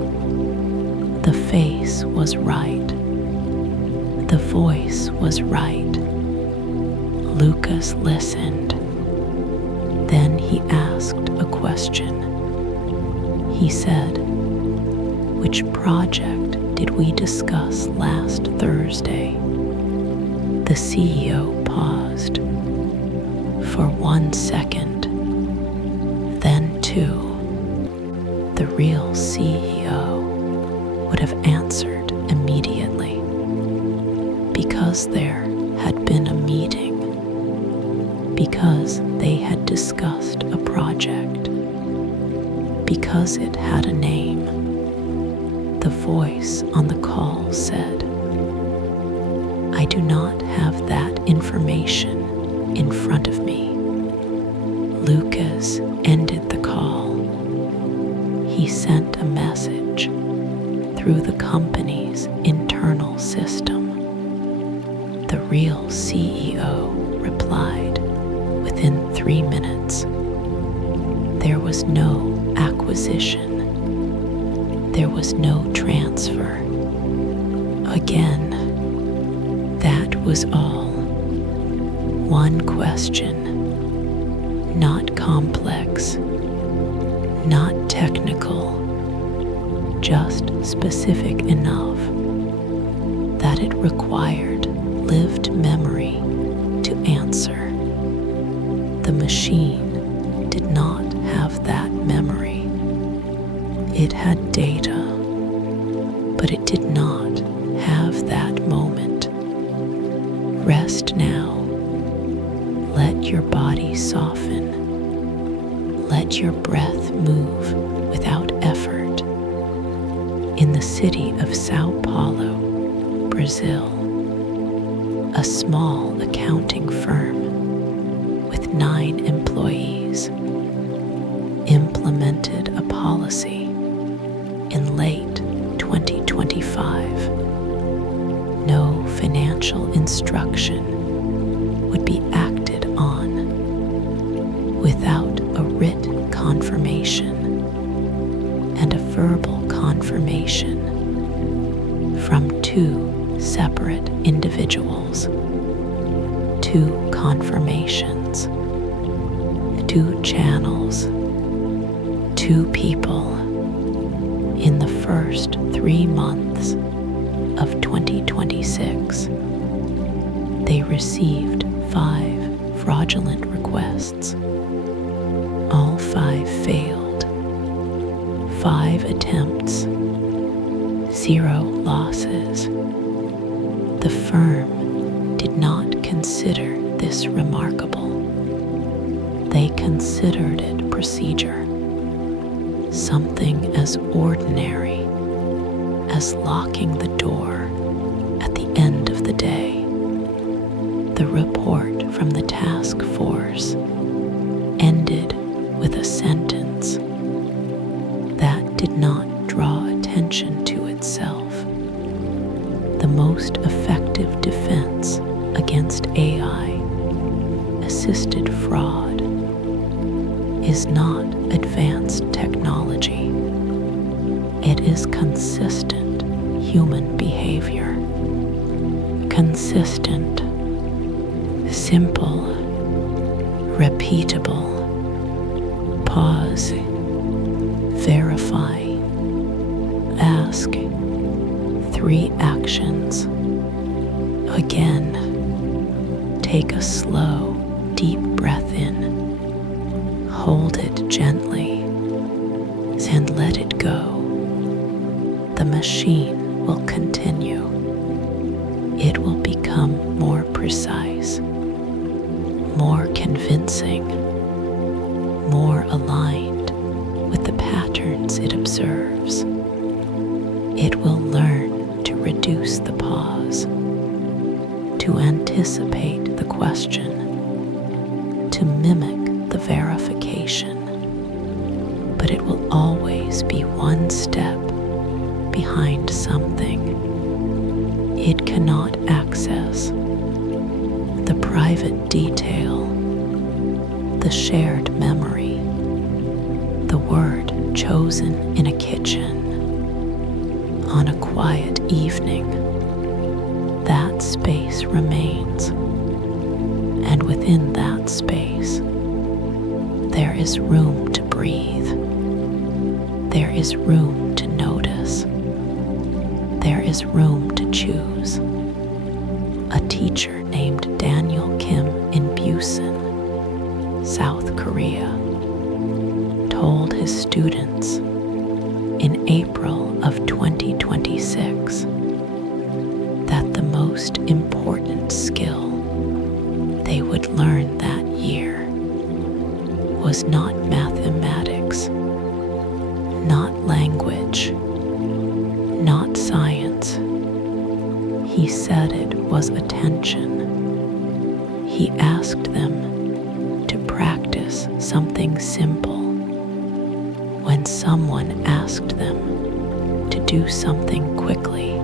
The face was right. The voice was right. Lucas listened. Then he asked a question. He said, "Which project did we discuss last Thursday?" The CEO paused for 1 second, then 2. The real CEO would have answered immediately. Because there had been a meeting, because they had discussed a project, because it had a name. The voice on the call said, "I do not have that information in front of me." Lucas ended the call. He sent a message through the company's internal system. The real CEO replied within 3 minutes. There was no acquisition. There was no transfer. Again, that was all. One question, not complex, not technical, just specific enough that it required lived memory to answer. The machine did not have that memory. It had data, but it did not have that moment. Rest now. Let your body soften. Let your breath move without effort. In the city of Sao Paulo, Brazil, a small accounting firm with 9 employees implemented a policy in late 2025. No financial instruction would be acted on without a written confirmation and a verbal confirmation from 2 separate individuals. 2 confirmations, 2 channels, 2 people in the first 3 months of 2026. They received 5 fraudulent requests. All 5 failed. 5 attempts, 0 losses. The firm did not consider this remarkable. They considered it procedure, something as ordinary as locking the door at the end of the day. The report from the task force ended with a sentence that did not draw attention to itself. most effective defense against AI-assisted fraud is not advanced technology. It is consistent human behavior. Consistent, simple, repeatable. Pause, verify, ask. 3 actions. Again, take a slow, deep breath in. Hold it gently and let it go. The machine will continue. It will become more precise, more convincing, more aligned with the patterns it observes. It will learn to reduce the pause, to anticipate the question, to mimic the verification, but it will always be one step behind something it cannot access. The private detail, the shared memory, the word chosen in a kitchen on a quiet evening. That space remains, and within that space, there is room to breathe. There is room to notice. There is room to choose. A teacher named Daniel Kim in Busan, South Korea, told his students in April of 2026 that the most important skill they would learn that year was not mathematics, not language, not science. He said it was attention. He asked them to practice something simple. When someone asked them to do something quickly,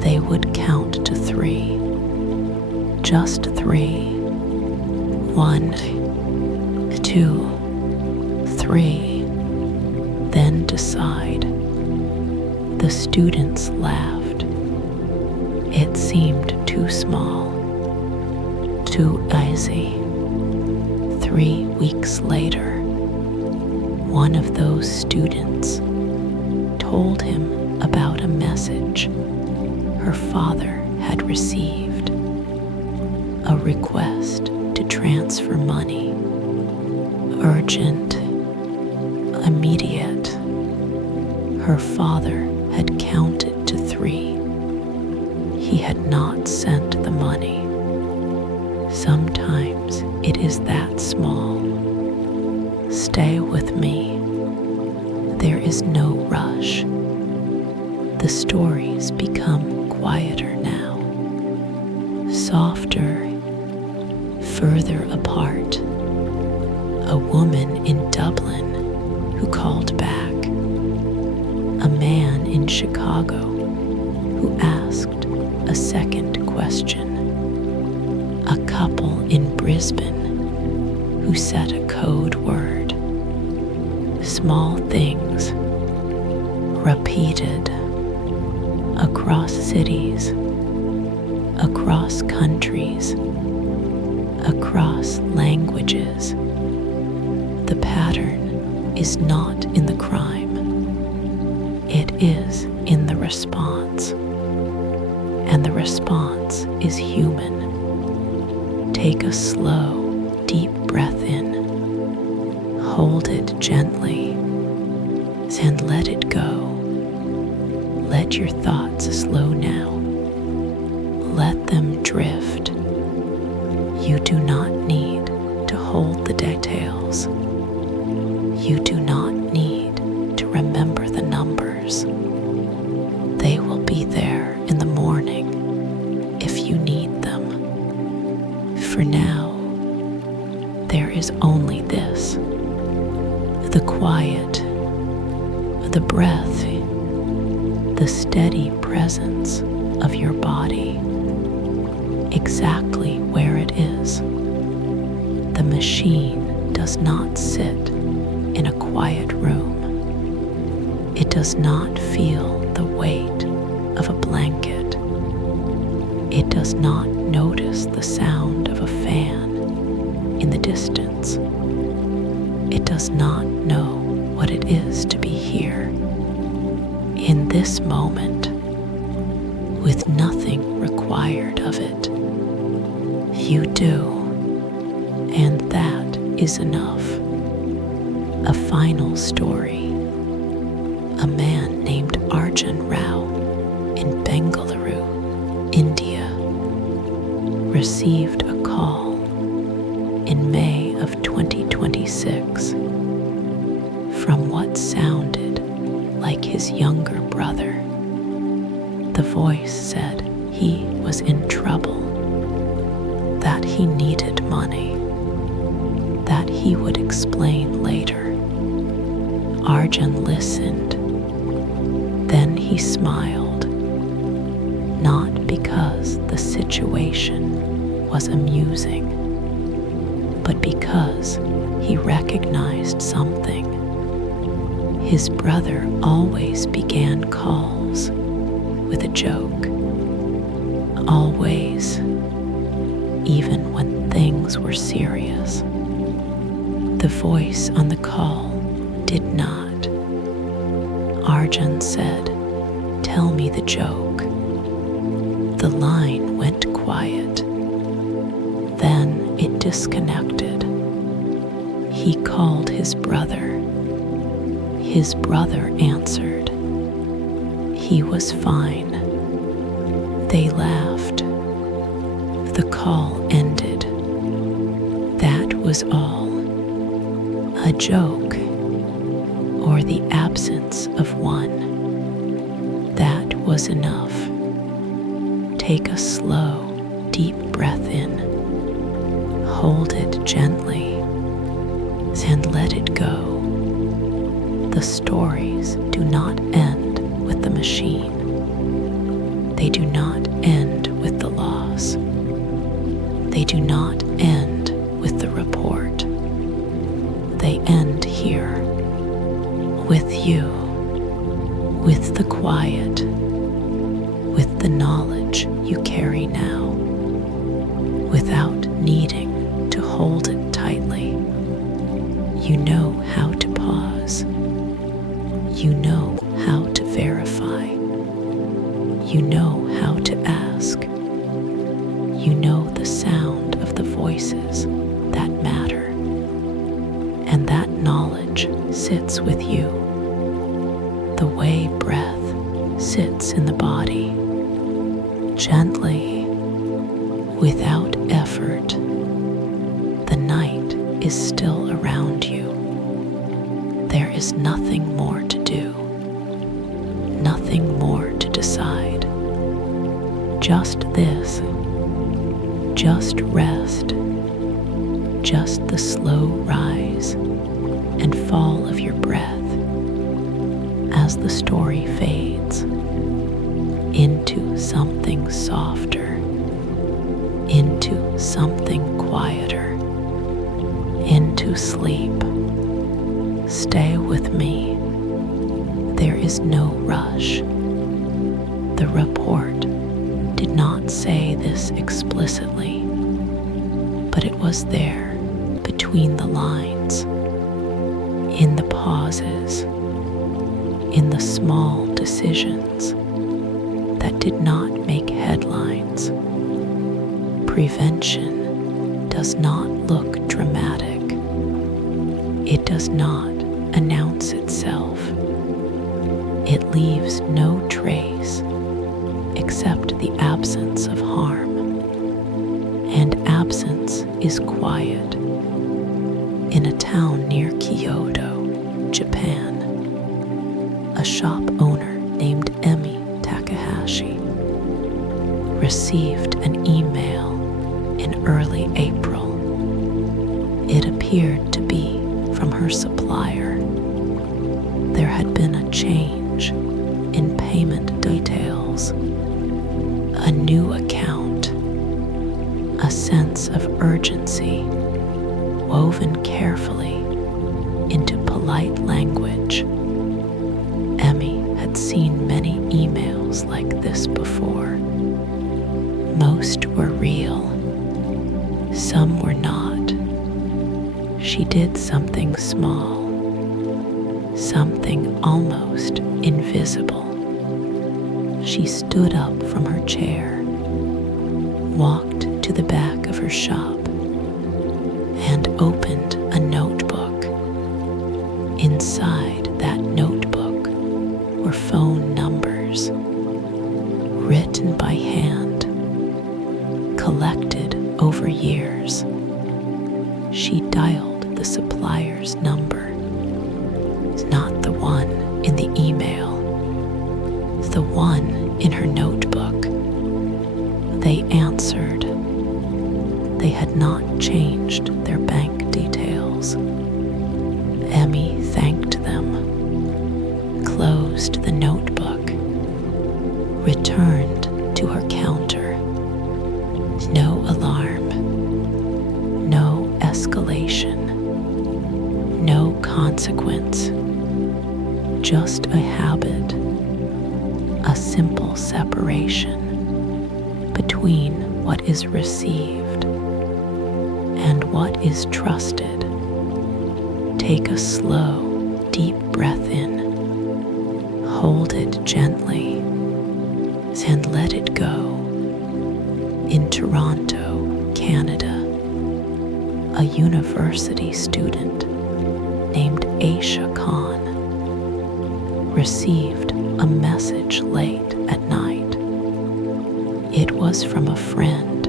they would count to 3. Just 3. 1, 2, 3. Then decide. The students laughed. It seemed too small, too easy. 3 weeks later, one of those students told him about a message her father had received, a request to transfer money, urgent, immediate. Her father had counted to 3. He had not sent the money. Sometimes it is that small. Stay with me. There is no rush. The stories become quieter now, softer, further apart. A woman in Dublin who called back. A man in Chicago who asked a second question. A couple in Brisbane who said a code word. Small things repeated across cities, across countries, across languages. The pattern is not in the crime. It is in the response. And the response is human. Take a slow, deep breath in. Hold it gently and let it go. Let your thoughts slow now. Let them drift. You do not need to hold the details. You do not need to remember the numbers. They will be there in the morning if you need them. For now, there is only this: the quiet, the breath, the steady presence of your body, exactly where it is. The machine does not sit in a quiet room. It does not feel the weight of a blanket. It does not notice the sound of a fan in the distance. It does not know what it is to be here, in this moment, with nothing required of it. You do, and that is enough. A final story. A man named Arjun Rao in Bengaluru, India, received a call in May of 2026 from what sounded like his younger brother. The voice said he was in trouble, that he needed money, that he would explain later. Arjun listened. Then he smiled, not because the situation was amusing, but because he recognized something. His brother always began calls with a joke. Always, even when things were serious. The voice on the call did not. Arjun said, "Tell me the joke." The line went quiet. Then it disconnected. He called his brother. His brother answered. He was fine. They laughed. The call ended. That was all. A joke, or the absence of one. That was enough. Take a slow, deep breath in. Hold it gently and let it go. The stories do not end with the machine. They do not end with the loss. They do not end with the report. They end here, with you, with the quiet, with the knowledge you carry now, without needing to hold it tightly. You know how to pause. You know how to verify. You know how to ask. You know the sound of the voices that matter. And that knowledge sits with you, the way breath sits in the body, gently, without effort. The night is still around you. There is nothing more to do, nothing more to decide. Just this, just rest, just the slow rise and fall of your breath as the story fades into something softer, into something quieter, into sleep. Stay with me. There is no rush. The report did not say this explicitly, but it was there between the lines, in the pauses, in the small decisions that did not make headlines. Prevention does not look dramatic. It does not announce itself. It leaves no trace except the absence of harm. And absence is quiet. In a town near Kyoto, Japan, a shop owner named Emi Takahashi received an email in early April. It appeared to be from her supplier. There had been a change in payment details. A new account, a sense of urgency woven carefully into polite language. Emmy had seen many emails like this before. Most were real, some were not. She did something small, something almost invisible. She stood up from her chair, walked to the back of her shop, and opened a notebook. Inside that notebook were phone numbers, written by hand, collected over years. She dialed the supplier's number, not the one in the email, the one in her notebook. They answered. They had not changed their bank details. Emmy thanked them, closed the notebook, returned to her counter. No alarm, no escalation, no consequence, just a habit, a simple separation between what is received and what is trusted. Take a slow, deep breath in, hold it gently, and let it go. In Toronto, Canada, a university student named Aisha Khan received a message late at night. It was from a friend,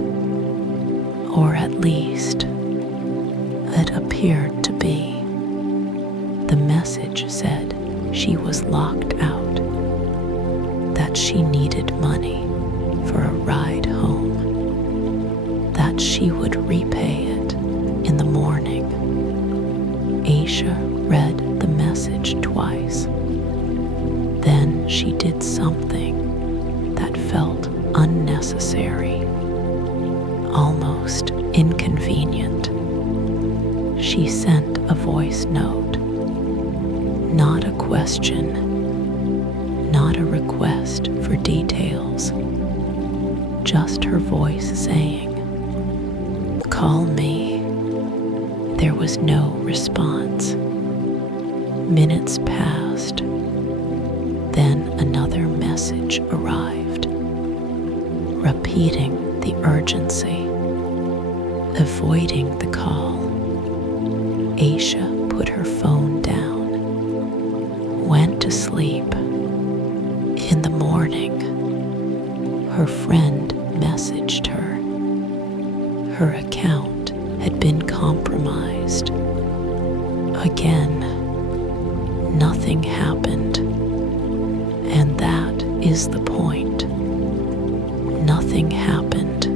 or at least it appeared to be. The message said she was locked out, that she needed money for a ride home, that she would repay it in the morning. Aisha read the message twice. Then she did something that felt unnecessary, almost inconvenient. She sent a voice note, not a question, not a request for details, just her voice saying, "Call me." There was no response. Minutes passed. Then another message arrived, repeating the urgency. Avoiding the call, Aisha put her phone down, went to sleep. In the morning, her friend messaged her. Her account had been compromised. Again, nothing happened. And that is the point. Nothing happened.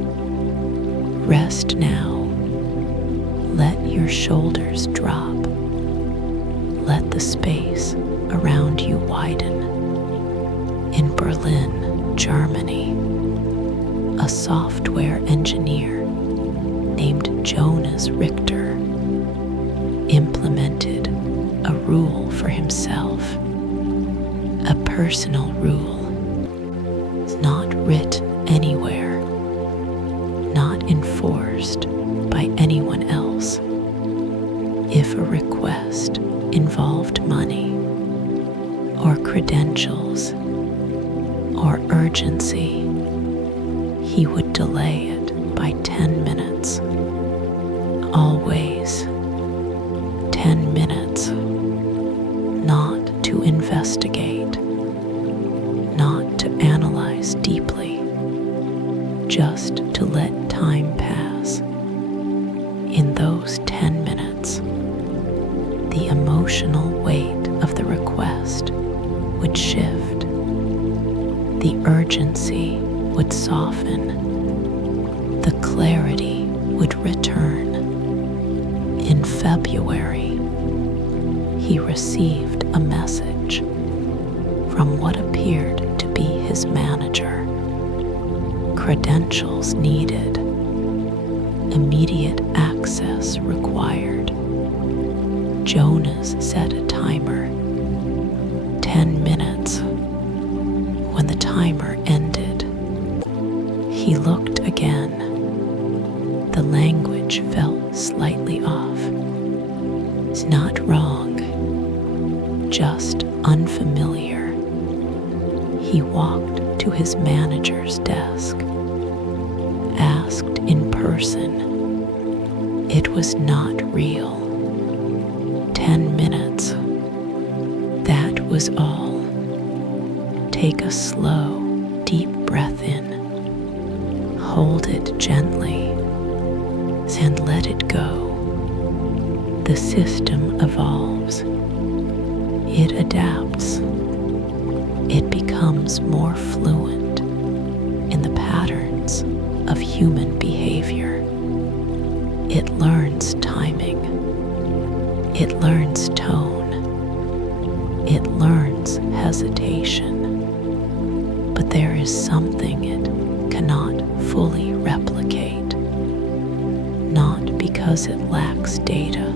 Rest now. Let your shoulders drop. Let the space around you widen. In Berlin, Germany, a software engineer named Jonas Richter implemented a rule for himself. A personal rule, not written anywhere, not enforced by anyone else. If a request involved money, or credentials, or urgency, he would delay it by 10 minutes. Always 10 minutes. Not to investigate, not to analyze deeply, just to let time pass. In those 10 minutes, the emotional weight of the request would shift. The urgency would soften. The clarity would return. In February, he received a message from what appeared to be his manager. Credentials needed. Immediate access required. Jonas set a timer. 10 minutes. When the timer ended, he looked again. The language felt slightly off. It's not wrong, just unfamiliar. He walked to his manager's desk, asked in person. It was not real. 10 minutes. That was all. Take a slow, deep breath in. Hold it gently and let it go. The system evolves. It adapts. It becomes more fluent in the patterns of human behavior. It learns timing. It learns tone. It learns hesitation. But there is something it cannot fully replicate. Not because it lacks data,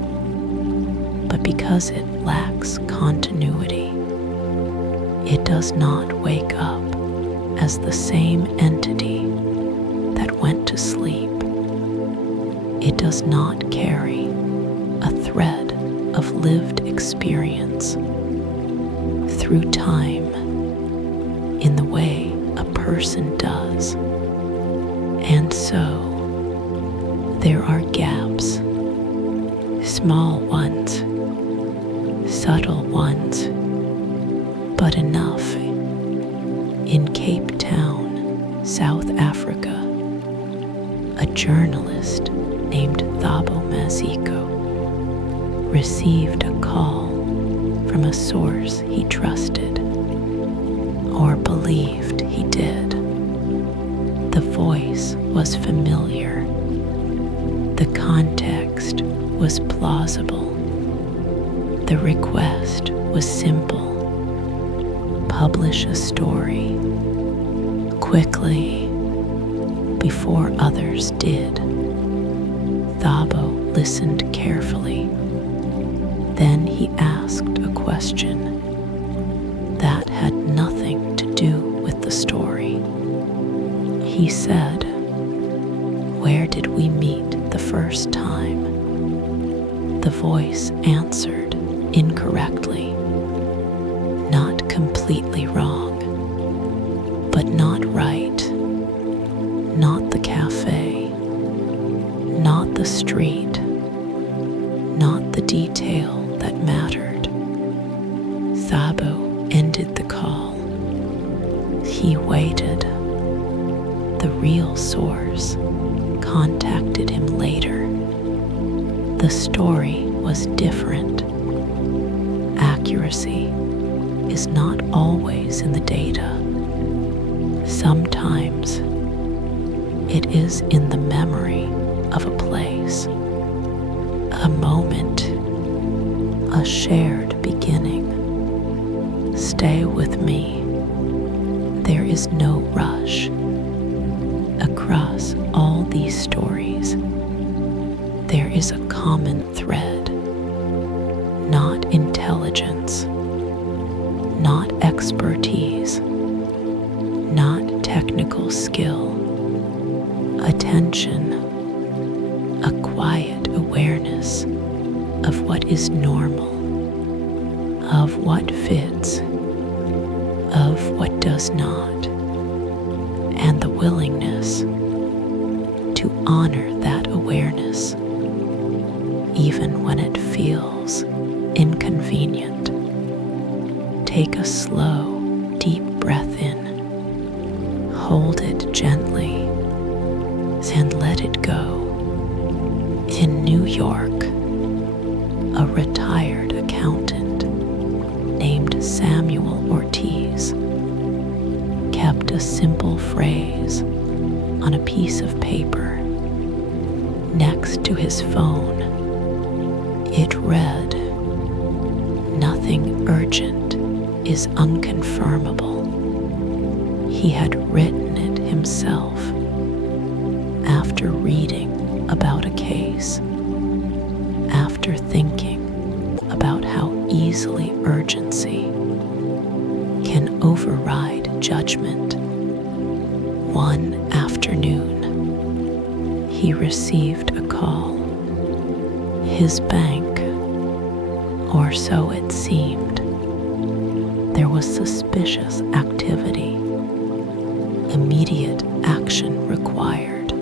but because it lacks continuity. It does not wake up as the same entity that went to sleep. It does not carry a thread of lived experience through time in the way a person does. And so, there are gaps, small ones, subtle ones, but enough. In Cape Town, South Africa, a journalist named Thabo Maziko received a call from a source he trusted, or believed he did. The voice was familiar. The context was plausible. The request was simple. Publish a story quickly before others did. Thabo listened carefully. Then he asked a question that had nothing to do with the story. He said, "Where did we meet the first time?" The voice answered incorrectly. Not completely wrong, but not right. Not the cafe, not the street, not the detail that mattered. Thabo ended the call. He waited. The real source contacted him later. The story was different. Accuracy is not always in the data. Sometimes it is in the memory of a place, a moment, a shared beginning. Stay with me. There is no rush. Across all these stories, there is a common thread. Not intelligence, not expertise, not technical skill. Attention, a quiet awareness of what is normal, of what fits, of what does not, and the willingness to honor that awareness, even when it feels inconvenient. Take a slow, deep breath in. Hold it gently and let it go. In New York, a retired accountant named Samuel Ortiz kept a simple phrase on a piece of paper next to his phone. It read, "Nothing urgent is unconfirmable." He had written it himself After reading about a case, after thinking about how easily urgency can override judgment, one afternoon, he received a call. His bank, or so it seemed, there was suspicious activity. Immediate action required.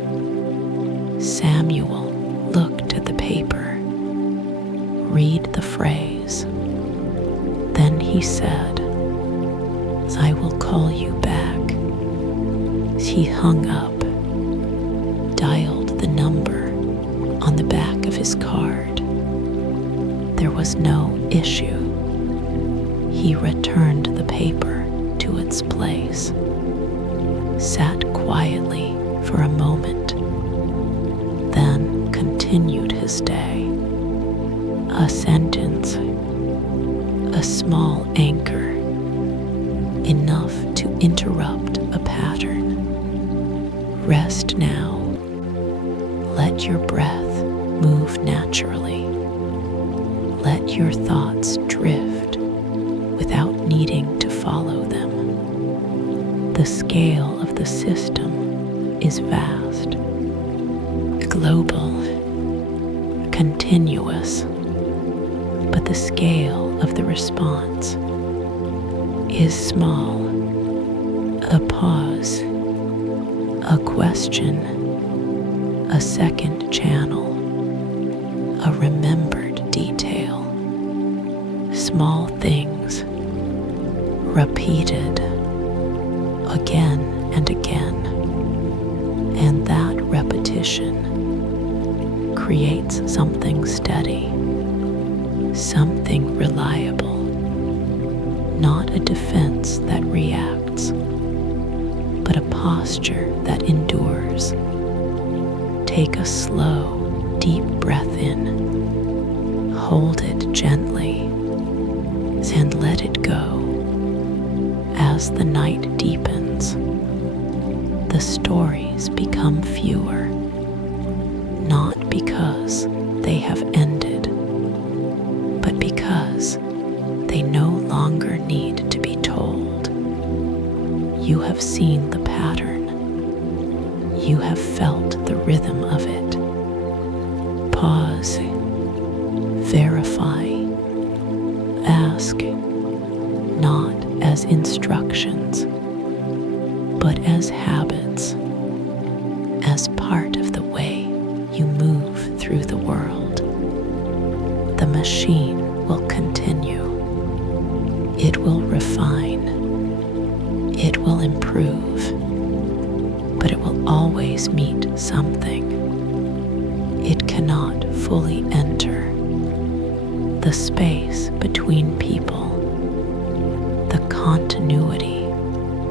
Samuel looked at the paper, read the phrase. Then he said, "I will call you back." He hung up, dialed the number on the back of his card. There was no issue. He returned the paper to its place, sat quietly for a moment, then continued his day. A sentence, a small anchor, enough to interrupt a pattern. Rest now. Let your breath move naturally. Let your thoughts drift without needing to follow them. The scale of the system is vast, global, continuous, but the scale of the response is small. A pause, a question, a second channel, a remembered detail. Small things repeated again and again, and that repetition creates something steady, something reliable, not a defense that reacts, but a posture that endures. Take a slow, deep breath in, hold it gently, and let it go. As the night deepens, the stories become fewer, not because they have ended, but because they no longer need to be told. You have seen the pattern. You have felt the rhythm of it. Pause, verify, ask, not as instructions, but as habits, as part of the way you move through the world. The machine will continue. It will refine. It will improve, but it will always meet something. It cannot fully enter the space between people, the continuity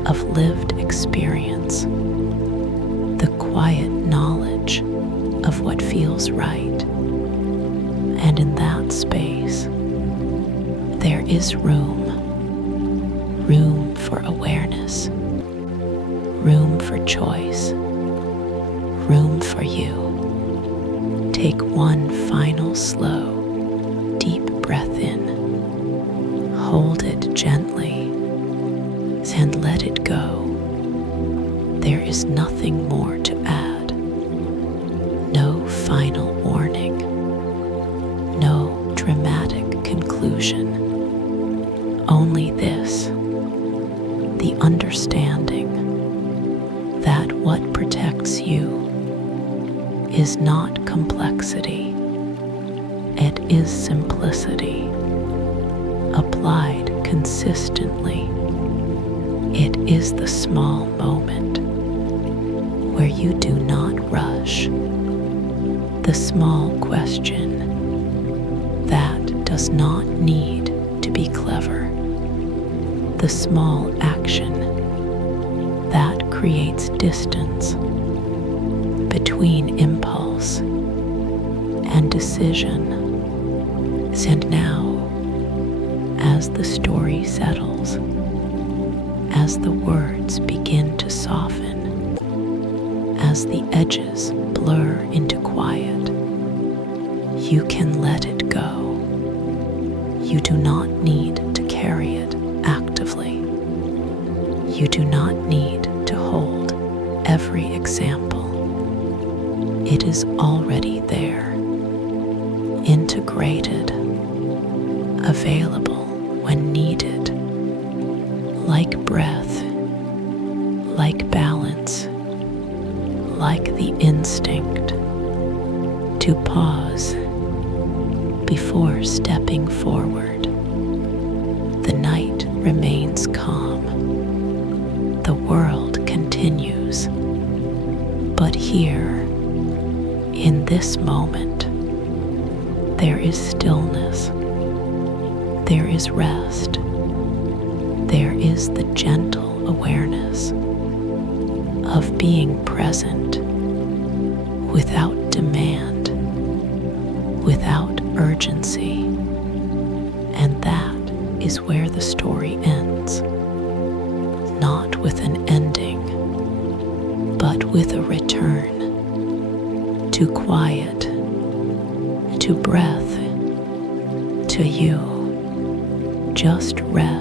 of lived experience, the quiet knowledge of what feels right. And in that space, there is room for awareness, room for choice, room for you. Take one final slow, deep breath in, hold it gently, and let it go. There is nothing more to add. No final warning. No dramatic conclusion. Only this, the understanding that what protects you is not complexity. It is simplicity, applied consistently. It is the small moment where you do not rush, the small question that does not need to be clever, the small action that creates distance between impulse and decision. And now, as the story settles, as the words begin to soften, as the edges blur into quiet, you can let it go. You do not need to carry it actively. You do not need to hold every example. It is already there, integrated, available when needed, like breath, like balance, like the instinct to pause before stepping forward. The night remains calm. The world continues. But here, in this moment, there is stillness. There is rest. There is the gentle awareness of being present without demand, without urgency. And that is where the story ends. Not with an ending, but with a return to quiet, to breath, to you. Just rest.